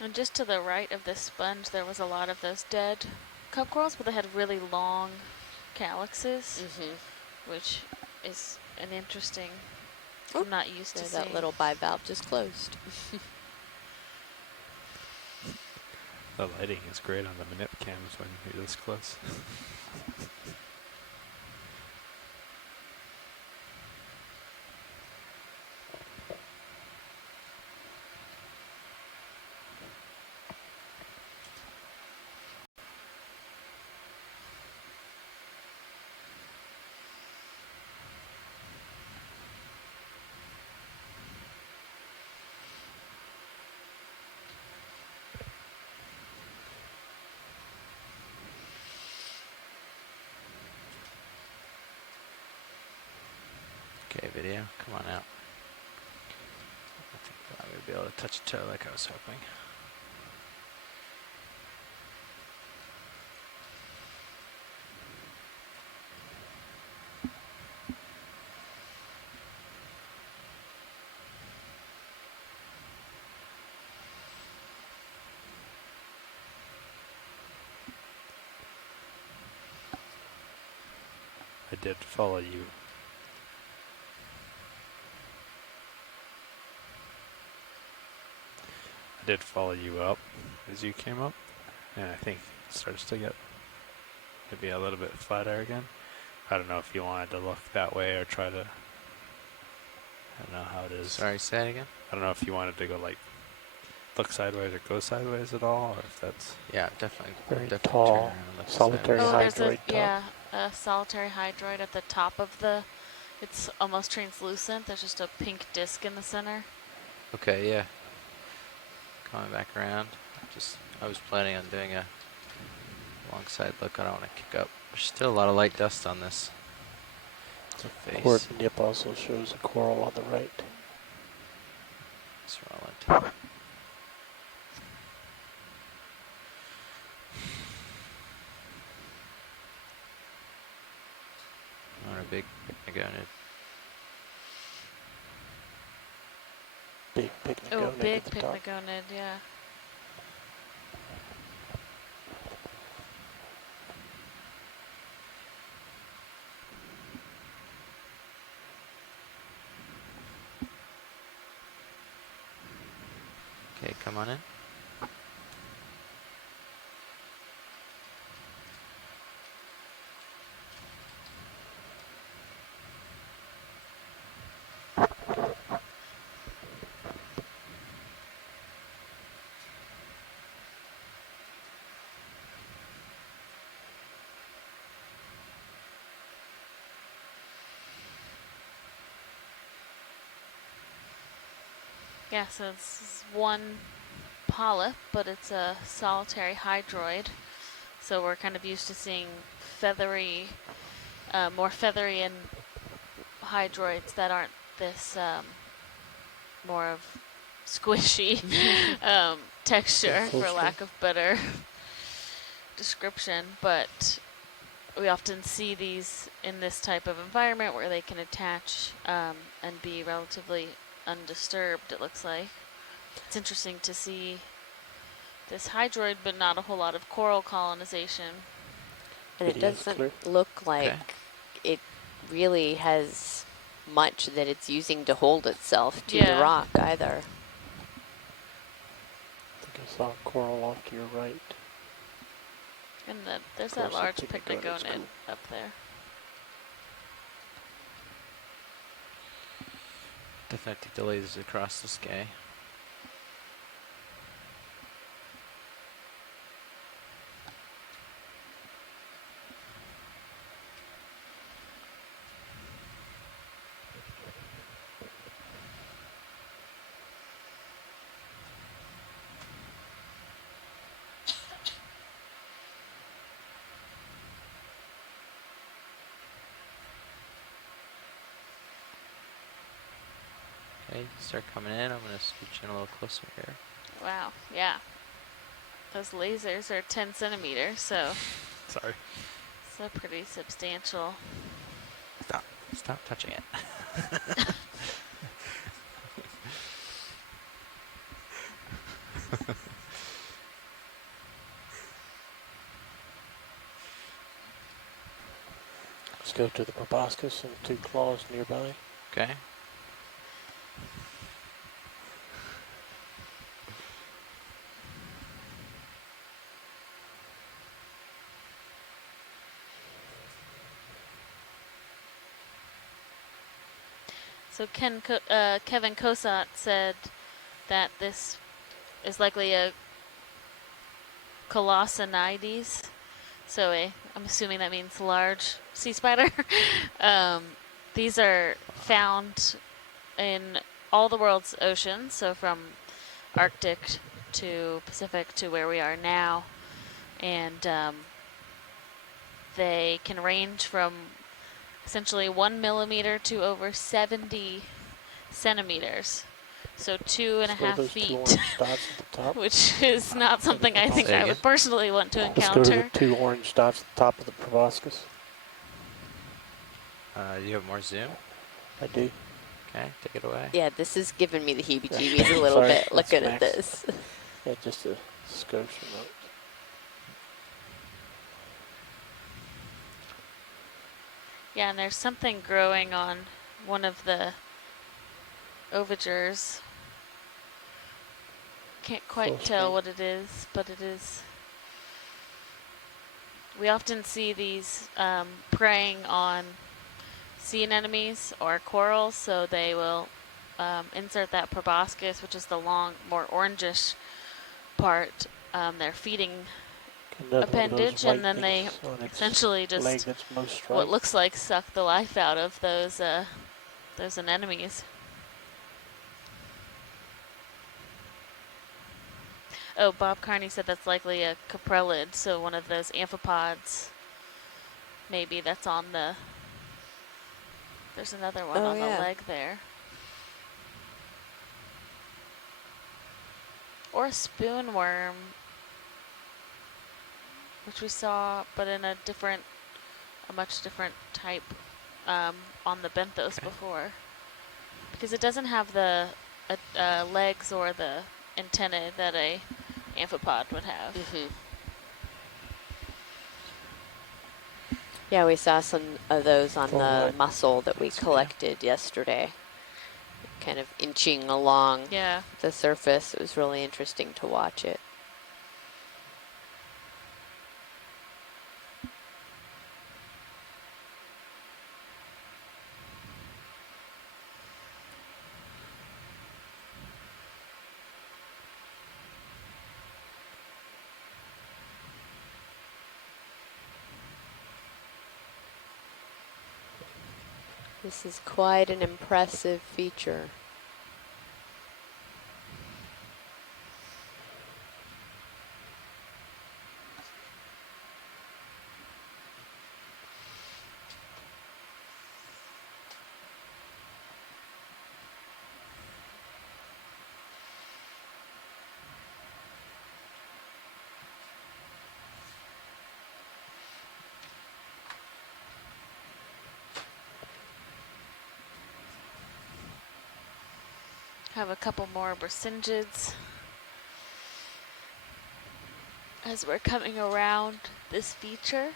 And just to the right of this sponge, there was a lot of those dead cup corals, but they had really long calyxes, which is an interesting. Oh, I'm not used to There's seeing. that little bivalve just closed. The lighting is great on the manip cams when you're this close. Okay, video, come on out. I think I'm gonna be able to touch a toe like I was hoping. I did follow you. I did follow you up as you came up, and I think it starts to get maybe a little bit flatter again. I don't know if you wanted to look that way or try to. I don't know how it is. Sorry, say it again? I don't know if you wanted to go like look sideways or go sideways at all, or if that's. Yeah, definitely. Very definitely tall, turn around and look solitary sideways. Oh, there's hydroid a top. a solitary hydroid at the top of the. It's almost translucent. There's just a pink disc in the center. Okay, yeah. Coming back around. I was planning on doing a long side look. I don't want to kick up. There's still a lot of light dust on this. Face. Cord nip also shows a coral on the right. It's rolling. I want to big pygnogonid. Big picnic Oh, going big at the top. pygnogonid, yeah. Okay, come on in. Yeah, so it's one polyp, but it's a solitary hydroid. So we're kind of used to seeing feathery, more feathery and hydroids that aren't this more of squishy texture, for Closer. lack of better description. But we often see these in this type of environment where they can attach and be relatively undisturbed, it looks like. It's interesting to see this hydroid, but not a whole lot of coral colonization. And it Video's doesn't clear. look like Okay. it really has much that it's using to hold itself to the Yeah. rock either. I think I saw a coral off to your right. And there's Of that course, large the pygnogonid's pygnogonid cool. up there. Definitely take the lasers across the sky. Okay, start coming in. I'm gonna scooch in a little closer here. Wow, yeah. Those lasers are 10 centimeters, so Sorry. it's a pretty substantial. Stop touching it. Let's go to the proboscis and 2 claws nearby. Okay. So Kevin Cosat said that this is likely a Colossinides. So I'm assuming that means large sea spider. These are found in all the world's oceans, so from Arctic to Pacific to where we are now. And they can range from essentially 1 millimeter to over 70 centimeters. So 2.5 those 2 feet, orange dots at the top. which is not something I think Say I again? would personally want to Let's go to the encounter. 2 orange dots at the top of the proboscis. You have more zoom? I do. Okay, take it away. Yeah, this is giving me the heebie-jeebies a little Sorry, bit that's looking at max. this. Yeah, just a skosh amount. Yeah, and there's something growing on one of the ovagers. Can't quite Full tell screen. what it is, but it is. We often see these preying on sea anemones or corals, so they will insert that proboscis, which is the long, more orangish part, their feeding Another appendage, and then they essentially leg just that's most what striped. looks like suck the life out of those anemones. Oh, Bob Carney said that's likely a caprellid, so one of those amphipods. Maybe that's on the. There's another one Oh, on yeah. the leg there. Or a spoon worm, which we saw, but in a much different type. on the benthos Okay. before, because it doesn't have the legs or the antennae that a amphipod would have. Yeah, we saw some of those on Oh, the right. mussel that we Yeah. collected yesterday, kind of inching along Yeah. the surface. It was really interesting to watch it. This is quite an impressive feature. Have a couple more Bersingids as we're coming around this feature.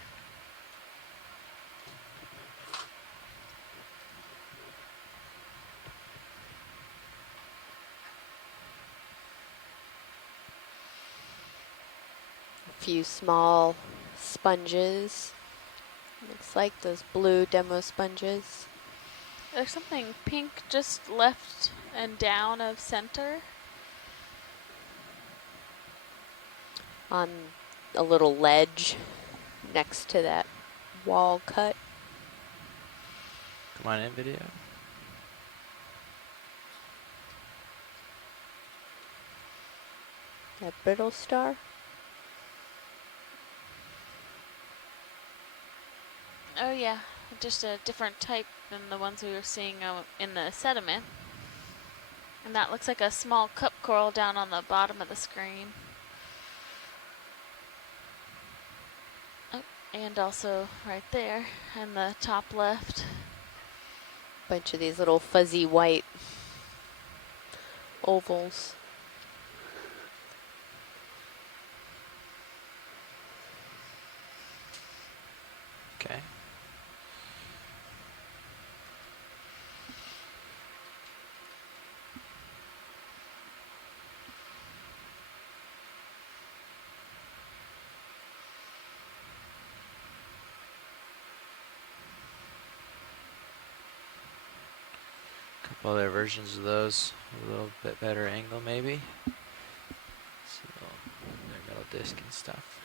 A few small sponges. Looks like those blue demo sponges. There's something pink just left and down of center. On a little ledge next to that wall cut. Come on in, video. That brittle star. Oh yeah, just a different type than the ones we were seeing in the sediment. And that looks like a small cup coral down on the bottom of the screen. Oh, and also right there in the top left. Bunch of these little fuzzy white ovals. Okay. Couple other versions of those, a little bit better angle maybe. See their middle disc and stuff.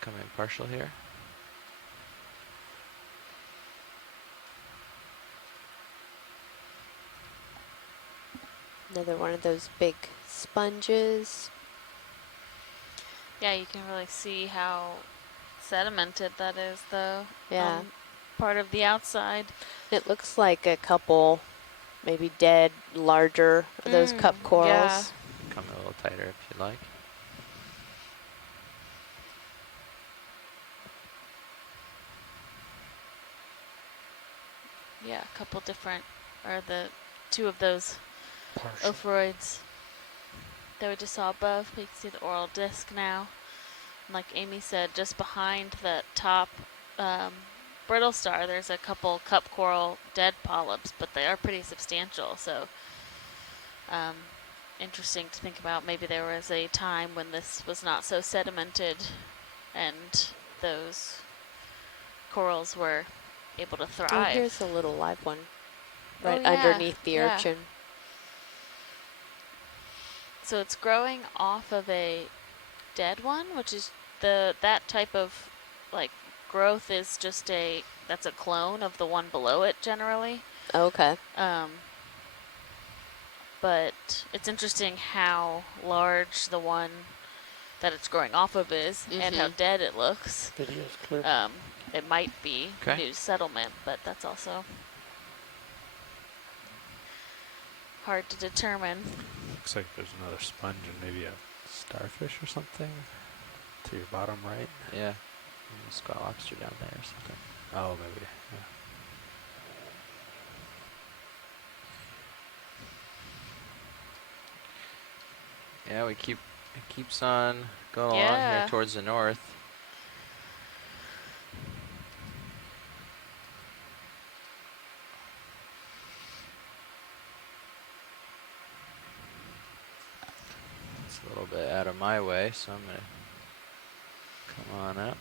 Come in partial here. Another one of those big sponges. Yeah, you can really see how sedimented that is though. Yeah. Part of the outside. It looks like a couple, maybe dead, larger of those cup corals. Yeah. Come a little tighter if you'd like. Yeah, a couple different, or the two of those Partial. ophroids that we just saw above. But you can see the oral disc now. And like Amy said, just behind the top brittle star, there's a couple cup coral dead polyps, but they are pretty substantial. So interesting to think about. Maybe there was a time when this was not so sedimented and those corals were able to thrive. Oh, here's a little live one right Oh, yeah, underneath the yeah. urchin. So it's growing off of a dead one, which is that type of like growth is just that's a clone of the one below it generally. Okay. But it's interesting how large the one that it's growing off of is and how dead it looks. Video's clear. It might be Okay. new settlement, but that's also hard to determine. Looks like there's another sponge and maybe a starfish or something to your bottom right. Yeah. Squat lobster down there or something. Oh, maybe. Yeah, it keeps on going along here Yeah. towards the north. It's a little bit out of my way, so I'm gonna come on up.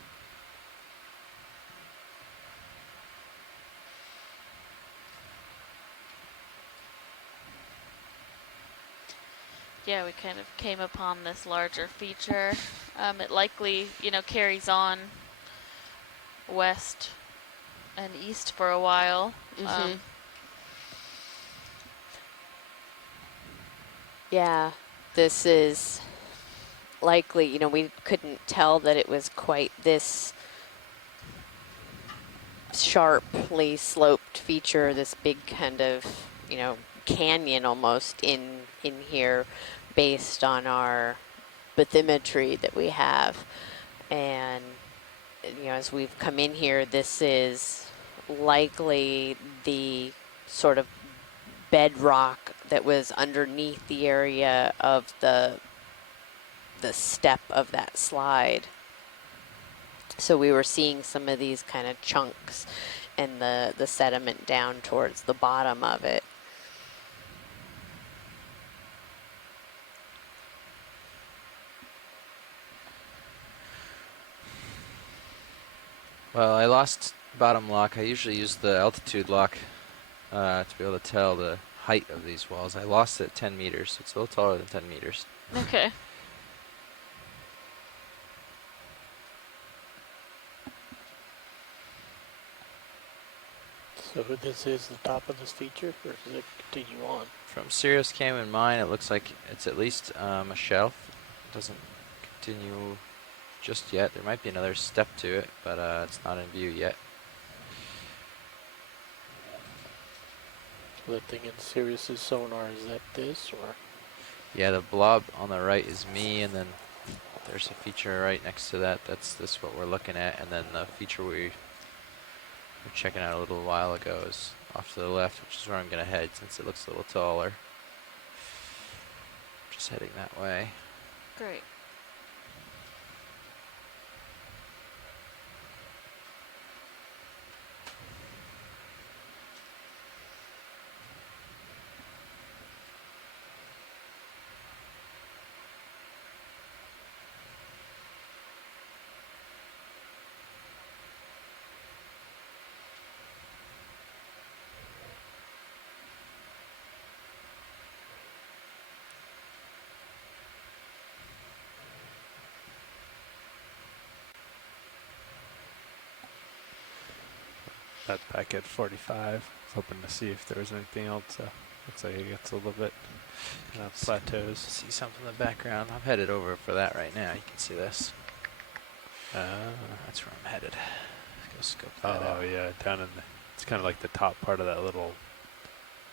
Yeah, we kind of came upon this larger feature. It likely, carries on west and east for a while. Yeah, this is likely, we couldn't tell that it was quite this sharply sloped feature, this big kind of, canyon almost in here based on our bathymetry that we have. And, as we've come in here, this is likely the sort of bedrock that was underneath the area of the step of that slide. So we were seeing some of these kind of chunks and the sediment down towards the bottom of it. Well, I lost bottom lock. I usually use the altitude lock to be able to tell the height of these walls. I lost it at 10 meters. It's a little taller than 10 meters. Okay. So this is the top of this feature, or does it continue on? From Sirius Cam in mine, it looks like it's at least a shelf. It doesn't continue just yet. There might be another step to it, but it's not in view yet. So the thing in Sirius's sonar, is that this, or? Yeah, the blob on the right is me, and then there's a feature right next to that. That's what we're looking at, and then the feature we were checking out a little while ago is off to the left, which is where I'm going to head since it looks a little taller. Just heading that way. Great. That's back at 45. Hoping to see if there was anything else. Looks like it gets a little bit kind of plateaus. See something in the background. I'm headed over for that right now. You can see this. That's where I'm headed. Let's go scope that out. Oh yeah, down in the. It's kind of like the top part of that little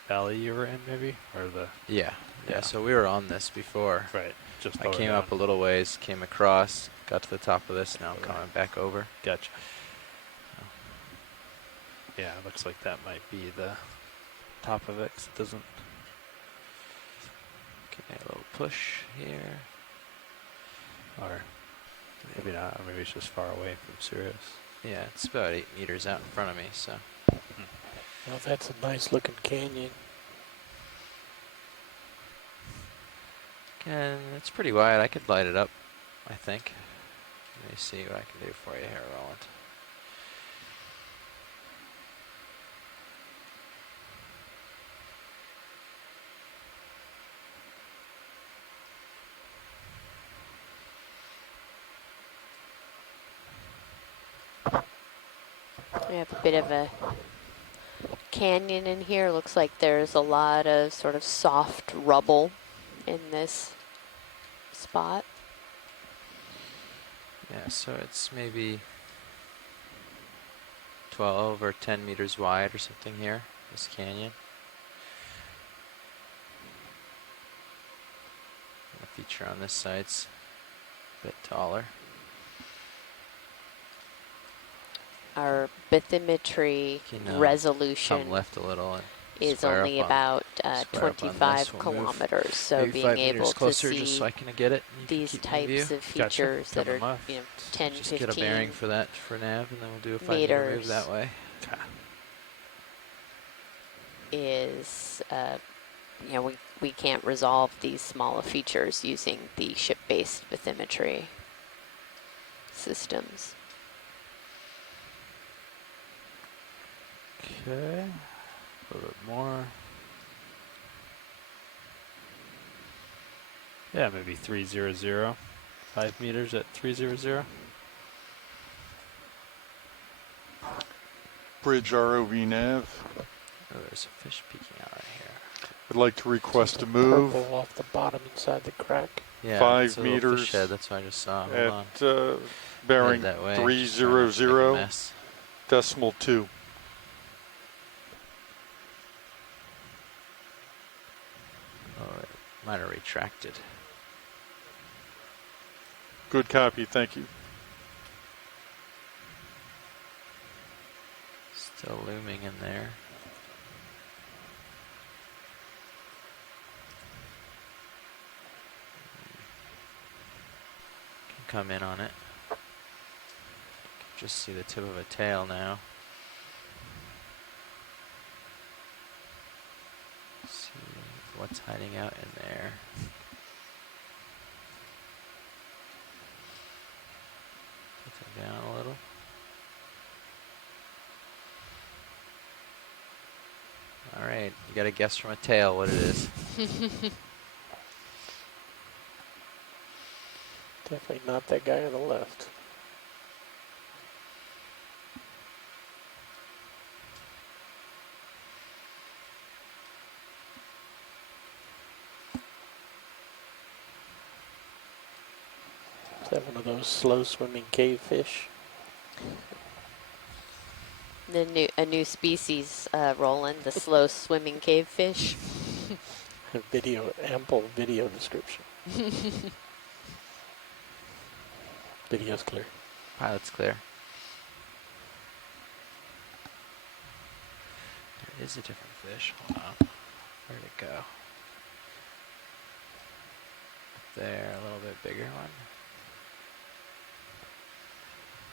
valley you were in, maybe, or the. Yeah. Yeah. So we were on this before. Right. Just. I lower came down. up a little ways, came across, got to the top of this. Now I'm coming back over. Gotcha. Yeah, it looks like that might be the top of it. 'Cause it doesn't. Okay, a little push here. Or maybe not. Or maybe it's just far away from Sirius. Yeah, it's about 8 meters out in front of me, so. Well, that's a nice looking canyon. And it's pretty wide. I could light it up, I think. Let me see what I can do for you here, Roland. We have a bit of a canyon in here. Looks like there's a lot of sort of soft rubble in this spot. Yeah, so it's maybe 12 or 10 meters wide or something here, this canyon. The feature on this side's a bit taller. our bathymetry You know, resolution come left a little and is square only up on- about square up on 25 this. We'll move kilometers. So maybe being 5 meters able to closer just see so I can get it. You can these keep me in view. types of Gotcha. features that Coming are, left. 10, Just 15 get a bearing for that for nav, and then we'll do a 5 meter move meters. that way. is, we can't resolve these smaller features using the ship-based bathymetry systems. Okay, a little bit more. Yeah, maybe 300. 5 meters at 300. Bridge ROV nav. Oh, there's a fish peeking out right here. Would like to request a Something move purple off the bottom inside the crack. Yeah, 5 it's a little meters fish head. That's what I just saw. Hold on. at bearing Head that way. 300 mess. decimal 2. Oh, it might have retracted. Good copy, thank you. Still looming in there. Can come in on it. Just see the tip of a tail now. See what's hiding out in there. Put it down a little. All right, you got to guess from a tail what it is. Definitely not that guy on the left. Is that one of those slow swimming cave fish? A new species, Roland, the slow swimming cave fish. Ample video description. Video's clear. Pilot's clear. There is a different fish. Hold on. Where'd it go? Up there, a little bit bigger one.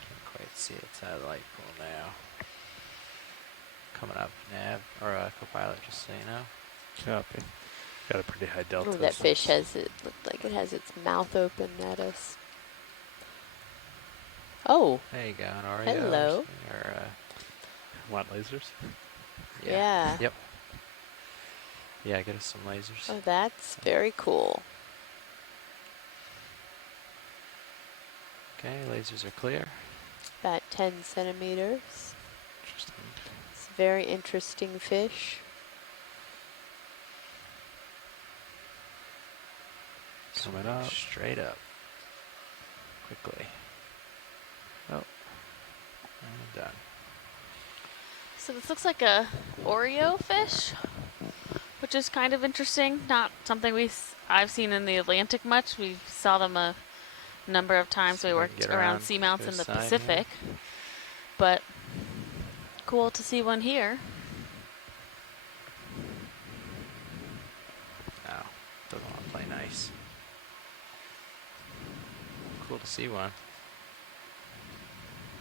Can't quite see it. It's out of the light pool now. Coming up, nav or co-pilot, just so you know. Copy. Got a pretty high delta. Ooh, that fish looked like it has its mouth open at us. Oh, There you go, an Oreo. hello. Or, Want lasers? Yeah. Yep. Yeah, get us some lasers. Oh, that's very cool. Okay, lasers are clear. About 10 centimeters. Interesting. It's a very interesting fish. Coming Swing up. straight up. Quickly. Oh. And done. So this looks like a Oreo fish, which is kind of interesting. Not something I've seen in the Atlantic much. We saw them a number of times. See We if I can worked get around around seamounts to in the the side here. Pacific, but cool to see one here. Oh, doesn't want to play nice. Cool to see one.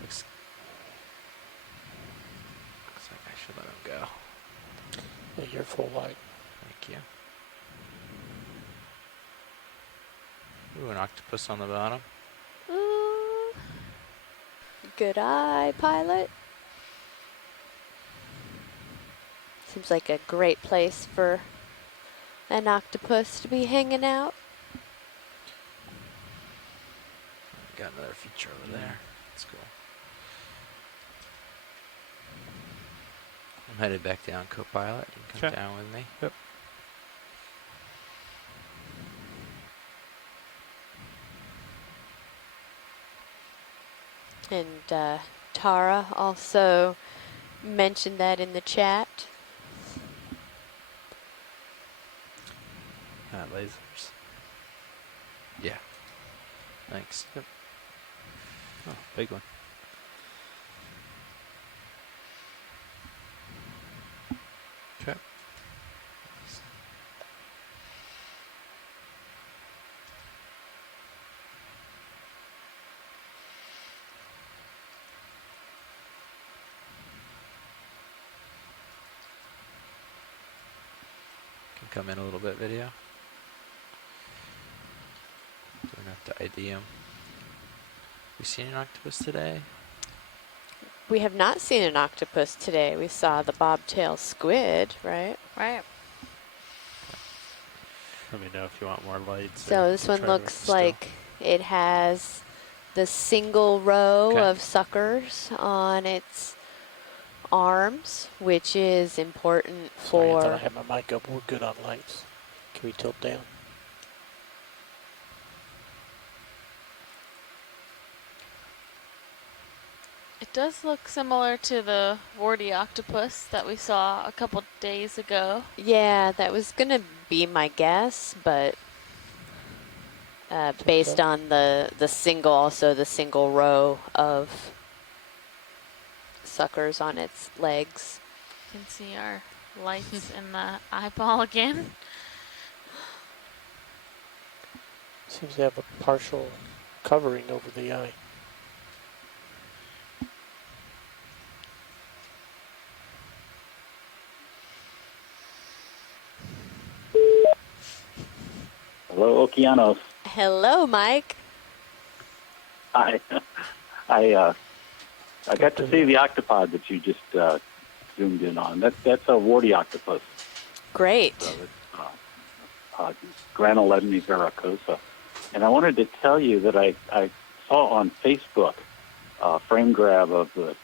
Looks like I should let him go. Yeah, you're full light. Thank you. Ooh, an octopus on the bottom. Ooh. Good eye, pilot. Seems like a great place for an octopus to be hanging out. Got another feature over there. That's cool. I'm headed back down, co-pilot. You can come Okay. down with me. Yep. And Tara also mentioned that in the chat. Lasers. Yeah. Thanks. Oh, big one. come in a little bit, video. Don't have to ID him. We seen an octopus today? We have not seen an octopus today. We saw the bobtail squid, right? Right. Let me know if you want more lights. So this one looks like it has the single row Okay. of suckers on its arms, which is important Sorry, I thought I for. had my mic up. We're good on lights. Can we tilt down? It does look similar to the warty octopus that we saw a couple days ago. Yeah, that was gonna be my guess, but based on the single row of suckers on its legs. You can see our lights in the eyeball again. Seems to have a partial covering over the eye. Hello, Okeanos. Hello, Mike. Hi. I got to see the octopod that you just zoomed in on. That's a warty octopus. Great. So it's Granuledone verrucosa. And I wanted to tell you that I saw on Facebook a frame grab of the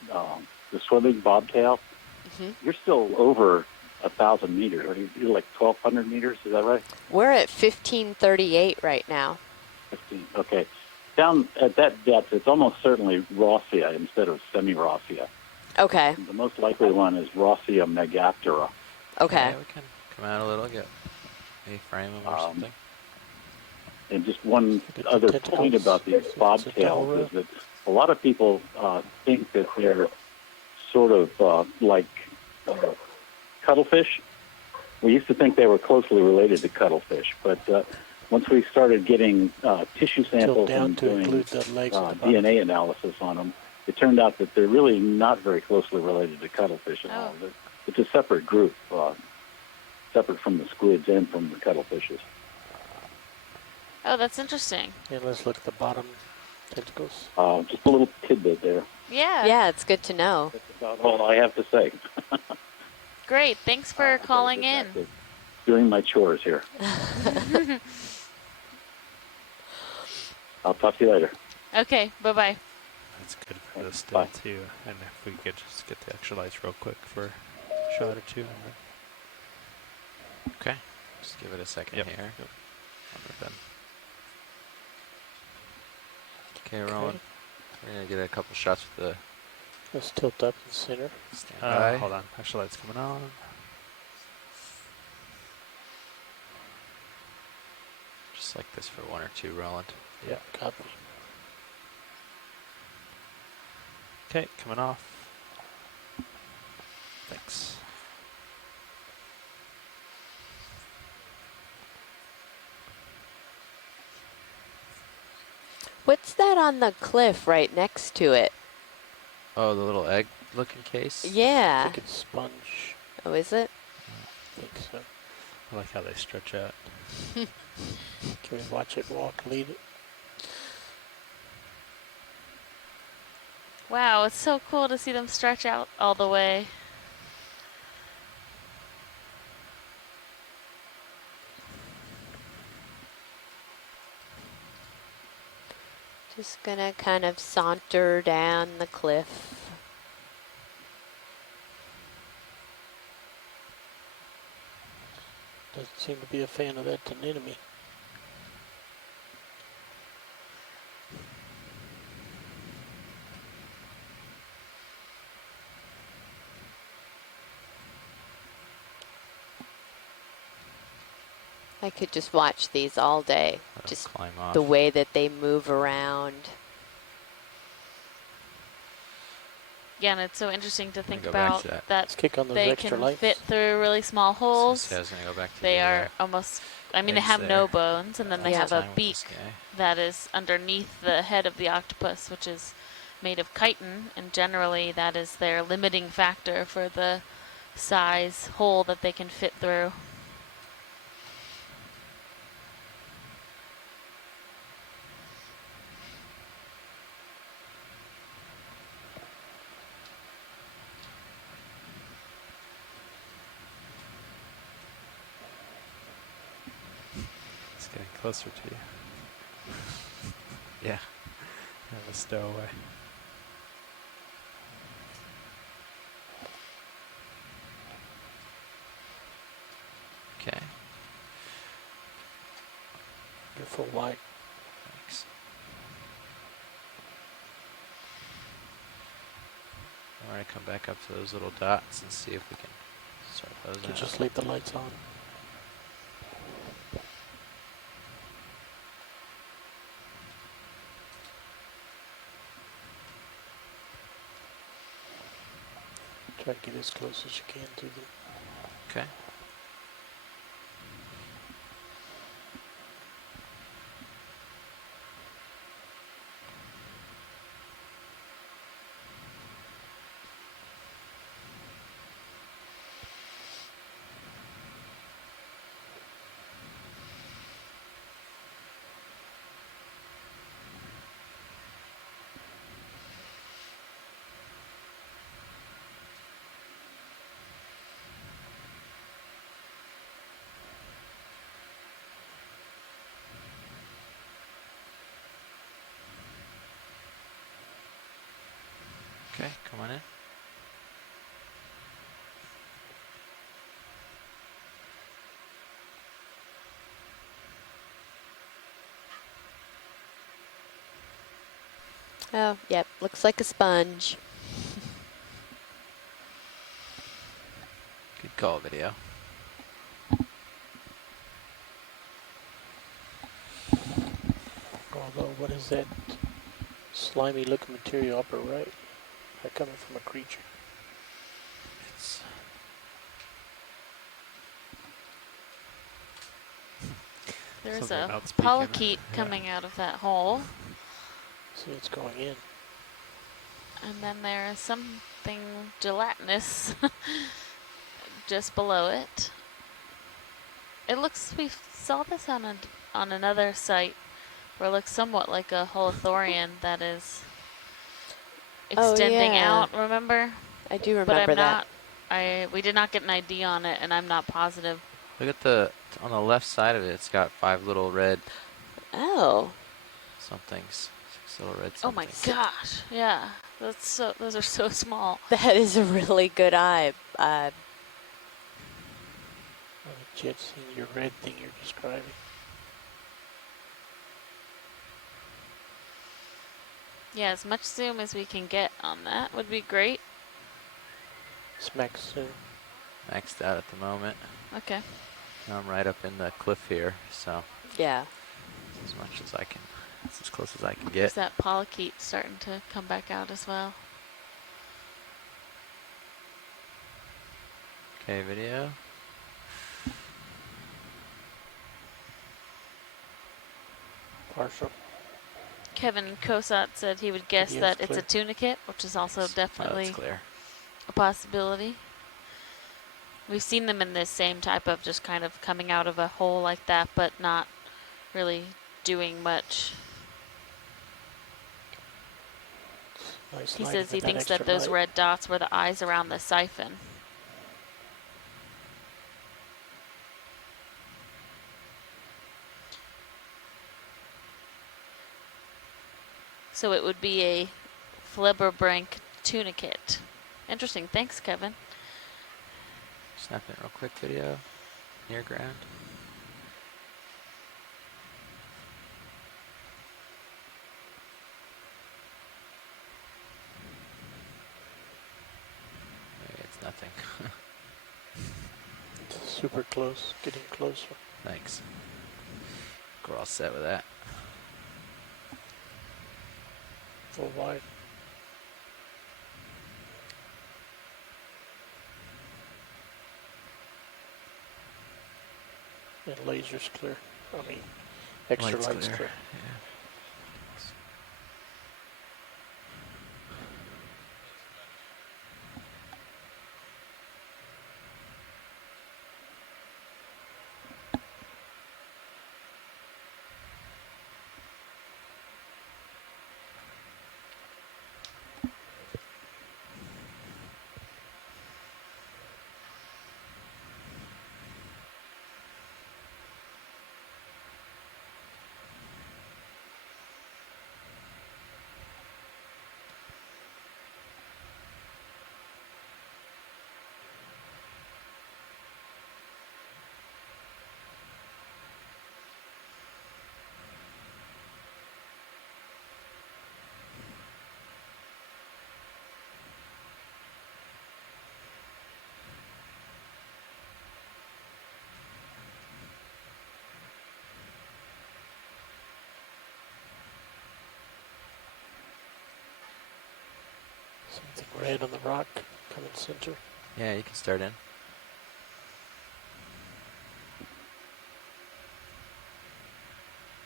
swimming bobtail. Mm-hmm. You're still over 1,000 meters. You're like 1,200 meters. Is that right? We're at 1538 right now. 15. Okay. Down at that depth, it's almost certainly Rossia instead of semi-Rossia. Okay. The most likely one is Rossia megaptera. Okay. Yeah, we can come out a little, get a frame him or something. And just one Look at the other tentacles. point about these It's a double bobtails row. is that a lot of people think that they're sort of like cuttlefish. We used to think they were closely related to cuttlefish, but once we started getting tissue Tilt samples down and to doing include the legs at the bottom. DNA analysis on them, it turned out that they're really not very closely related to cuttlefish at all. Oh. It's a separate group, separate from the squids and from the cuttlefishes. Oh, that's interesting. And let's look at the bottom tentacles. Just a little tidbit there. Yeah. Yeah, it's good to know. That's about all I have to say. Great. Thanks for calling in. Doing my chores here. I'll talk to you later. Okay. Bye-bye. That's good for this Bye. still too. And if we could just get the extra lights real quick for a shot or two. And then Okay, just give it a second Yep. here. Yep. We're done. Okay, Rowan. We're gonna get a couple shots with the Let's tilt up in the center. standby. hold on, extra lights coming on. Just like this for one or two, Roland. Yeah, copy. Okay, coming off. Thanks. What's that on the cliff right next to it? Oh, the little egg-looking case. I Yeah. think it's sponge. Oh, is it? I think so. I like how they stretch out. Can we watch it walk, lead it? Wow, it's so cool to see them stretch out all the way. Just gonna kind of saunter down the cliff. Doesn't seem to be a fan of that anemone. I could just watch these all day. Let 'em Just climb off. the way that they move around. Yeah, and it's so interesting to think go back about to that. Let's kick on those they extra can lights. fit through really small holes. I was gonna go back to They the, are almost, I mean, they eggs have no there. bones, and then they Yeah. have a time with beak this guy. that is underneath the head of the octopus, which is made of chitin, and generally that is their limiting factor for the size hole that they can fit through. getting closer to you. Yeah. Have a stowaway. Okay. You're full wide. Thanks. I want to come back up to those little dots and see if we can start those You can out. just leave the lights on. Try to get as close as you can to them. Okay. Okay, come on in. Oh, yep. Looks like a sponge. Good call, video. Although, what is that slimy looking material upper right? That coming from a creature. It's There's Something a about speaking, polychaete yeah. coming out of that hole. See, it's going in. And then there is something gelatinous just below it. It looks, we saw this on another site where it looks somewhat like a holothorian that is Oh, extending yeah. out, remember? I do But remember I'm that. not, we did not get an ID on it, and I'm not positive. look at on the left side of it. It's got 5 little red Oh. somethings. 6 little red Oh my somethings. gosh, yeah. Those are so small. That is a really good eye. Oh, Jet, seeing your red thing you're describing. Yeah, as much zoom as we can get on that would be great. Smack soon. Maxed out at the moment. Okay. I'm right up in the cliff here, so Yeah. as much as I can, it's as close as I can There's get. that polychaete starting to come back out as well. Okay, video. Partial. Kevin Kosat said he would guess Video's that it's a clear. tunicate, which is also Oh, it's definitely clear. a possibility. We've seen them in this same type of just kind of coming out of a hole like that, but not really doing much. Nice He lighting says he with thinks that extra those light. red dots were the eyes around the siphon. So it would be a Fleberbrink tunicate. Interesting. Thanks, Kevin. Snap it real quick, video. Near ground. Maybe it's nothing. Super close. Getting closer. Thanks. We're all set with that. Full wide. And laser's clear. I mean, extra light's clear. Yeah. Something red on the rock coming center. Yeah, you can start in.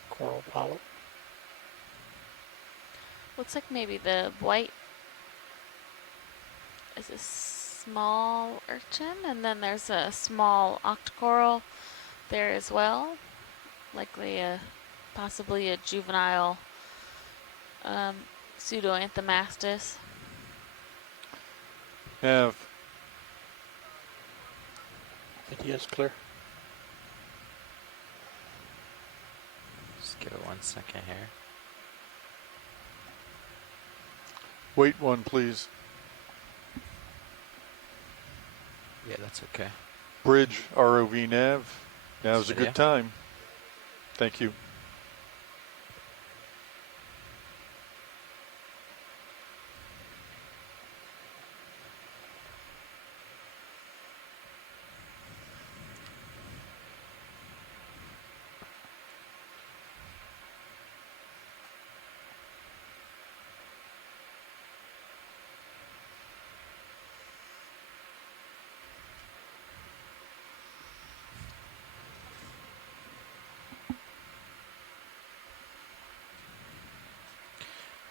Coral polyp. Looks like maybe the white is a small urchin, and then there's a small octocoral there as well. Likely possibly a juvenile pseudoanthomastus. Have Video's clear. Just give it 1 second here. wait one, please. Yeah, that's okay. Bridge ROV nav. Now's a Video. good time. Thank you.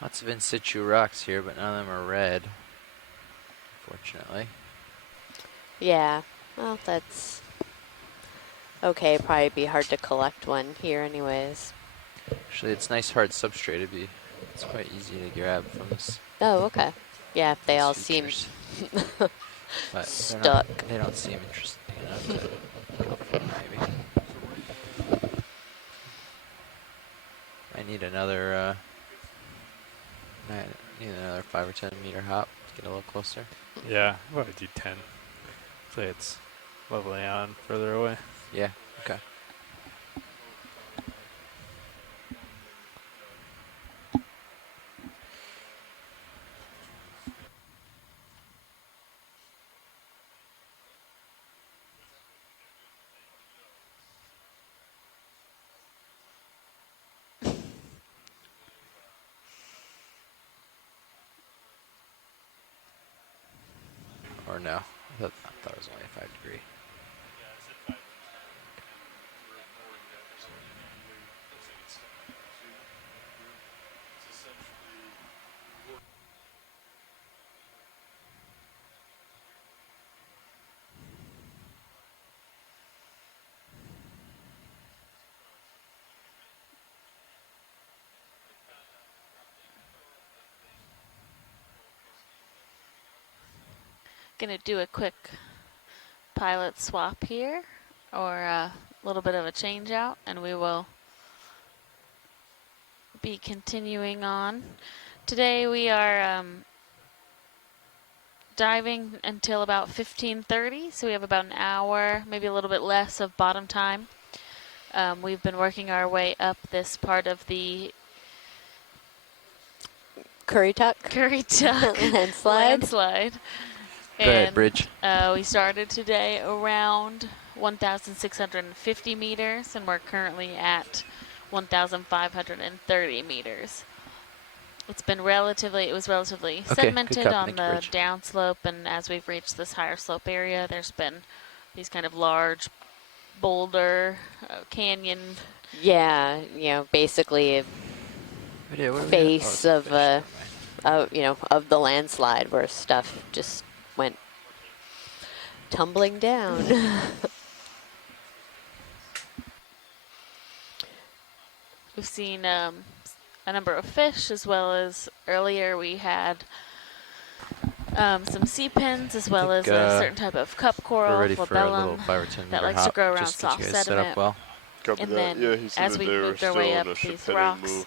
Lots of in situ rocks here, but none of them are red, unfortunately. Yeah, well, that's okay. Probably be hard to collect one here, anyways. Actually, it's nice hard substrate. It's quite easy to grab from this. Oh, okay. Yeah, if they these all seem features. But they're stuck. not, they don't seem interesting enough to go for it, maybe. I need another. I need another 5 or 10 meter hop to get a little closer. Yeah, I'm going to do 10. Say it's leveling on further away. Yeah. Okay. Or no? I thought it was only a 5 degree. Gonna do a quick pilot swap here, or a little bit of a change out, and we will be continuing on. Today we are diving until about 15:30, so we have about an hour, maybe a little bit less of bottom time. We've been working our way up this part of the Currituck Currituck landslide. Go ahead, And bridge. we started today around 1,650 meters, and we're currently at 1,530 meters. It was relatively Okay, good sedimented copy. on Thank you, the Bridge. downslope, and as we've reached this higher slope area, there's been these kind of large boulder canyon. Yeah, basically a Video, what are we at? face Oh, it's of fish. Never mind. of the landslide where stuff just went tumbling down. We've seen a number of fish, as well as earlier we had some sea pins, as well as a certain type of cup We're coral, ready for a little flabellum, 5 or 10 that meter likes to hop. grow around Just get soft you guys set sediment. up well. Copy And that. then Yeah, he said as that we they were moved our still way on up the these heading rocks, move.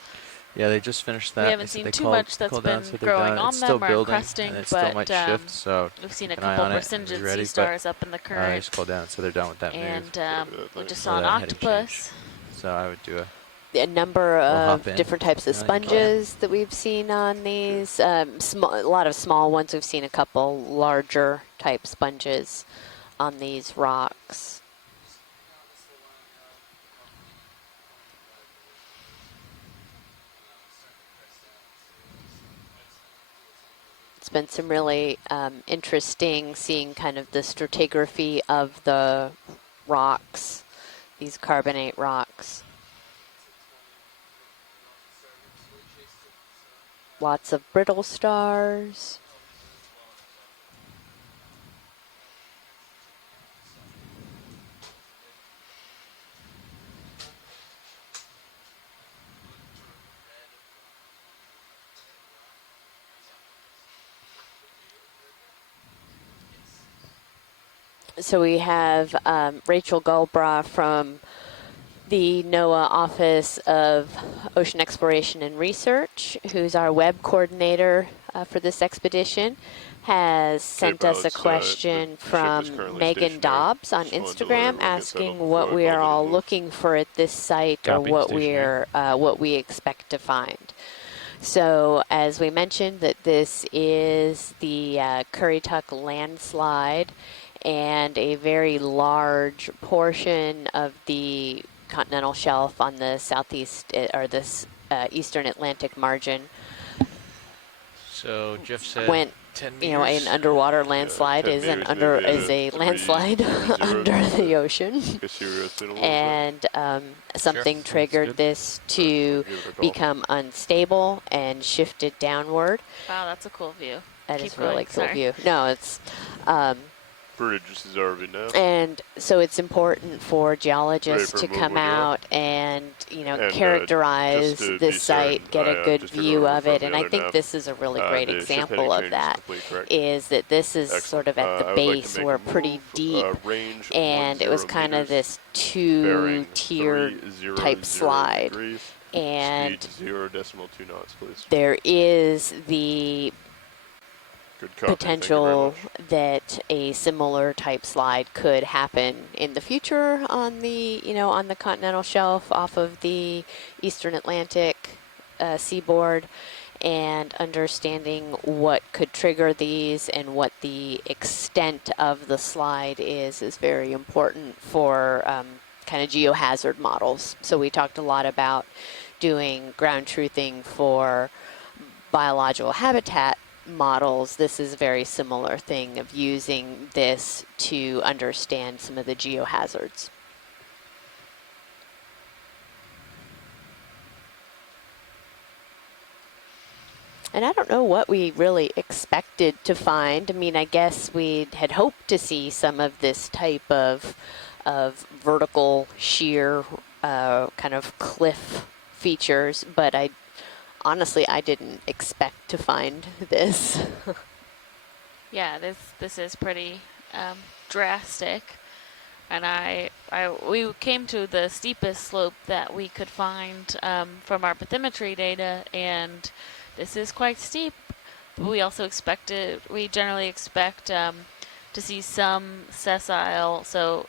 Yeah, they just finished that. we haven't They said seen they too called- much that's called down, been said they're growing done. on It's still them or building, encrusting, and it still but might shift, so we've seen a keep an eye couple on it and persingent be ready, sea but, stars up in the they current, just called down and said they're done with that move. and we just So saw an that heading change. octopus. So I would do a A number We'll of hop in. different types of Yeah, you go ahead. sponges that we've seen on these. A lot of small ones. We've seen a couple larger type sponges on these rocks. It's been some really interesting seeing kind of the stratigraphy of the rocks, these carbonate rocks. Lots of brittle stars. So we have Rachel Gulbra from the NOAA Office of Ocean Exploration and Research, who's our web coordinator for this expedition, has sent us a question from Megan Dobbs on Instagram asking what we are all looking for at this site or Copy, what stationary. what we expect to find. So as we mentioned, that this is the Currituck landslide, and a very large portion of the continental shelf on the southeast or this eastern Atlantic margin So Jeff said went. 10 You know, meters. an underwater landslide 10 is meters, is maybe a three landslide zeros under to the ocean. guess you were spin a little bit. And something Sounds triggered good. this But to I'll give it a call. become unstable and shifted downward. Wow, that's a cool view. That Keep is really going, cool sorry. view. No, it's Bridge is RV now. and so it's important for geologists for to movable come drop. out and And, characterize just to be this site, certain, get I, a good just took view over of from it, the and I other think nav. this is a really great The ship example heading of change is that. complete, correct? Is that this is sort of at Excellent. the I would like to base, make we're a pretty move, deep, range and it was 10 kind of meters, this bearing two-tiered 30 type slide. degrees. And Speed 0.2 knots, please. there is the Good copy. Thank you very potential much. that a similar type slide could happen in the future on the on the continental shelf off of the eastern Atlantic seaboard, and understanding what could trigger these and what the extent of the slide is very important for kind of geohazard models. So we talked a lot about doing ground truthing for biological habitat models. This is a very similar thing of using this to understand some of the geohazards. And I don't know what we really expected to find. I mean, I guess we had hoped to see some of this type of vertical shear kind of cliff features, but honestly, I didn't expect to find this. Yeah, this is pretty drastic, and we came to the steepest slope that we could find from our bathymetry data, and this is quite steep. But we generally expect to see some sessile, so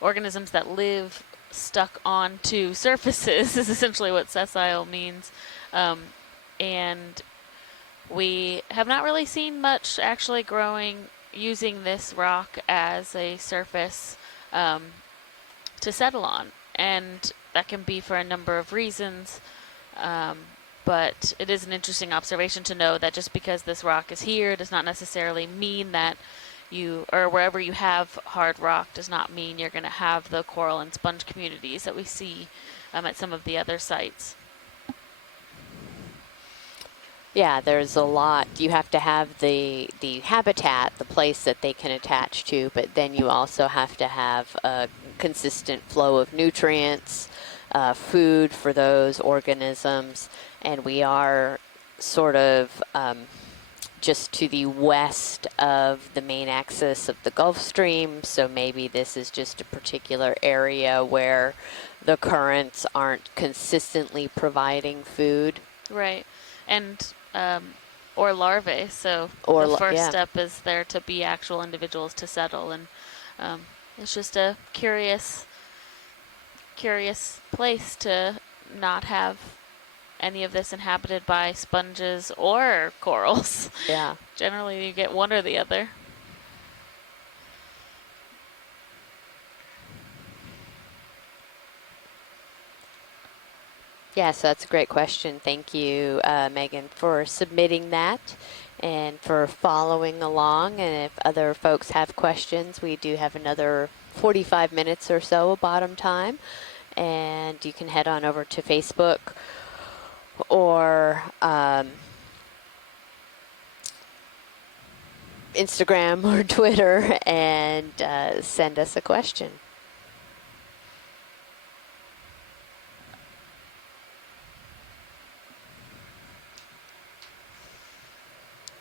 organisms that live stuck onto surfaces is essentially what sessile means. And we have not really seen much actually growing using this rock as a surface to settle on. And that can be for a number of reasons. But it is an interesting observation to know that just because this rock is here does not necessarily mean that wherever you have hard rock does not mean you're going to have the coral and sponge communities that we see at some of the other sites. Yeah, there's a lot. You have to have the habitat, the place that they can attach to, but then you also have to have a consistent flow of nutrients, food for those organisms, and we are sort of just to the west of the main axis of the Gulf Stream, so maybe this is just a particular area where the currents aren't consistently providing food. Right. And or larvae. So Or the first yeah. step is there to be actual individuals to settle, and it's just a curious place to not have any of this inhabited by sponges or corals. Yeah. Generally, you get one or the other. Yeah, so that's a great question. Thank you, Megan, for submitting that. and for following along. And if other folks have questions, we do have another 45 minutes or so of bottom time. And you can head on over to Facebook or Instagram or Twitter and send us a question.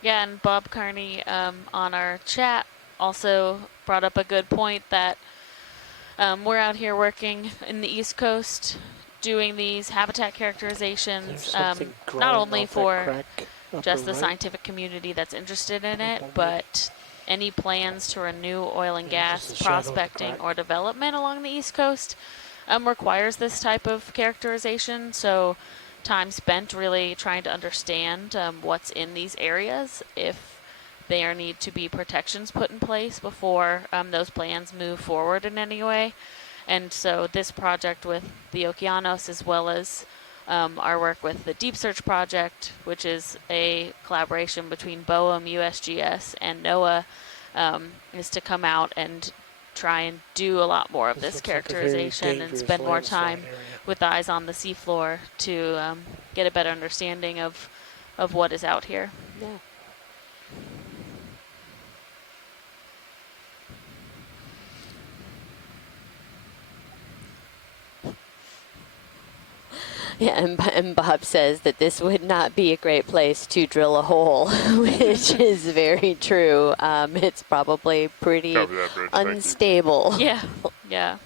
Yeah, and Bob Carney on our chat also brought up a good point that we're out here working in the East Coast doing these habitat characterizations, There's something not growing only off that for crack just upper the right. scientific community that's interested in it, Upper right. but any plans to renew oil and Yeah, gas just a shadow of the prospecting crack. or development along the East Coast requires this type of characterization. So time spent really trying to understand what's in these areas, if there need to be protections put in place before those plans move forward in any way. And so this project with the Okeanos, as well as our work with the Deep Search Project, which is a collaboration between BOEM, USGS, and NOAA, is to come out and try and do a lot more of this looks like a very characterization and dangerous spend more landslide time area. with eyes on the seafloor to get a better understanding of what is out here. Yeah. Yeah, and Bob says that this would not be a great place to drill a hole, which is very true. It's probably pretty Cover that bridge, thank you. unstable. Yeah, yeah.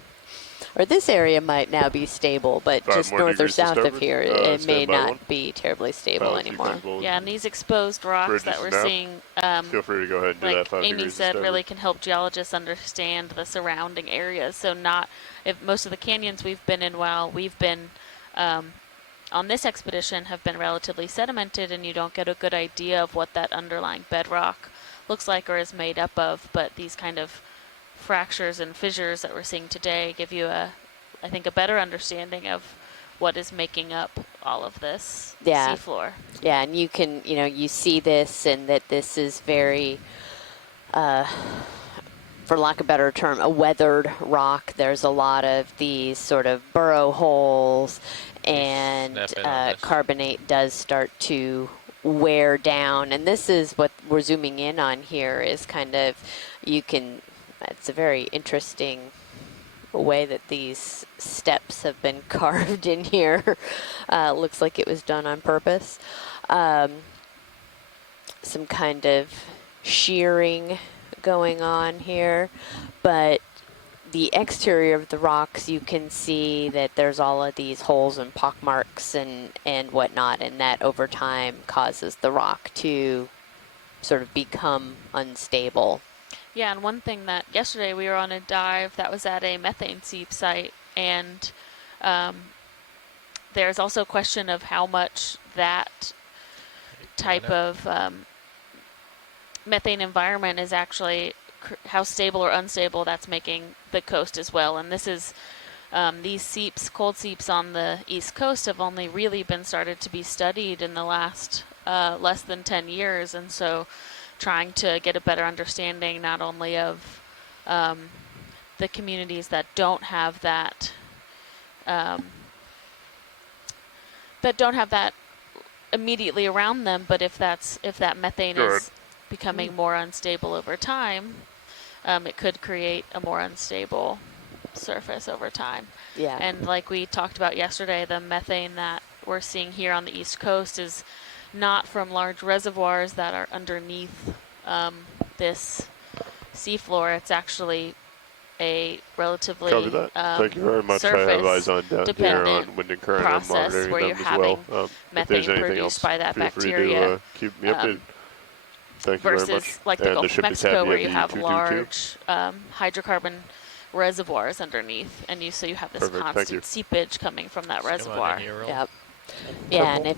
Or this area might now be stable, but 5 just more north or degrees to south of starboard. here, it Stand may by not one. be terribly stable Pilot, you anymore. can roll. Yeah, and these exposed rocks Bridges that we're now. seeing, Feel free to go ahead and do that like 5 Amy degrees to said, starboard. really can help geologists understand the surrounding areas. So not, if most of the canyons we've been in while we've been on this expedition have been relatively sedimented, and you don't get a good idea of what that underlying bedrock looks like or is made up of. But these kind of fractures and fissures that we're seeing today give you I think a better understanding of what is making up all of this Yeah. seafloor. Yeah, and you can, you see this, and that this is very, for lack of a better term, a weathered rock. There's a lot of these sort of burrow holes, and snap in on this. carbonate does start to wear down. And this is what we're zooming in on here is kind of, it's a very interesting way that these steps have been carved in here. Looks like it was done on purpose. Some kind of shearing going on here, but the exterior of the rocks, you can see that there's all of these holes and pockmarks and whatnot, and that over time causes the rock to sort of become unstable. Yeah, and one thing that yesterday we were on a dive that was at a methane seep site, and there's also a question of how much that type of methane environment is actually, how stable or unstable that's making the coast as well. And this is, these seeps, cold seeps on the East Coast have only really been started to be studied in the last less than 10 years. And so trying to get a better understanding not only of the communities that don't have that immediately around them, but if that methane is becoming more unstable over time, it could create a more unstable surface over time. Yeah. And like we talked about yesterday, the methane that we're seeing here on the East Coast is not from large reservoirs that are underneath this seafloor. It's actually a relatively Copy that. Thank you very much. I have eyes on down here dependent on wind and current. I'm process monitoring where them you're as well. having If methane there's anything produced else, by that feel free bacteria, to keep me updated. Thank you very much. versus like the And Gulf of ship is Mexico, where heavy you have EX1903L2. large hydrocarbon reservoirs underneath, and so you have this Perfect, thank you. constant seepage coming from that reservoir. Yep. Yeah, and if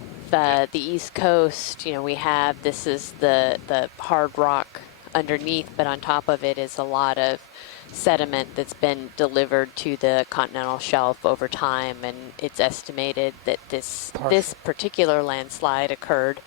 the East Coast, we have, this is the hard rock underneath, but on top of it is a lot of sediment that's been delivered to the continental shelf over time, and it's estimated that this particular landslide occurred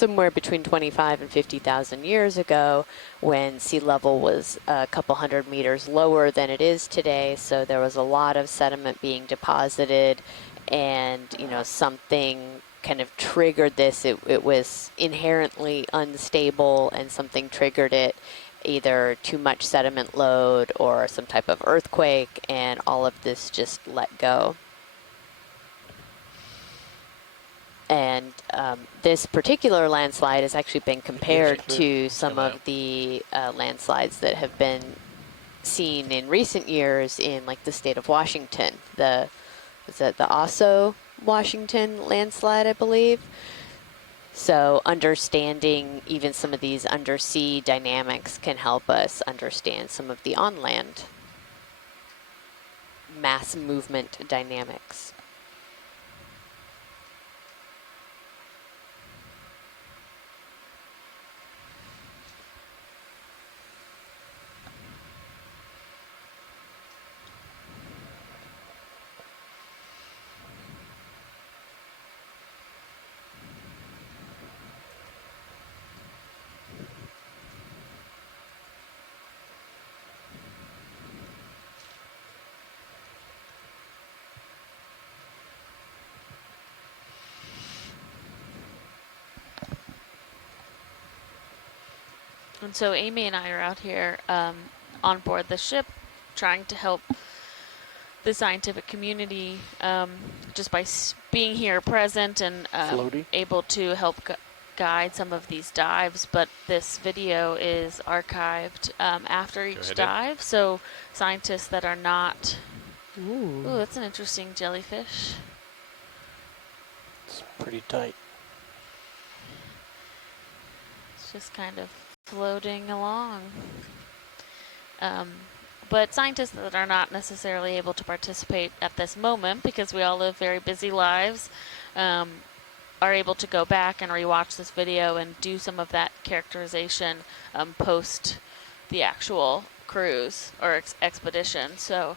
somewhere between 25 and 50,000 years ago, when sea level was a couple hundred meters lower than it is today. So there was a lot of sediment being deposited, and something kind of triggered this. It was inherently unstable, and something triggered it, either too much sediment load or some type of earthquake, and all of this just let go. And this particular landslide has actually been compared to some of the landslides that have been seen in recent years in like the state of Washington. Is that the Oso, Washington landslide, I believe? So understanding even some of these undersea dynamics can help us understand some of the on-land mass movement dynamics. And so Amy and I are out here on board the ship trying to help the scientific community just by being here present and able to help guide some of these dives. But this video is archived after each dive, so scientists that are not... Ooh, that's an interesting jellyfish. It's pretty tight. It's just kind of floating along. But scientists that are not necessarily able to participate at this moment, because we all live very busy lives, are able to go back and rewatch this video and do some of that characterization post the actual cruise or expedition. So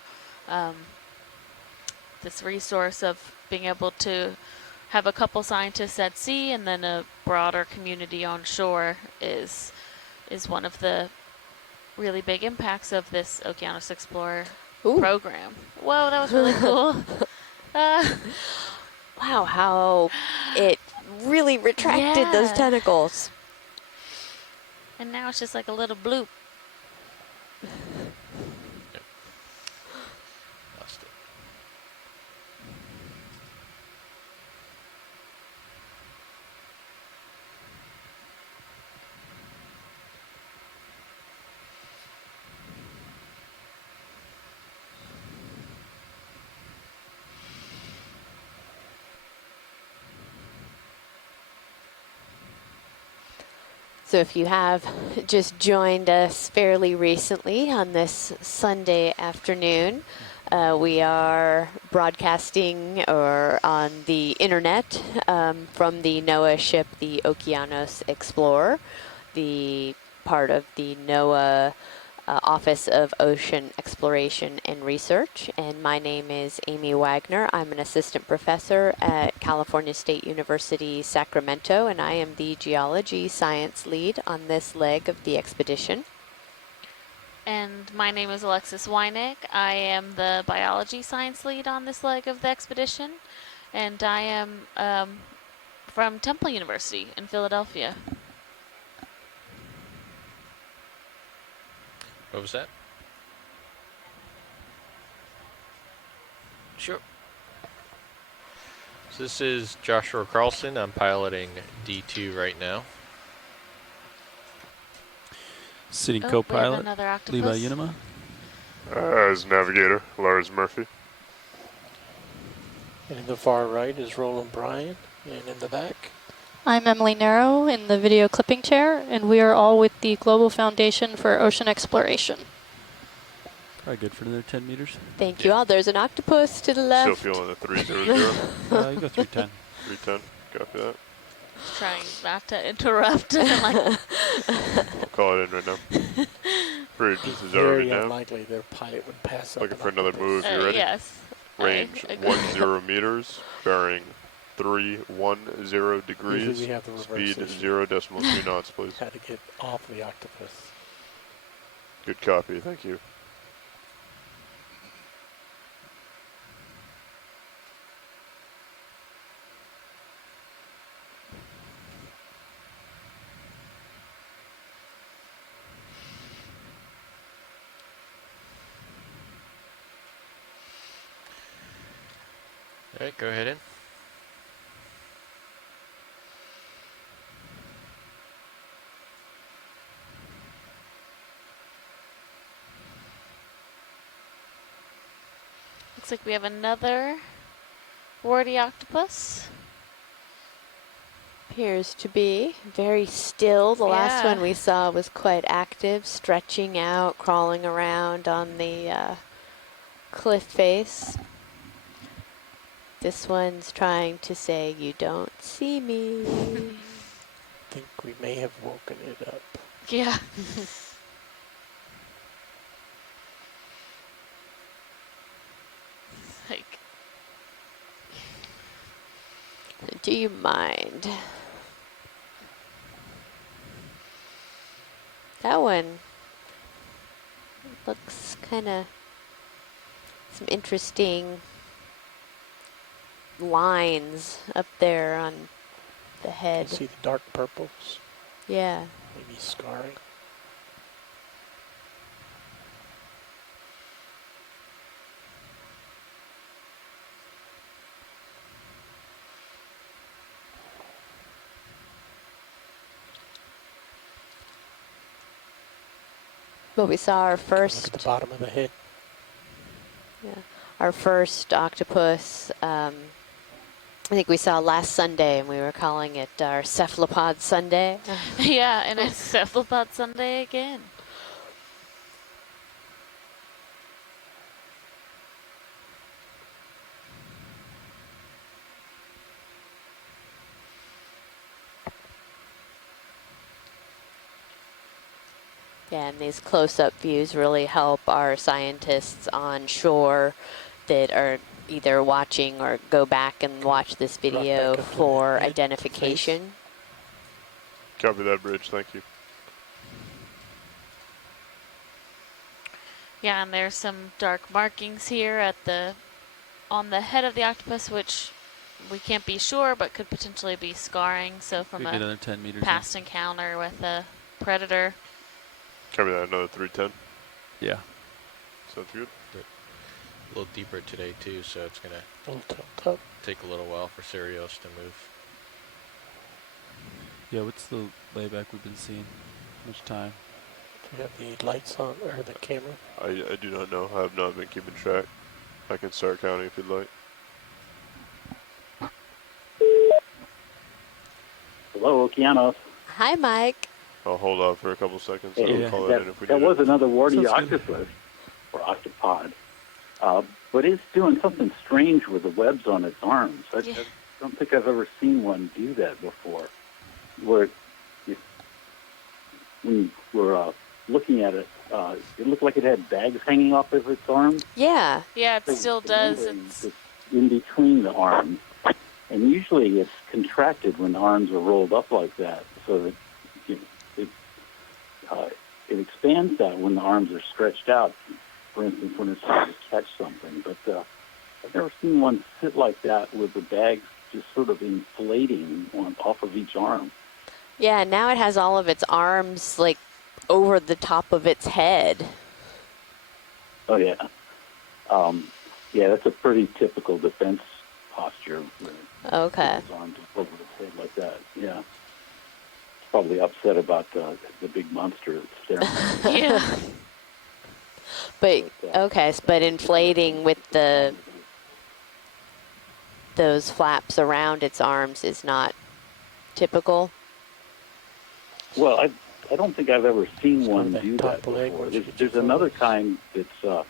this resource of being able to have a couple scientists at sea and then a broader community on shore is one of the really big impacts of this Okeanos Explorer program. Whoa, that was really cool. Wow, how it really retracted those tentacles. And now it's just like a little bloop. Lost it. So if you have just joined us fairly recently on this Sunday afternoon, we are broadcasting or on the internet from the NOAA ship, the Okeanos Explorer, the part of the NOAA Office of Ocean Exploration and Research. And my name is Amy Wagner. I'm an assistant professor at California State University, Sacramento, and I am the geology science lead on this leg of the expedition. And my name is Alexis Weinig. I am the biology science lead on this leg of the expedition, and I am from Temple University in Philadelphia. What was that? Sure. So this is Joshua Carlson. I'm piloting D2 right now. Sitting co-pilot, another octopus. Levi Unima. As navigator, Lars Murphy. And in the far right is Roland Bryan, and in the back. I'm Emily Narrow in the video clipping chair, and we are all with the Global Foundation for Ocean Exploration. Probably good for another 10 meters. Thank you all. There's an octopus to the left. Still feeling the 300. You go 310. 310. Copy that. Trying not to interrupt. I'll call it in right now. Bridge is already Very down. unlikely their pilot would pass up. Looking for another move. You ready? Yes. Range 10 meters, bearing 310 degrees. Usually we have the reverse Speed issue. 0.2 knots, please. How to get off the octopus. Good copy, thank you. All right, go ahead in. Looks like we have another warty octopus. Appears to be very still. The last Yeah. one we saw was quite active, stretching out, crawling around on the cliff face. This one's trying to say, "You don't see me." I think we may have woken it up. Yeah. Like, Do you mind? That one looks kind of some interesting lines up there on the You head. see the dark purples? Yeah. Maybe scarring. But we saw our Look first, at the bottom of the head. our first octopus. I think we saw last Sunday, and we were calling it our cephalopod Sunday. yeah, and it's cephalopod Sunday again. Yeah, and these close-up views really help our scientists on shore that are either watching or go back and watch this Drop back video up to the for head, identification. Copy that, Bridge, thank you. Yeah, and there's some dark markings here at on the head of the octopus, which we can't be sure, but could potentially be scarring. So from We get a another 10 meters. past encounter with a predator. Copy that, another 310. Yeah. Sounds good. A little deeper today too, so it's gonna A little tilt up. take a little while for Sirios to move. Yeah, what's the layback we've been seeing? How much time? Do you have the lights on, or the camera? I do not know. I have not been keeping track. I can start counting if you'd like. Hello, Okeanos. Hi, Mike. I'll hold off for a couple seconds. Hey, I'll Yeah. call it in if we that need was it. another warty Sounds good. octopus, or octopod. But it's doing something strange with the webs on its arms. I don't think I've ever seen one do that before. Where when you were looking at it, it looked like it had bags hanging off of its arms. Yeah. Yeah, it still does. And It's just in between the arms. And usually it's contracted when the arms are rolled up like that, so that it expands that when the arms are stretched out. For instance, when it's trying to catch something. But I've never seen one sit like that with the bags just sort of inflating off of each arm. Yeah, now it has all of its arms like over the top of its head. Oh yeah, yeah, that's a pretty typical defense posture. Okay. Its arms over its head like that. Yeah, it's probably upset about the big monster that's staring at it. yeah. But okay, but inflating with those flaps around its arms is not typical. Well, I don't think I've ever seen So one that do top that leg before. was There's before. another kind that's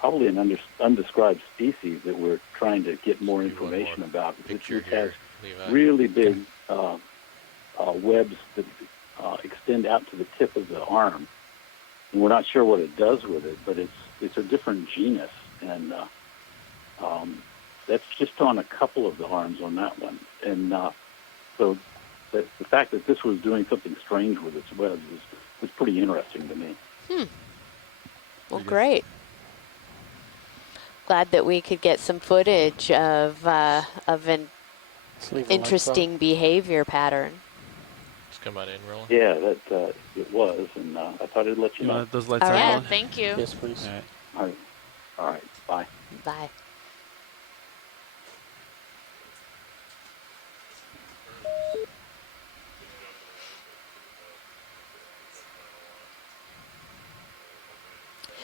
probably an undescribed species that we're trying to get more Give you one information more about. picture It has here, Levi. really big webs that extend out to the tip of the arm. And we're not sure what it does with it, but it's a different genus. And that's just on a couple of the arms on that one. And so the fact that this was doing something strange with its webs was pretty interesting to me. Well, great. Glad that we could get some footage of an Let's leave the lights on. interesting behavior pattern. Just come on in, Roland. Yeah, that it was, and I thought I'd let you You know. want those lights All on? right. Yeah, Roland? thank you. Yes, please. All right. All right, all right, bye. Bye.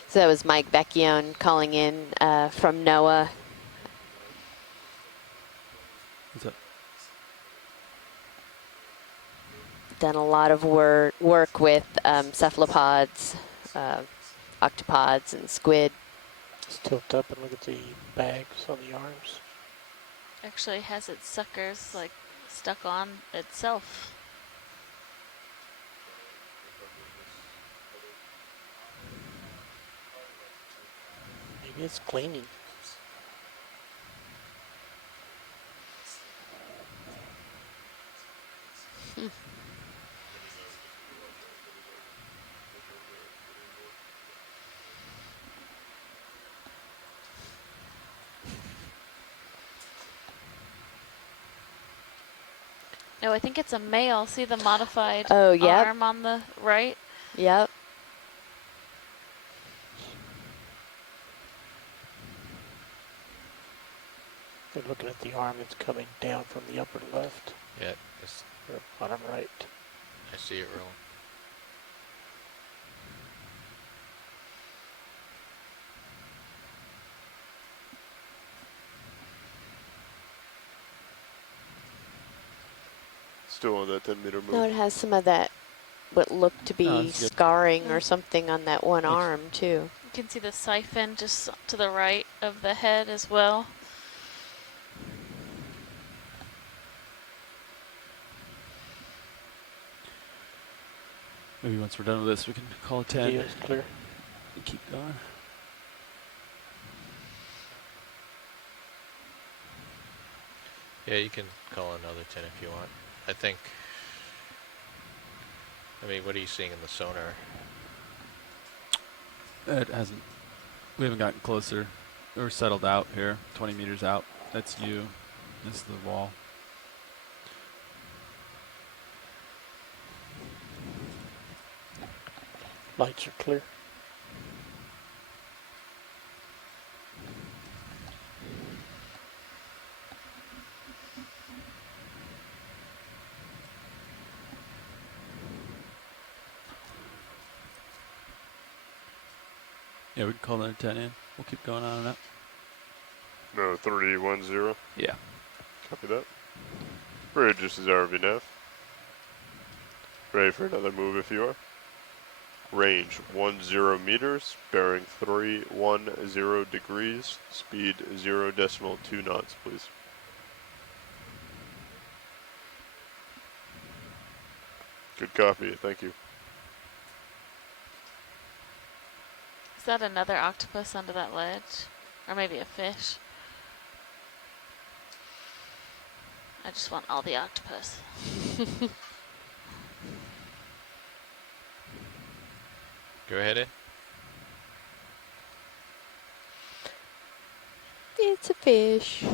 So that was Mike Vecchione calling in from NOAA. What's up? Done a lot of work with cephalopods, octopods, and squid. Just tilt up and look at the bags on the arms. Actually has its suckers like stuck on itself. Maybe it's cleaning. No, I think it's a male. See the modified Oh, yep. arm on the right? Yep. They're looking at the arm that's coming down from the upper left Yeah, it's, or bottom right. I see it rolling. Still on that 10-meter move. No, it has some of that, what looked to be Oh, that's good. scarring or something on that one arm, too. You can see the siphon just to the right of the head as well. Maybe once we're done with this, we can call it 10 Video is clear. and keep going. Yeah, you can call another 10 if you want. I think, I mean, what are you seeing in the sonar? It hasn't. We haven't gotten closer. We're settled out here, 20 meters out. That's you. This is the wall. Lights are clear. Yeah, we can call another 10 in. We'll keep going on and up. No, 310. Yeah. Copy that. Bridge, this is RVNF. Ready for another move if you are. Range 10 meters, bearing 310 degrees, speed 0.2 knots, please. Good copy, thank you. Is that another octopus under that ledge? Or maybe a fish? I just want all the octopus. Go ahead, Ed. It's a fish.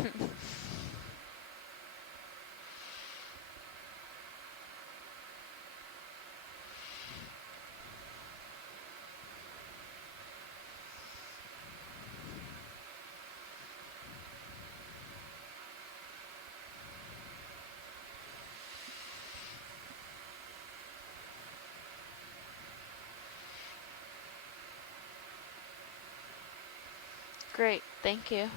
Great, thank you.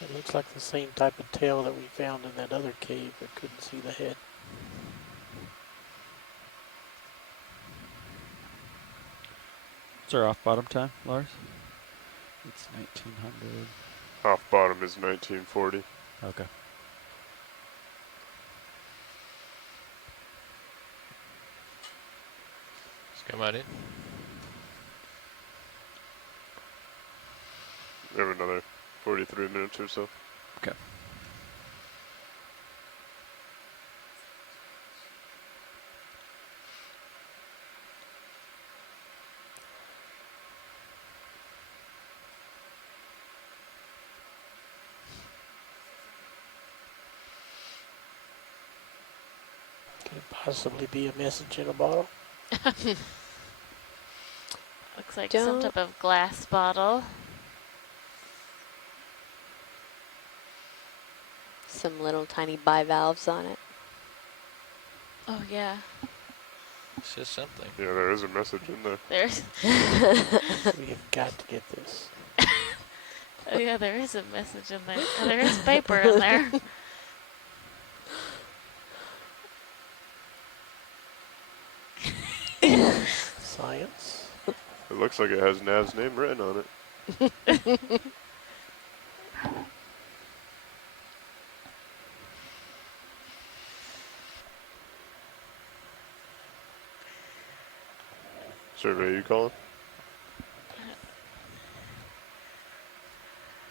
It looks like the same type of tail that we found in that other cave, but couldn't see the head. What's our off bottom time, Lars? It's 1900. Off bottom is 1940. Okay. Just come on in. We have another 43 minutes or so. Okay. Could it possibly be a message in a bottle? Looks like some type of glass bottle. Some little tiny bivalves on it. Oh yeah, It says something. Yeah, there is a message in there. there's. We have got to get this. Oh yeah, there is a message in there. Oh, there is paper in there. Science. It looks like it has Nav's name written on it. Survey, you calling?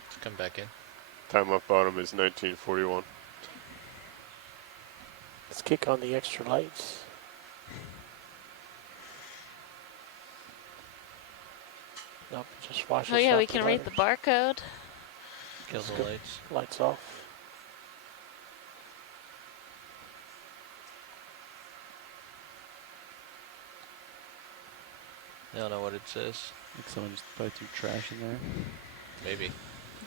Just come back in. Time left bottom is 1941. Let's kick on the extra lights. Nope, just washes Oh yeah, out we the can read the lighters. barcode. Kill Let's the go. lights. Lights off. I don't know what it says. Like someone just probably threw trash in there. Maybe.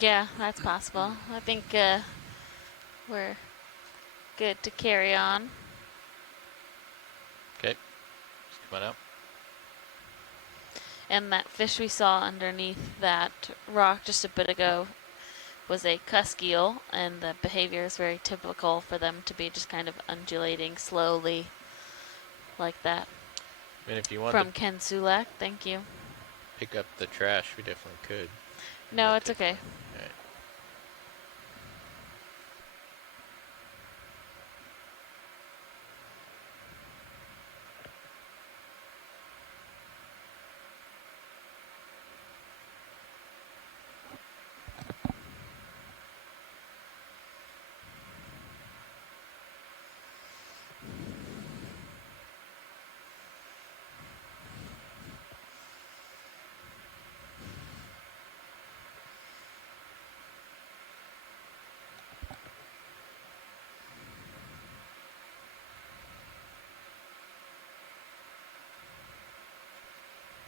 Yeah, that's possible. I think we're good to carry on. Okay. Just come on out. And that fish we saw underneath that rock just a bit ago was a cusk eel, and the behavior is very typical for them to be just kind of undulating slowly like that. I mean, if you want From to Ken Sulak, thank you. pick up the trash, we definitely could. No, But it's okay. Alright.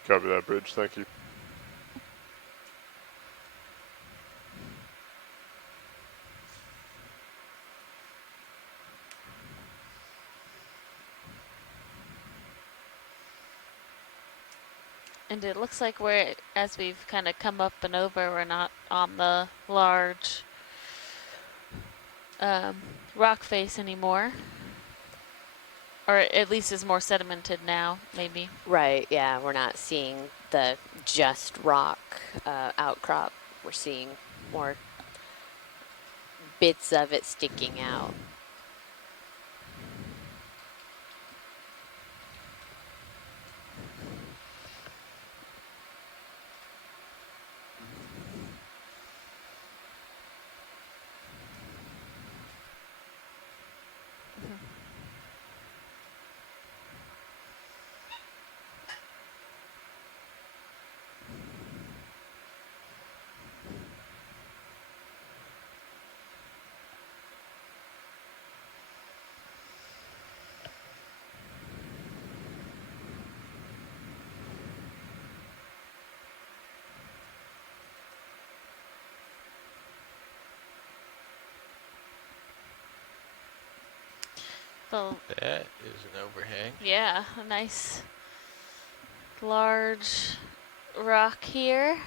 Copy that, bridge. Thank you. And it looks like we're, as we've kind of come up and over, we're not on the large rock face anymore. Or at least is more sedimented now, maybe. Right, yeah, we're not seeing the just rock outcrop. We're seeing more bits of it sticking out. So, That is an overhang. yeah, a nice large rock here.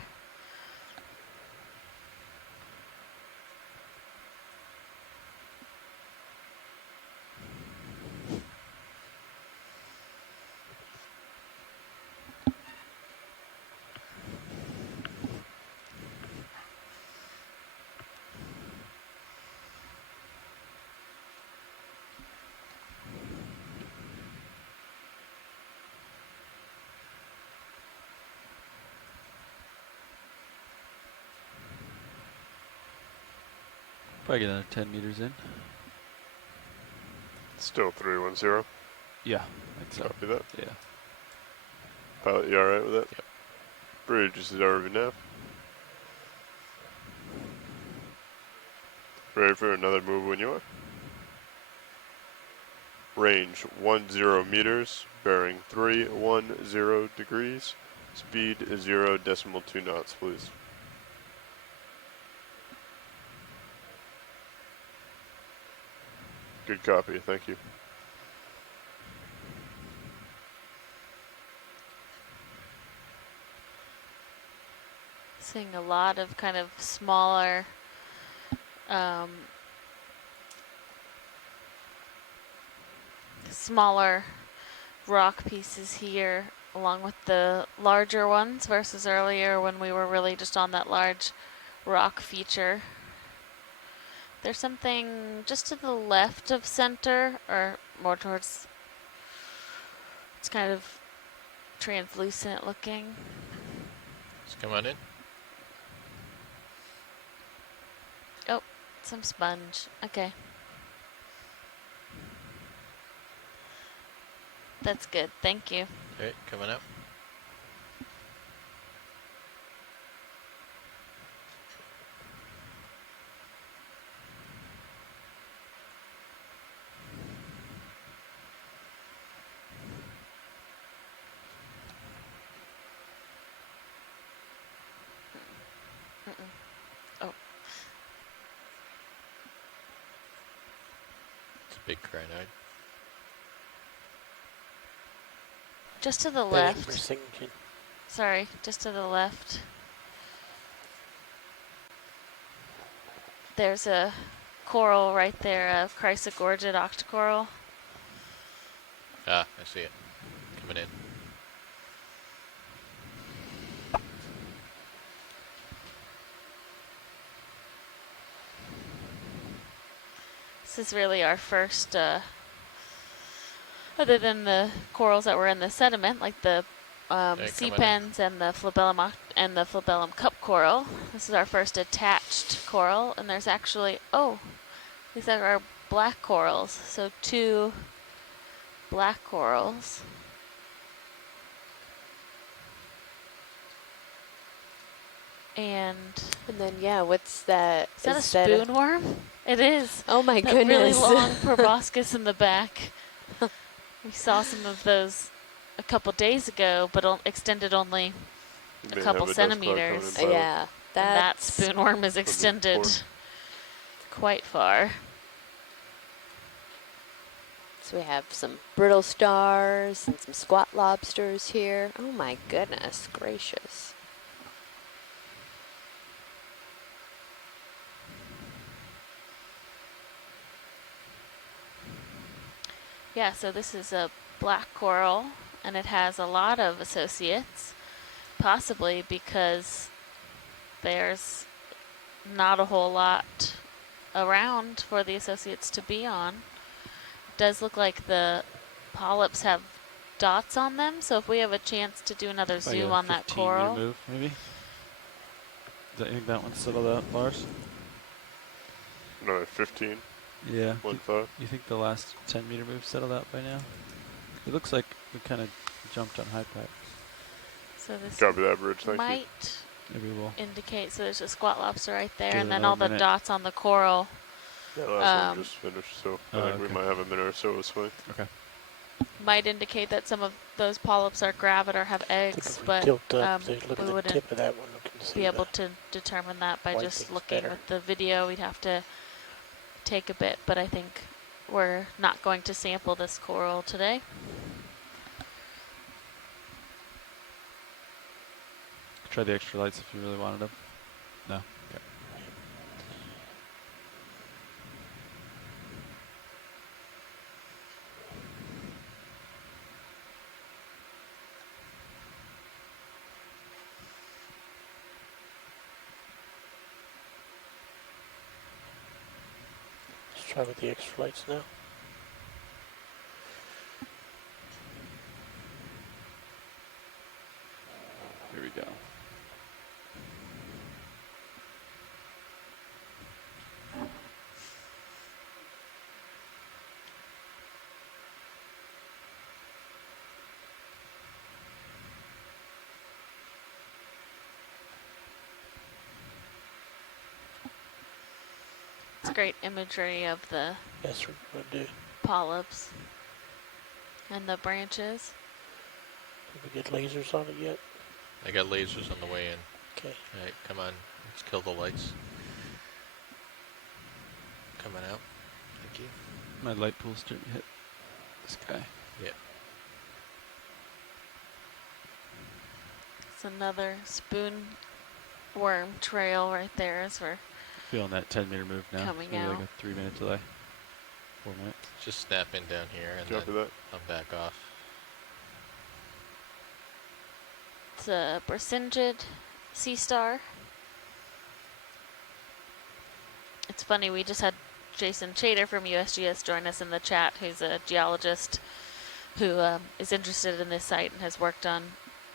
Probably get another 10 meters in. Still 310. Yeah, I think so. Copy that. Yeah. Pilot, you alright with it? Yep. Bridge, this is RV Ready for another move when you are. Range 10 meters, bearing 310 degrees. Speed is 0.2 knots, please. Good copy, thank you. Seeing a lot of kind of smaller smaller rock pieces here along with the larger ones versus earlier when we were really just on that large rock feature. There's something just to the left of center or more towards, it's kind of translucent looking. Just come on in. Oh, some sponge. Okay. That's good. Thank you. Alright, coming up. Oh, It's a big crinoid. just to the Betting left. for sinking. Sorry, just to the left. There's a coral right there, a chrysogorgid octocoral. Ah, I see it. Coming in. This is really our first, other than the corals that were in the sediment, like the sea coming in. pens and the flabellum cup coral. This is our first attached coral, and there's actually, oh, these are our black corals. So 2 black corals. And then, yeah, what's that? is that a spoon worm? It is. Oh my That really goodness. long proboscis in the back. We saw some of those a couple days ago, but extended only You a may couple have a dust cloud coming in, centimeters. pilot. Yeah, And that that's spoon worm is the extended port. quite far. So we have some brittle stars and some squat lobsters here. Oh my goodness gracious. Yeah, so this is a black coral, and it has a lot of associates, possibly because there's not a whole lot around for the associates to be on. It does look like the polyps have dots on them, so if we have a chance to do another Probably zoom a on that 15 meter coral. move, maybe. You think that one's settled out, Lars? Another 15, Yeah. 1-5. You think the last 10 meter move settled out by now? It looks like we kind of jumped on high pipe. So this Copy that, bridge, thank you. might Maybe we'll. indicate, so there's a squat lobster right there, Give and it then another all the minute. dots on the coral. Yeah, last Um, one just finished, so Oh, I think we okay. might have a minute or so of swing. Okay. Might indicate that some of those polyps are gravid or have I think eggs, if we but tilt up, look we at the wouldn't tip of that one. We can see be able the to determine that by white just thing's looking better. at the video. We'd have to take a bit, but I think we're not going to sample this coral today. Try the extra lights if you really wanted them. No. Okay. Let's try with the extra lights now. Here we go. It's great imagery of the That's what we're gonna do. polyps and the branches. Did we get lasers on it yet? I got lasers on the way in. Okay. Alright, come on. Let's kill the lights. Coming out. Thank you. My light pool's starting to hit this guy. Yep. It's another spoon worm trail right there as we're Feeling that 10-meter move now. Coming Maybe like out. a 3-minute delay. 4 minutes. Just snap in down here and Copy then that. I'll back off. It's a Brisingid sea star. It's funny, we just had Jason Chater from USGS join us in the chat, who's a geologist who is interested in this site and has worked on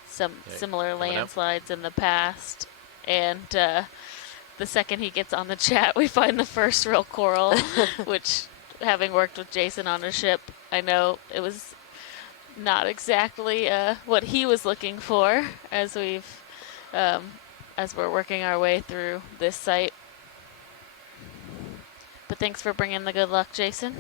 some Yeah, similar coming out. landslides in the past. And the second he gets on the chat, we find the first real coral, which, having worked with Jason on a ship, I know it was not exactly what he was looking for as as we're working our way through this site. But thanks for bringing the good luck, Jason.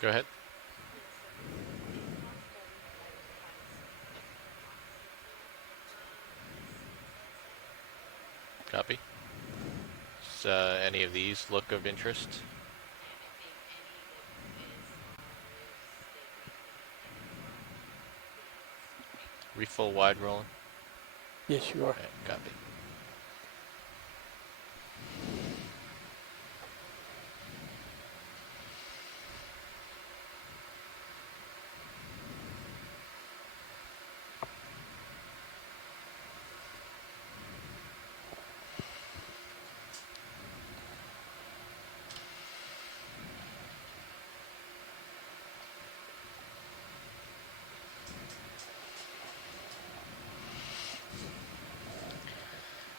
Go ahead. Copy. Does any of these look of interest? We full wide rolling? Yes, you are. Alright, copy.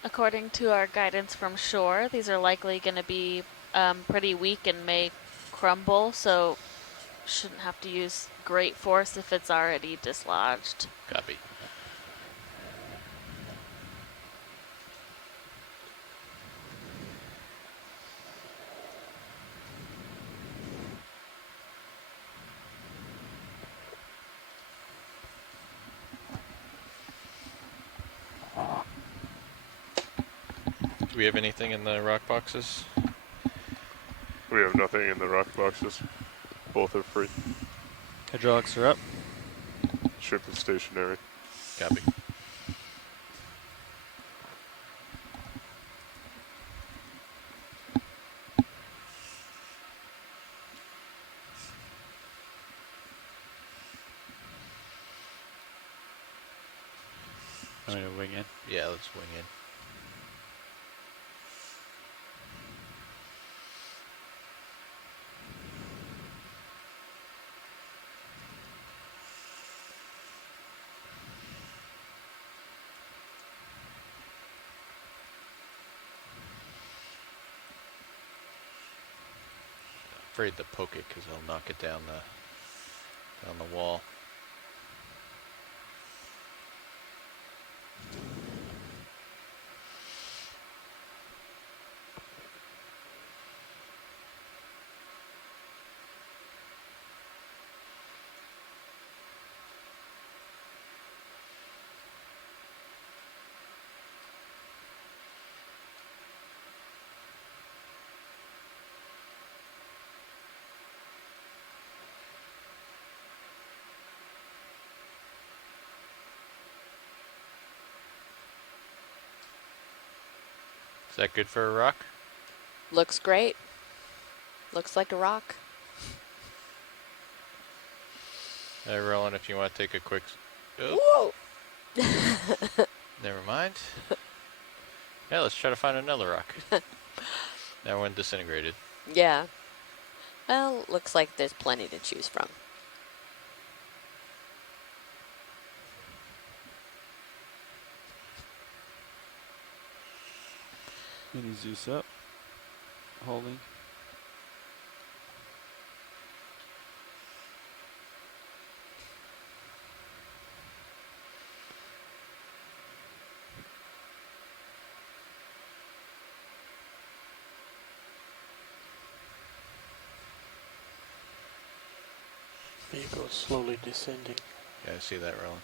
According to our guidance from shore, these are likely going to be pretty weak and may crumble, so shouldn't have to use great force if it's already dislodged. Copy. Do we have anything in the rock boxes? We have nothing in the rock boxes. Both are free. Hydraulics are up. Ship is stationary. Copy. I'm going to wing in. Yeah, let's wing in. Afraid to poke it because I'll knock it down the wall. Is that good for a rock? Looks great. Looks like a rock. Hey, Roland, if you want to take a quick... Oh, Whoa! never mind. Yeah, let's try to find another rock. That one disintegrated. Yeah. Well, looks like there's plenty to choose from. Mini Zeus up. Holding. Vehicle is slowly descending. Yeah, I see that rolling.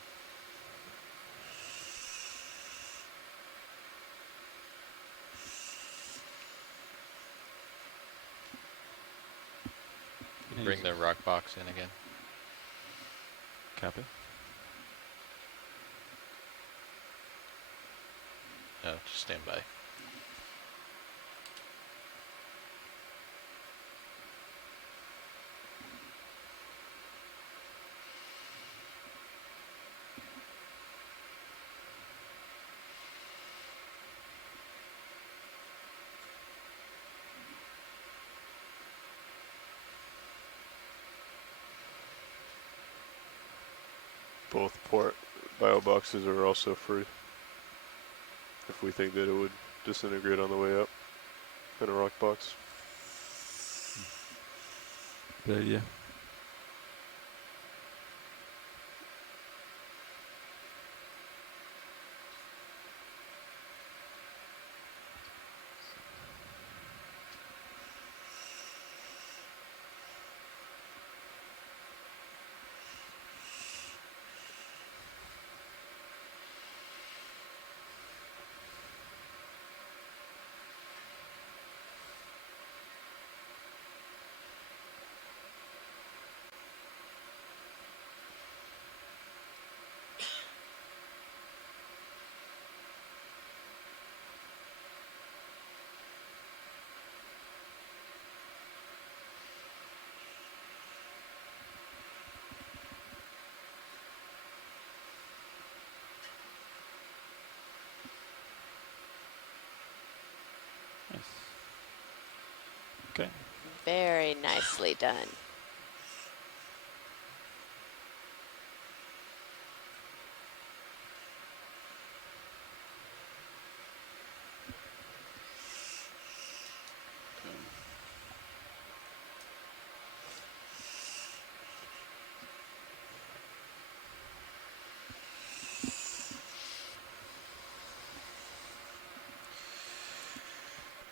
Bring the rock box in again. Copy. No, just stand by. Both port bio boxes are also free. If we think that it would disintegrate on the way up in a rock box. Good idea. Nice. Okay. Very nicely done.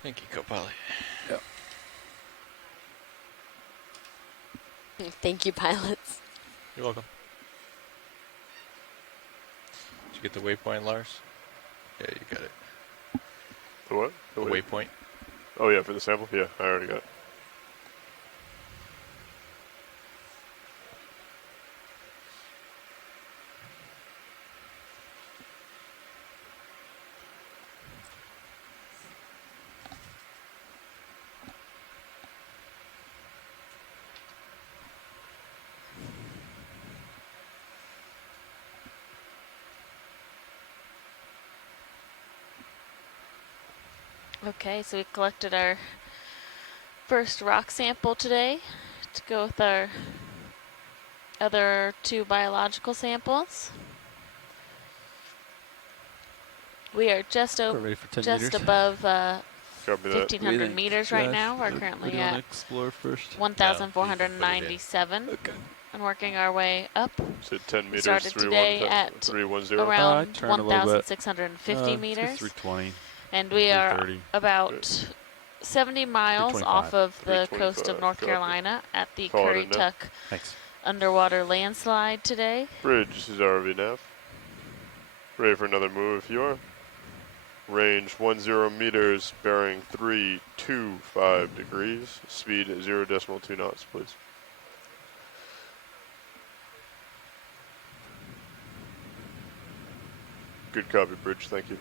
Thank you, co-pilot. Yep. Thank you, pilots. You're welcome. Did you get the waypoint, Lars? Yeah, you got it. The what? The waypoint. Oh yeah, for the sample? Yeah, I already got it. Okay, so we collected our first rock sample today to go with our other 2 biological samples. We are just We're ready for 10 meters. above Copy that. 1,500 meters right now. We're What do currently you want to at explore first? 1,497 Okay. and working our way up. So 10 We meters, started today at 310. around turn a little bit. 1,650 meters. 320. And we are 330. about 70 miles 325. off of the coast of 325, North copy. Carolina at the Call it in now. Currituck Thanks. underwater landslide today. Bridge, this is RV nav. Ready for another move if you are. Range 10 meters, bearing 325 degrees. Speed 0.2 knots, please. Good copy, Bridge, thank you.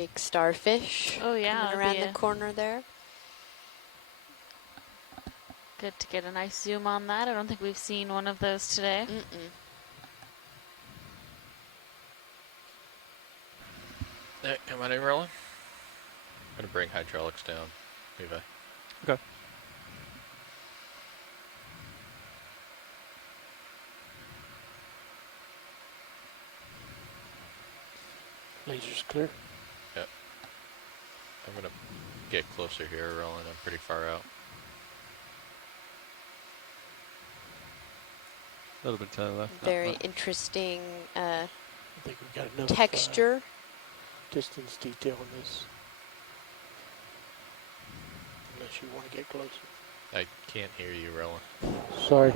Big starfish. Oh yeah, Coming that'd around be the corner there. good to get a nice zoom on that. I don't think we've seen one of those today. Am I rolling? I'm gonna bring hydraulics down, Levi. Okay. Laser's clear. Yep. I'm gonna get closer here, rolling. I'm pretty far out. A little bit to the left. Very interesting I think we got enough texture. distance detail on this. Unless you want to get closer. I can't hear you, rolling. Sorry.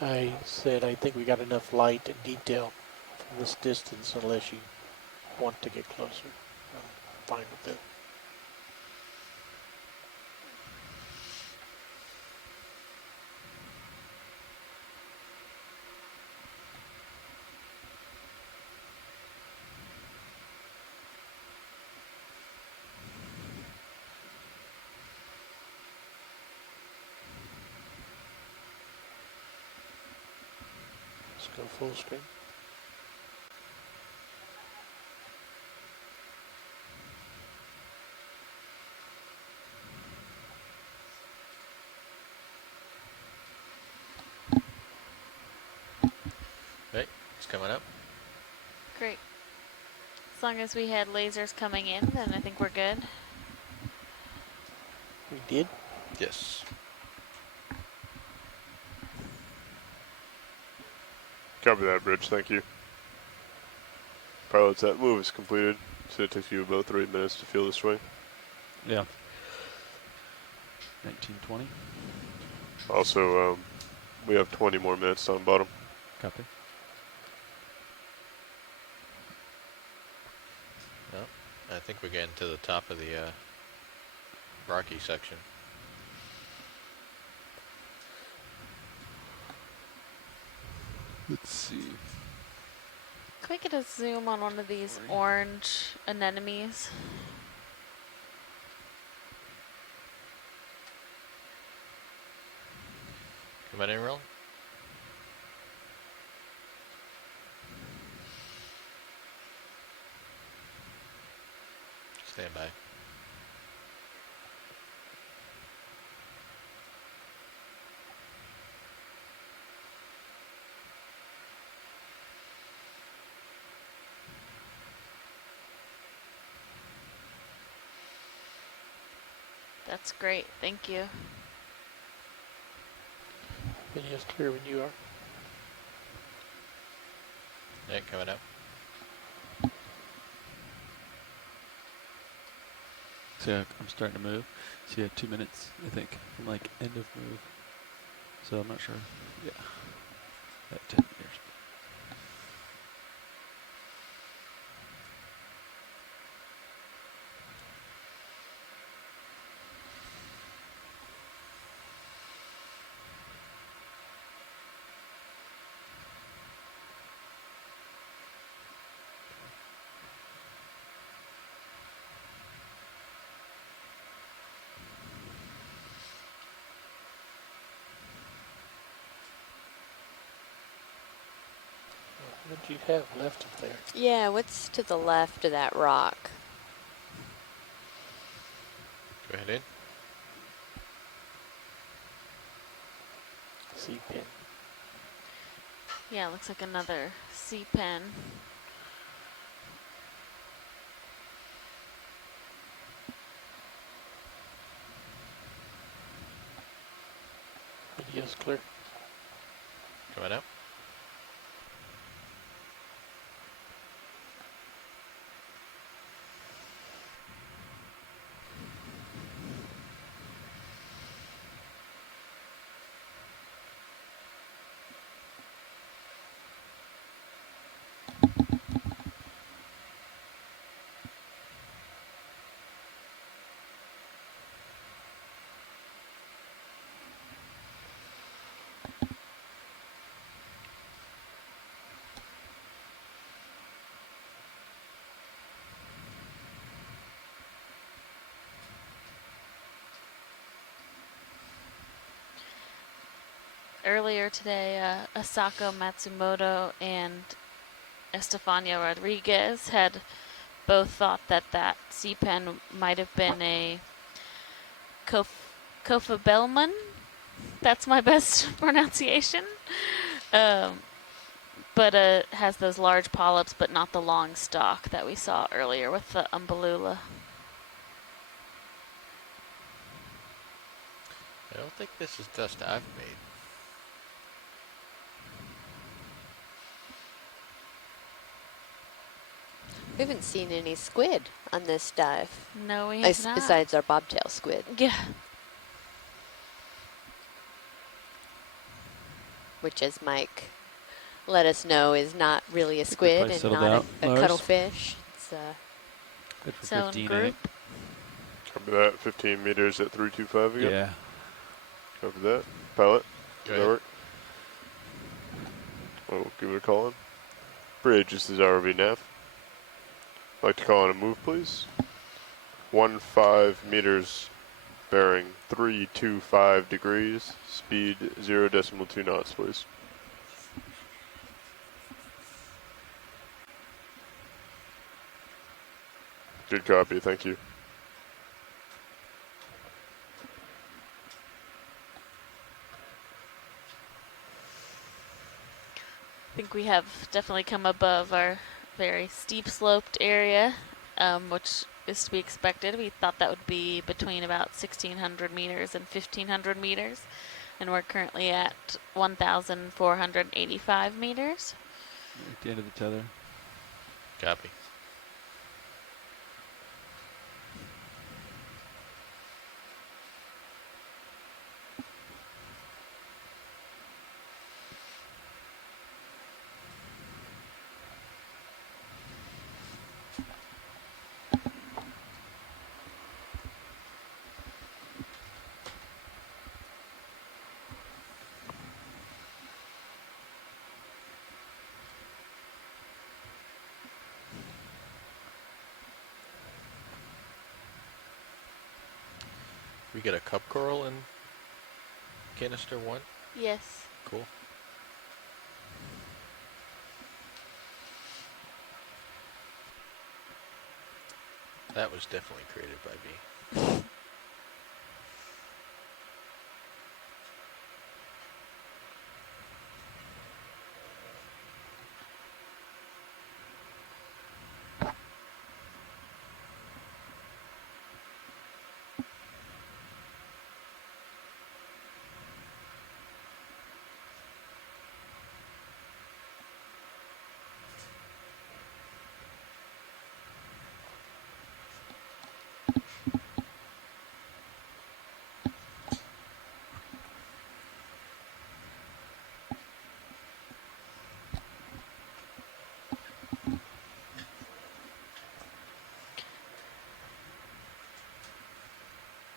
I said I think we got enough light and detail from this distance unless you want to get closer. I'm fine with that. Let's go full screen. Right, it's coming up. Great. As long as we had lasers coming in, then I think we're good. We did? Yes. Copy that, Bridge. Thank you. Pilots, that move is completed. So it takes you about 3 minutes to feel the swing. Yeah. 1920. Also, we have 20 more minutes on bottom. Copy. Well, I think we're getting to the top of the rocky section. Let's see. Can we get a zoom on one of these orange anemones? Come on in, roll. Stand by. That's great, thank you. Video's clear when you are. Yeah, coming up. So yeah, I'm starting to move. So yeah, 2 minutes, I think, from like end of move. So I'm not sure. Yeah. At 10 meters. What do you have left of there? Yeah, what's to the left of that rock? Go ahead in. C-pin. Yeah, looks like another C-pen. Video's clear. Coming up. earlier today, Asako Matsumoto and Estefania Rodriguez had both thought that that sea pen might have been a Kofabelman. That's my best pronunciation. But has those large polyps, but not the long stalk that we saw earlier with the umbellula. I don't think this is dust I've made. We haven't seen any squid on this dive. No, we have not. Besides our bobtail squid. Yeah. Which, as Mike let us know, is not really a squid and not a cuttlefish. It's good for so 15, group. Copy that. 15 meters at 325 again. Yeah. Copy that. Pilot. Does that Good. work? We'll give it a call in. Bridge, this is ROV nav. I'd like to call in a move, please. 15 meters, bearing 325 degrees, speed 0.2 knots, please. Good copy, thank you. I think we have definitely come above our very steep sloped area, which is to be expected. We thought that would be between about 1,600 meters and 1,500 meters, and we're currently at 1,485 meters. At the end of the tether. Copy. We get a cup coral in canister 1? Yes. Cool. That was definitely created by me.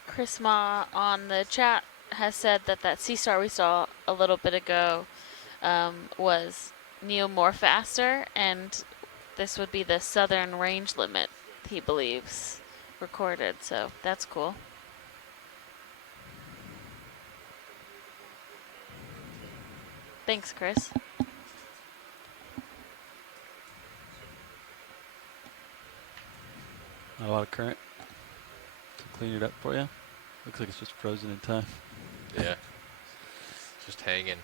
Chris Ma on the chat has said that that sea star we saw a little bit ago was Neomorphaster, and this would be the southern range limit, he believes, recorded. So that's cool. Thanks, Chris. Not a lot of current to clean it up for you. Looks like it's just frozen in time. Yeah. Just hanging.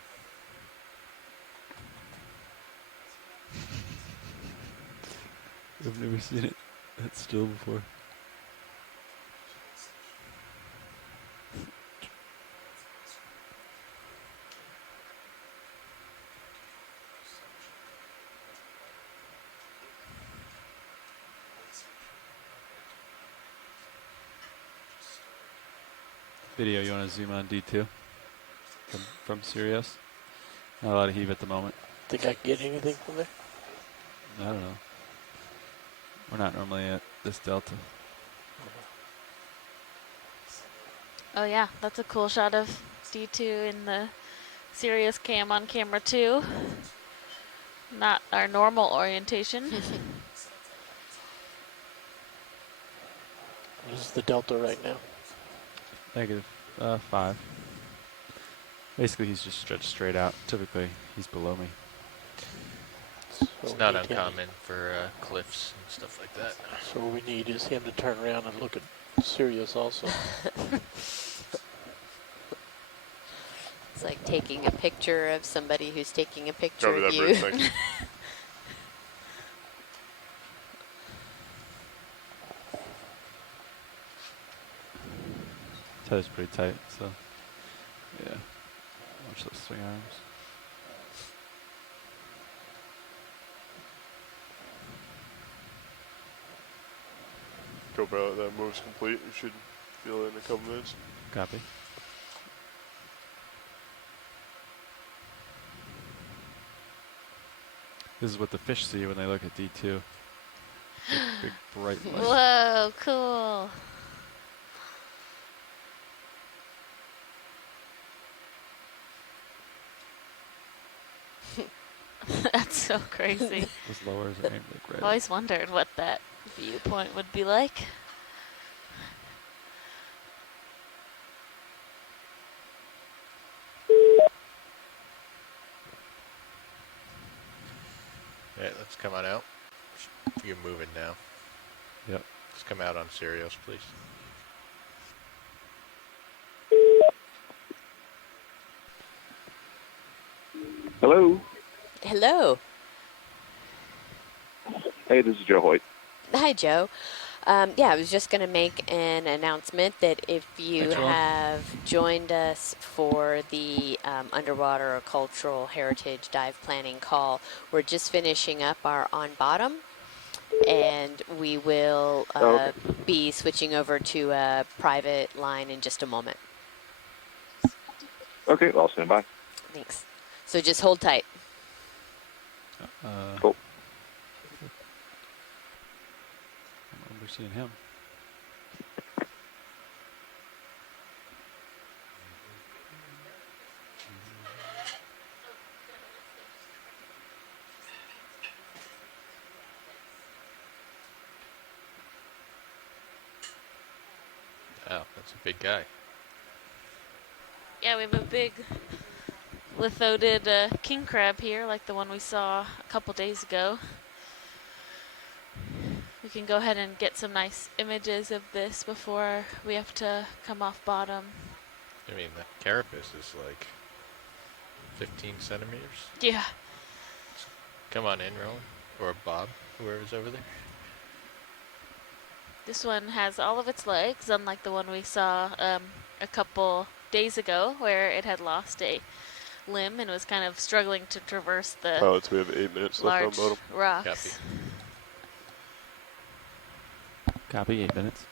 I've never seen it that still before. Video, you want to zoom on D2 from Sirius? Not a lot of heave at the moment. Think I can get anything from there? I don't know. We're not normally at this delta. Oh yeah, that's a cool shot of D2 in the Sirius cam on camera 2. Not our normal orientation. What is the delta right now? Negative 5. Basically, he's just stretched straight out. Typically, he's below me. So It's we not need him- uncommon for cliffs and stuff like that. So what we need is him to turn around and look at Sirius also. It's like taking a picture of somebody who's taking a picture Cover of that you. bridge, thank you. Tether's pretty tight, so yeah. Watch those swing arms. Co-pilot, that move's complete. You should feel it in a couple minutes. Copy. This is what the fish see when they look at D2. Big bright light. Whoa, cool. That's so crazy. Those lowers are aimed like I've red. always wondered what that viewpoint would be like. Yeah, let's come on out. You're moving now. Yep. Just come out on Sirius, please. Hello. Hello. Hey, this is Joe Hoyt. Hi, Joe. Yeah, I was just going to make an announcement that if you Thanks, Ron. have joined us for the Underwater Cultural Heritage Dive Planning Call, we're just finishing up our on bottom, and we will Okay. be switching over to a private line in just a moment. Okay, I'll stand by. Thanks. So just hold tight. Cool. I don't remember seeing him. Oh, that's a big guy. Yeah, we have a big lithodid king crab here, like the one we saw a couple days ago. We can go ahead and get some nice images of this before we have to come off bottom. I mean, the carapace is like 15 centimeters. Yeah. Come on in, Rowan. Or Bob, whoever's over there. This one has all of its legs, unlike the one we saw a couple days ago, where it had lost a limb and was kind of struggling to traverse the Pilots, we have 8 minutes left on large bottom. rocks. Copy. Copy, 8 minutes.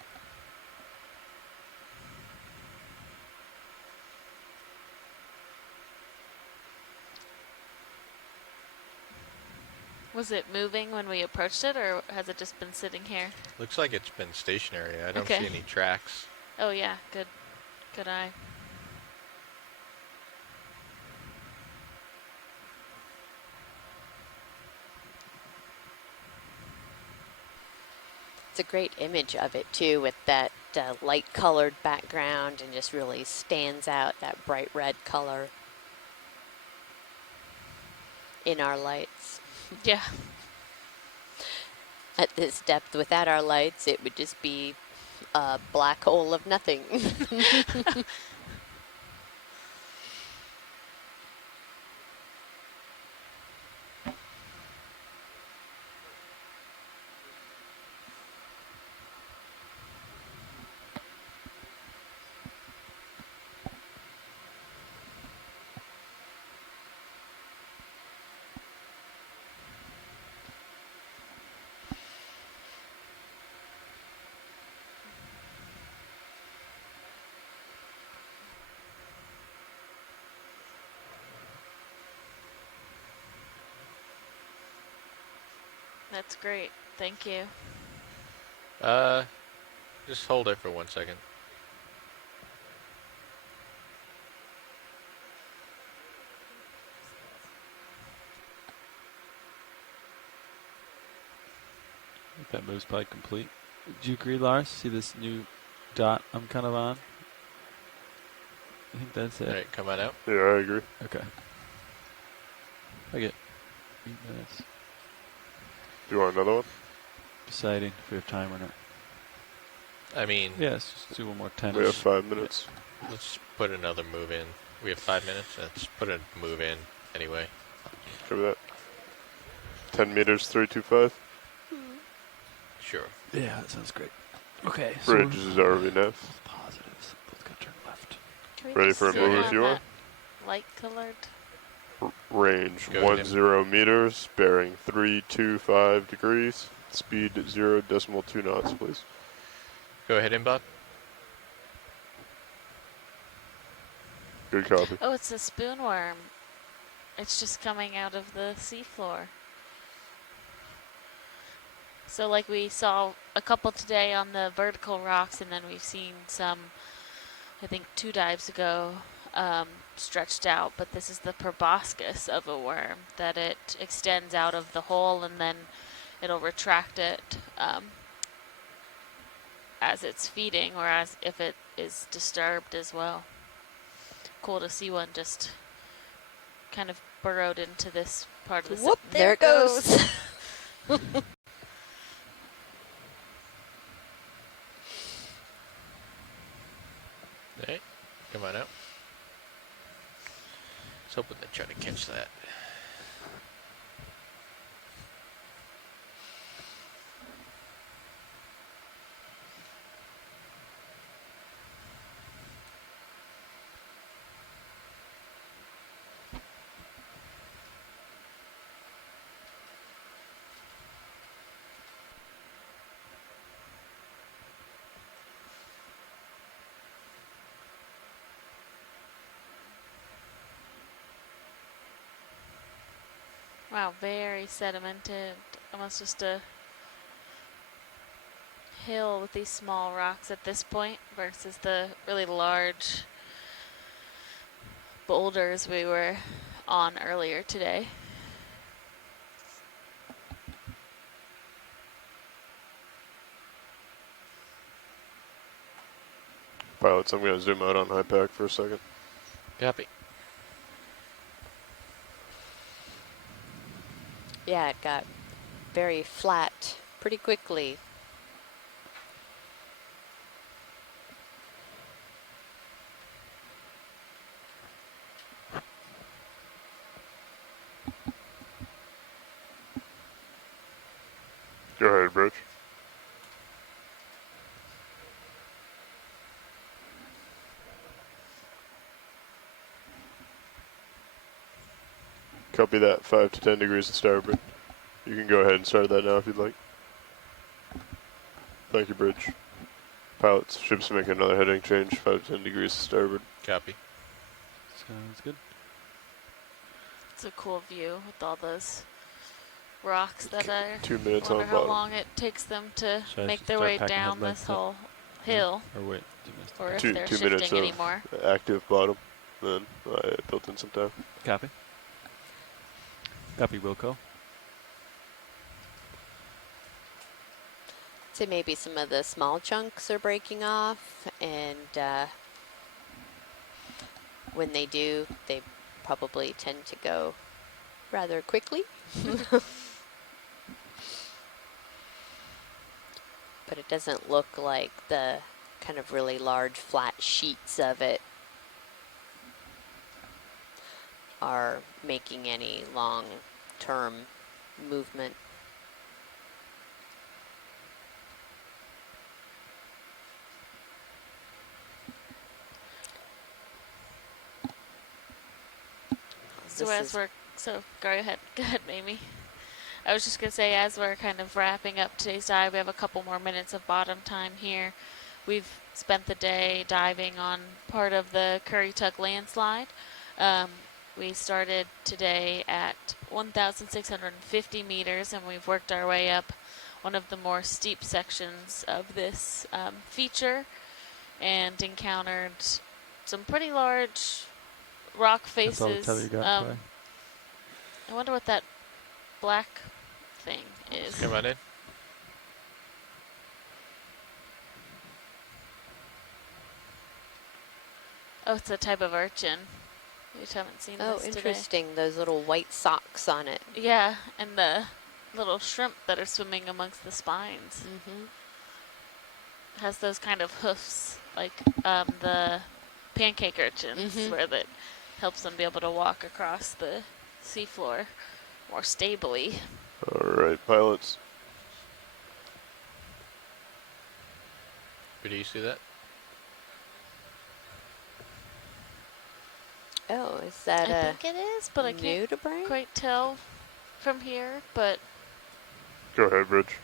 Was it moving when we approached it, or has it just been sitting here? Looks like it's been stationary. I don't Okay. see any tracks. Oh yeah, good eye. It's a great image of it too, with that light colored background, and just really stands out that bright red color in our lights. Yeah. At this depth, without our lights, it would just be a black hole of nothing. That's great. Thank you. Just hold it for 1 second. I think that move's probably complete. Do you agree, Lars? See this new dot I'm kind of on? I think that's it. All right, come on out. Yeah, I agree. Okay. I get 8 minutes. Do you want another one? Deciding if we have time or not. I mean, Yeah, let's just do one more 10. We have 5 minutes. let's put another move in. We have 5 minutes. Let's put a move in anyway. Cover that. 10 meters, 325. Sure. Yeah, that sounds great. Okay. So Bridges is RVNF. both positives. Both got to turn left. Can we Ready just for a sit move if on you are? that light colored? Range Go ahead. 10 meters, bearing 325 degrees. Speed 0.2 knots, please. Go ahead, Bob. Good copy. Oh, it's a spoonworm. It's just coming out of the seafloor. So like we saw a couple today on the vertical rocks, and then we've seen some, I think 2 dives ago, stretched out, but this is the proboscis of a worm, that it extends out of the hole and then it'll retract it as it's feeding, or as if it is disturbed as well. Cool to see one just kind of burrowed into this part of the Whoop, there it goes. Hey, come on out. I was hoping to try to catch that. Wow, very sedimented. Almost just a hill with these small rocks at this point versus the really large boulders we were on earlier today. Pilots, I'm going to zoom out on high pack for a second. Copy. Yeah, it got very flat pretty quickly. Go ahead, Bridge. Copy that, 5 to 10 degrees to starboard. You can go ahead and start that now if you'd like. Thank you, Bridge. Pilots, ship's making another heading change, 5 to 10 degrees to starboard. Copy. Sounds good. It's a cool view with all those rocks that are. 2 minutes Wonder on how bottom. long it takes them to Should I make their start way packing down headlights this up? whole hill, Or wait, 2 minutes. or if Two they're minutes shifting of anymore. active bottom, then I built in some time. Copy. Copy, Wilco. So maybe some of the small chunks are breaking off, and when they do, they probably tend to go rather quickly. But it doesn't look like the kind of really large flat sheets of it are making any long-term movement. So This as is- we're, go ahead, Mamie. I was just gonna say, as we're kind of wrapping up today's dive, we have a couple more minutes of bottom time here. We've spent the day diving on part of the Currituck landslide. We started today at 1,650 meters, and we've worked our way up one of the more steep sections of this feature, and encountered some pretty large rock That's all the faces. tether you got, Clay. I wonder what that black thing is. Come on in. Oh, it's a type of urchin. You haven't seen Oh, this today. interesting. Those little white socks on it. Yeah, and the little shrimp that are swimming amongst the spines. Mm-hmm. It has those kind of hoofs, like the pancake urchins, Mhm. where that helps them be able to walk across the seafloor more stably. All right, pilots. Do you see that? Oh, is that I think it is, but I new can't to brain? quite tell from here. But Go ahead, Rich.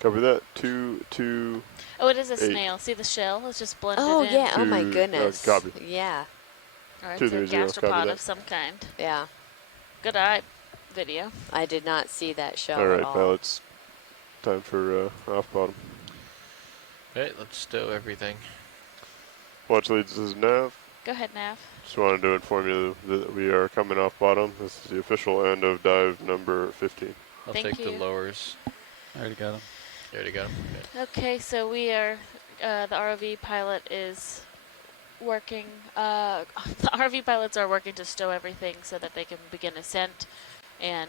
Copy that. 2, oh, it is a 8. snail. See the shell? It's just blended Oh in. yeah. Oh my 2, goodness. copy. Yeah. Or it's a 230, copy gastropod that. of some kind. Yeah. Good eye video. I did not see that shell All at right, all. pilots. Time for off bottom. Okay, let's stow everything. Watch leads, this is Nav. Go ahead, Nav. Just wanted to inform you that we are coming off bottom. This is the official end of dive number 15. I'll Thank take the you. lowers. I already got him. You already got them? Okay, so we are, the ROV pilot is working, the ROV pilots are working to stow everything so that they can begin ascent. And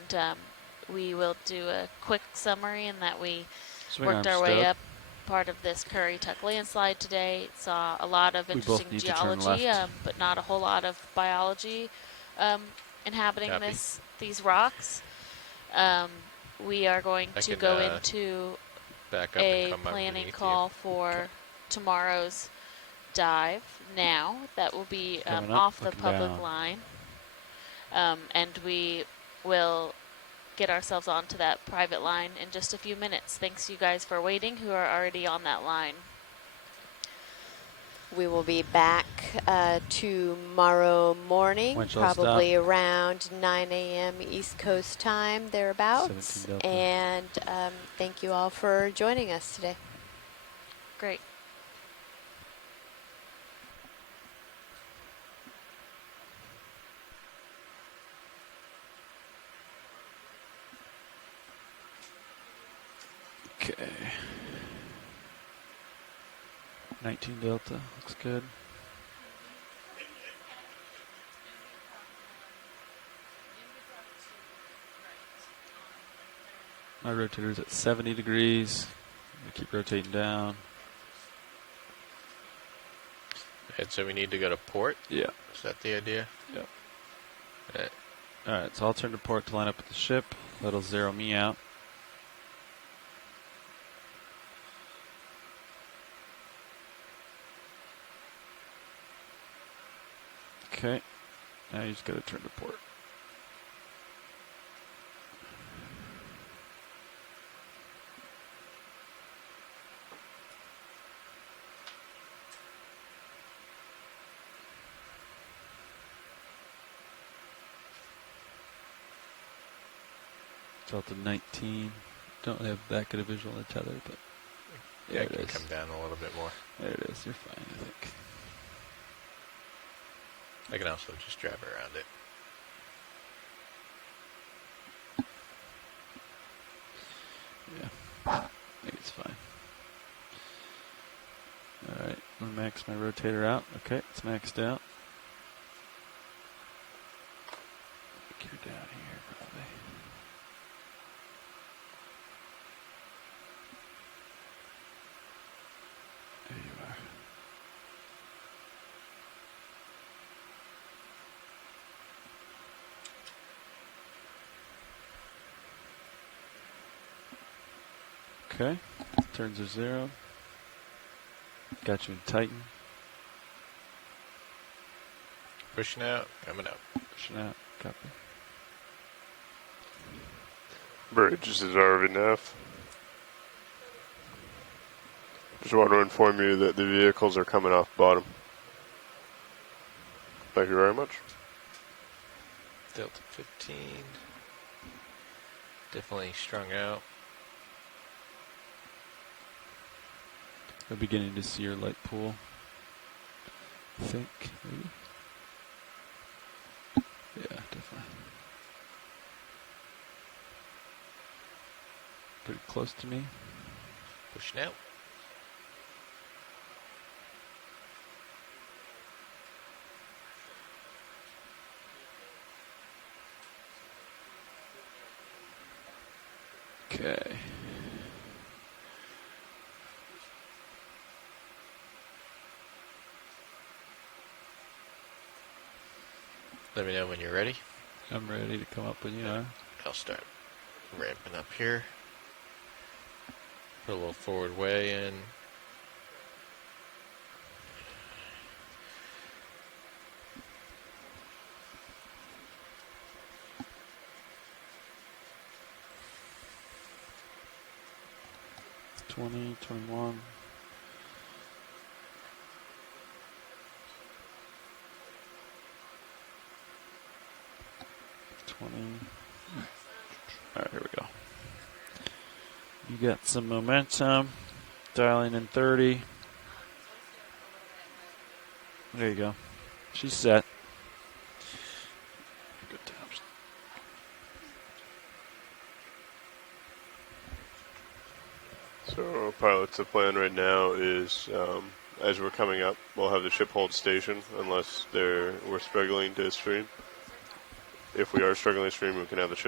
we will do a quick summary in that we Swing worked arm our way stowed. up part of this Currituck landslide today. Saw a lot of We both interesting need to turn geology, left. but not a whole lot of biology inhabiting Copy. these rocks. We are going I to can, go into Back up a and come planning underneath call for tomorrow's dive now. That will be Coming up, off the looking public down. line. And we will get ourselves onto that private line in just a few minutes. Thanks you guys for waiting who are already on that line. We will be back tomorrow morning, When shall probably around 9 a.m. East Coast time, thereabouts. 17 Delta. And thank you all for joining us today. Great. Okay. 19 Delta, looks good. My rotator's at 70 degrees. I'm gonna keep rotating down. And so we need to go to port? Yeah. Is that the idea? Yep. Okay. Alright, so I'll turn to port to line up with the ship. That'll zero me out. Okay. Now you just gotta turn to port. Delta 19. Don't have that good a visual on the tether, but Yeah, there it it can is. come down a little bit more. There it is. You're fine, I think. I can also just drive around it. Yeah, I think it's fine. Alright, I'm gonna max my rotator out. Okay, it's maxed out. Get her down here, probably. There you are. Okay, turns are 0. Got you in Titan. Pushing out, coming up. Pushing out. Copy. Bridge, this is RVNF. Just want to inform you that the vehicles are coming off bottom. Thank you very much. Delta 15. Definitely strung out. I'm beginning to see your light pool. I think, maybe. Yeah, definitely. Pretty close to me. Pushing out. Okay. Let me know when you're ready. I'm ready to come up when you are. I'll start ramping up here. Put a little forward way in. Twenty, 21. All right, here we go. You got some momentum. Dialing in 30. There you go. She's set. Good times. So, pilots, the plan right now is, as we're coming up, we'll have the ship hold station unless we're struggling to stream. If we are struggling to stream, we can have the ship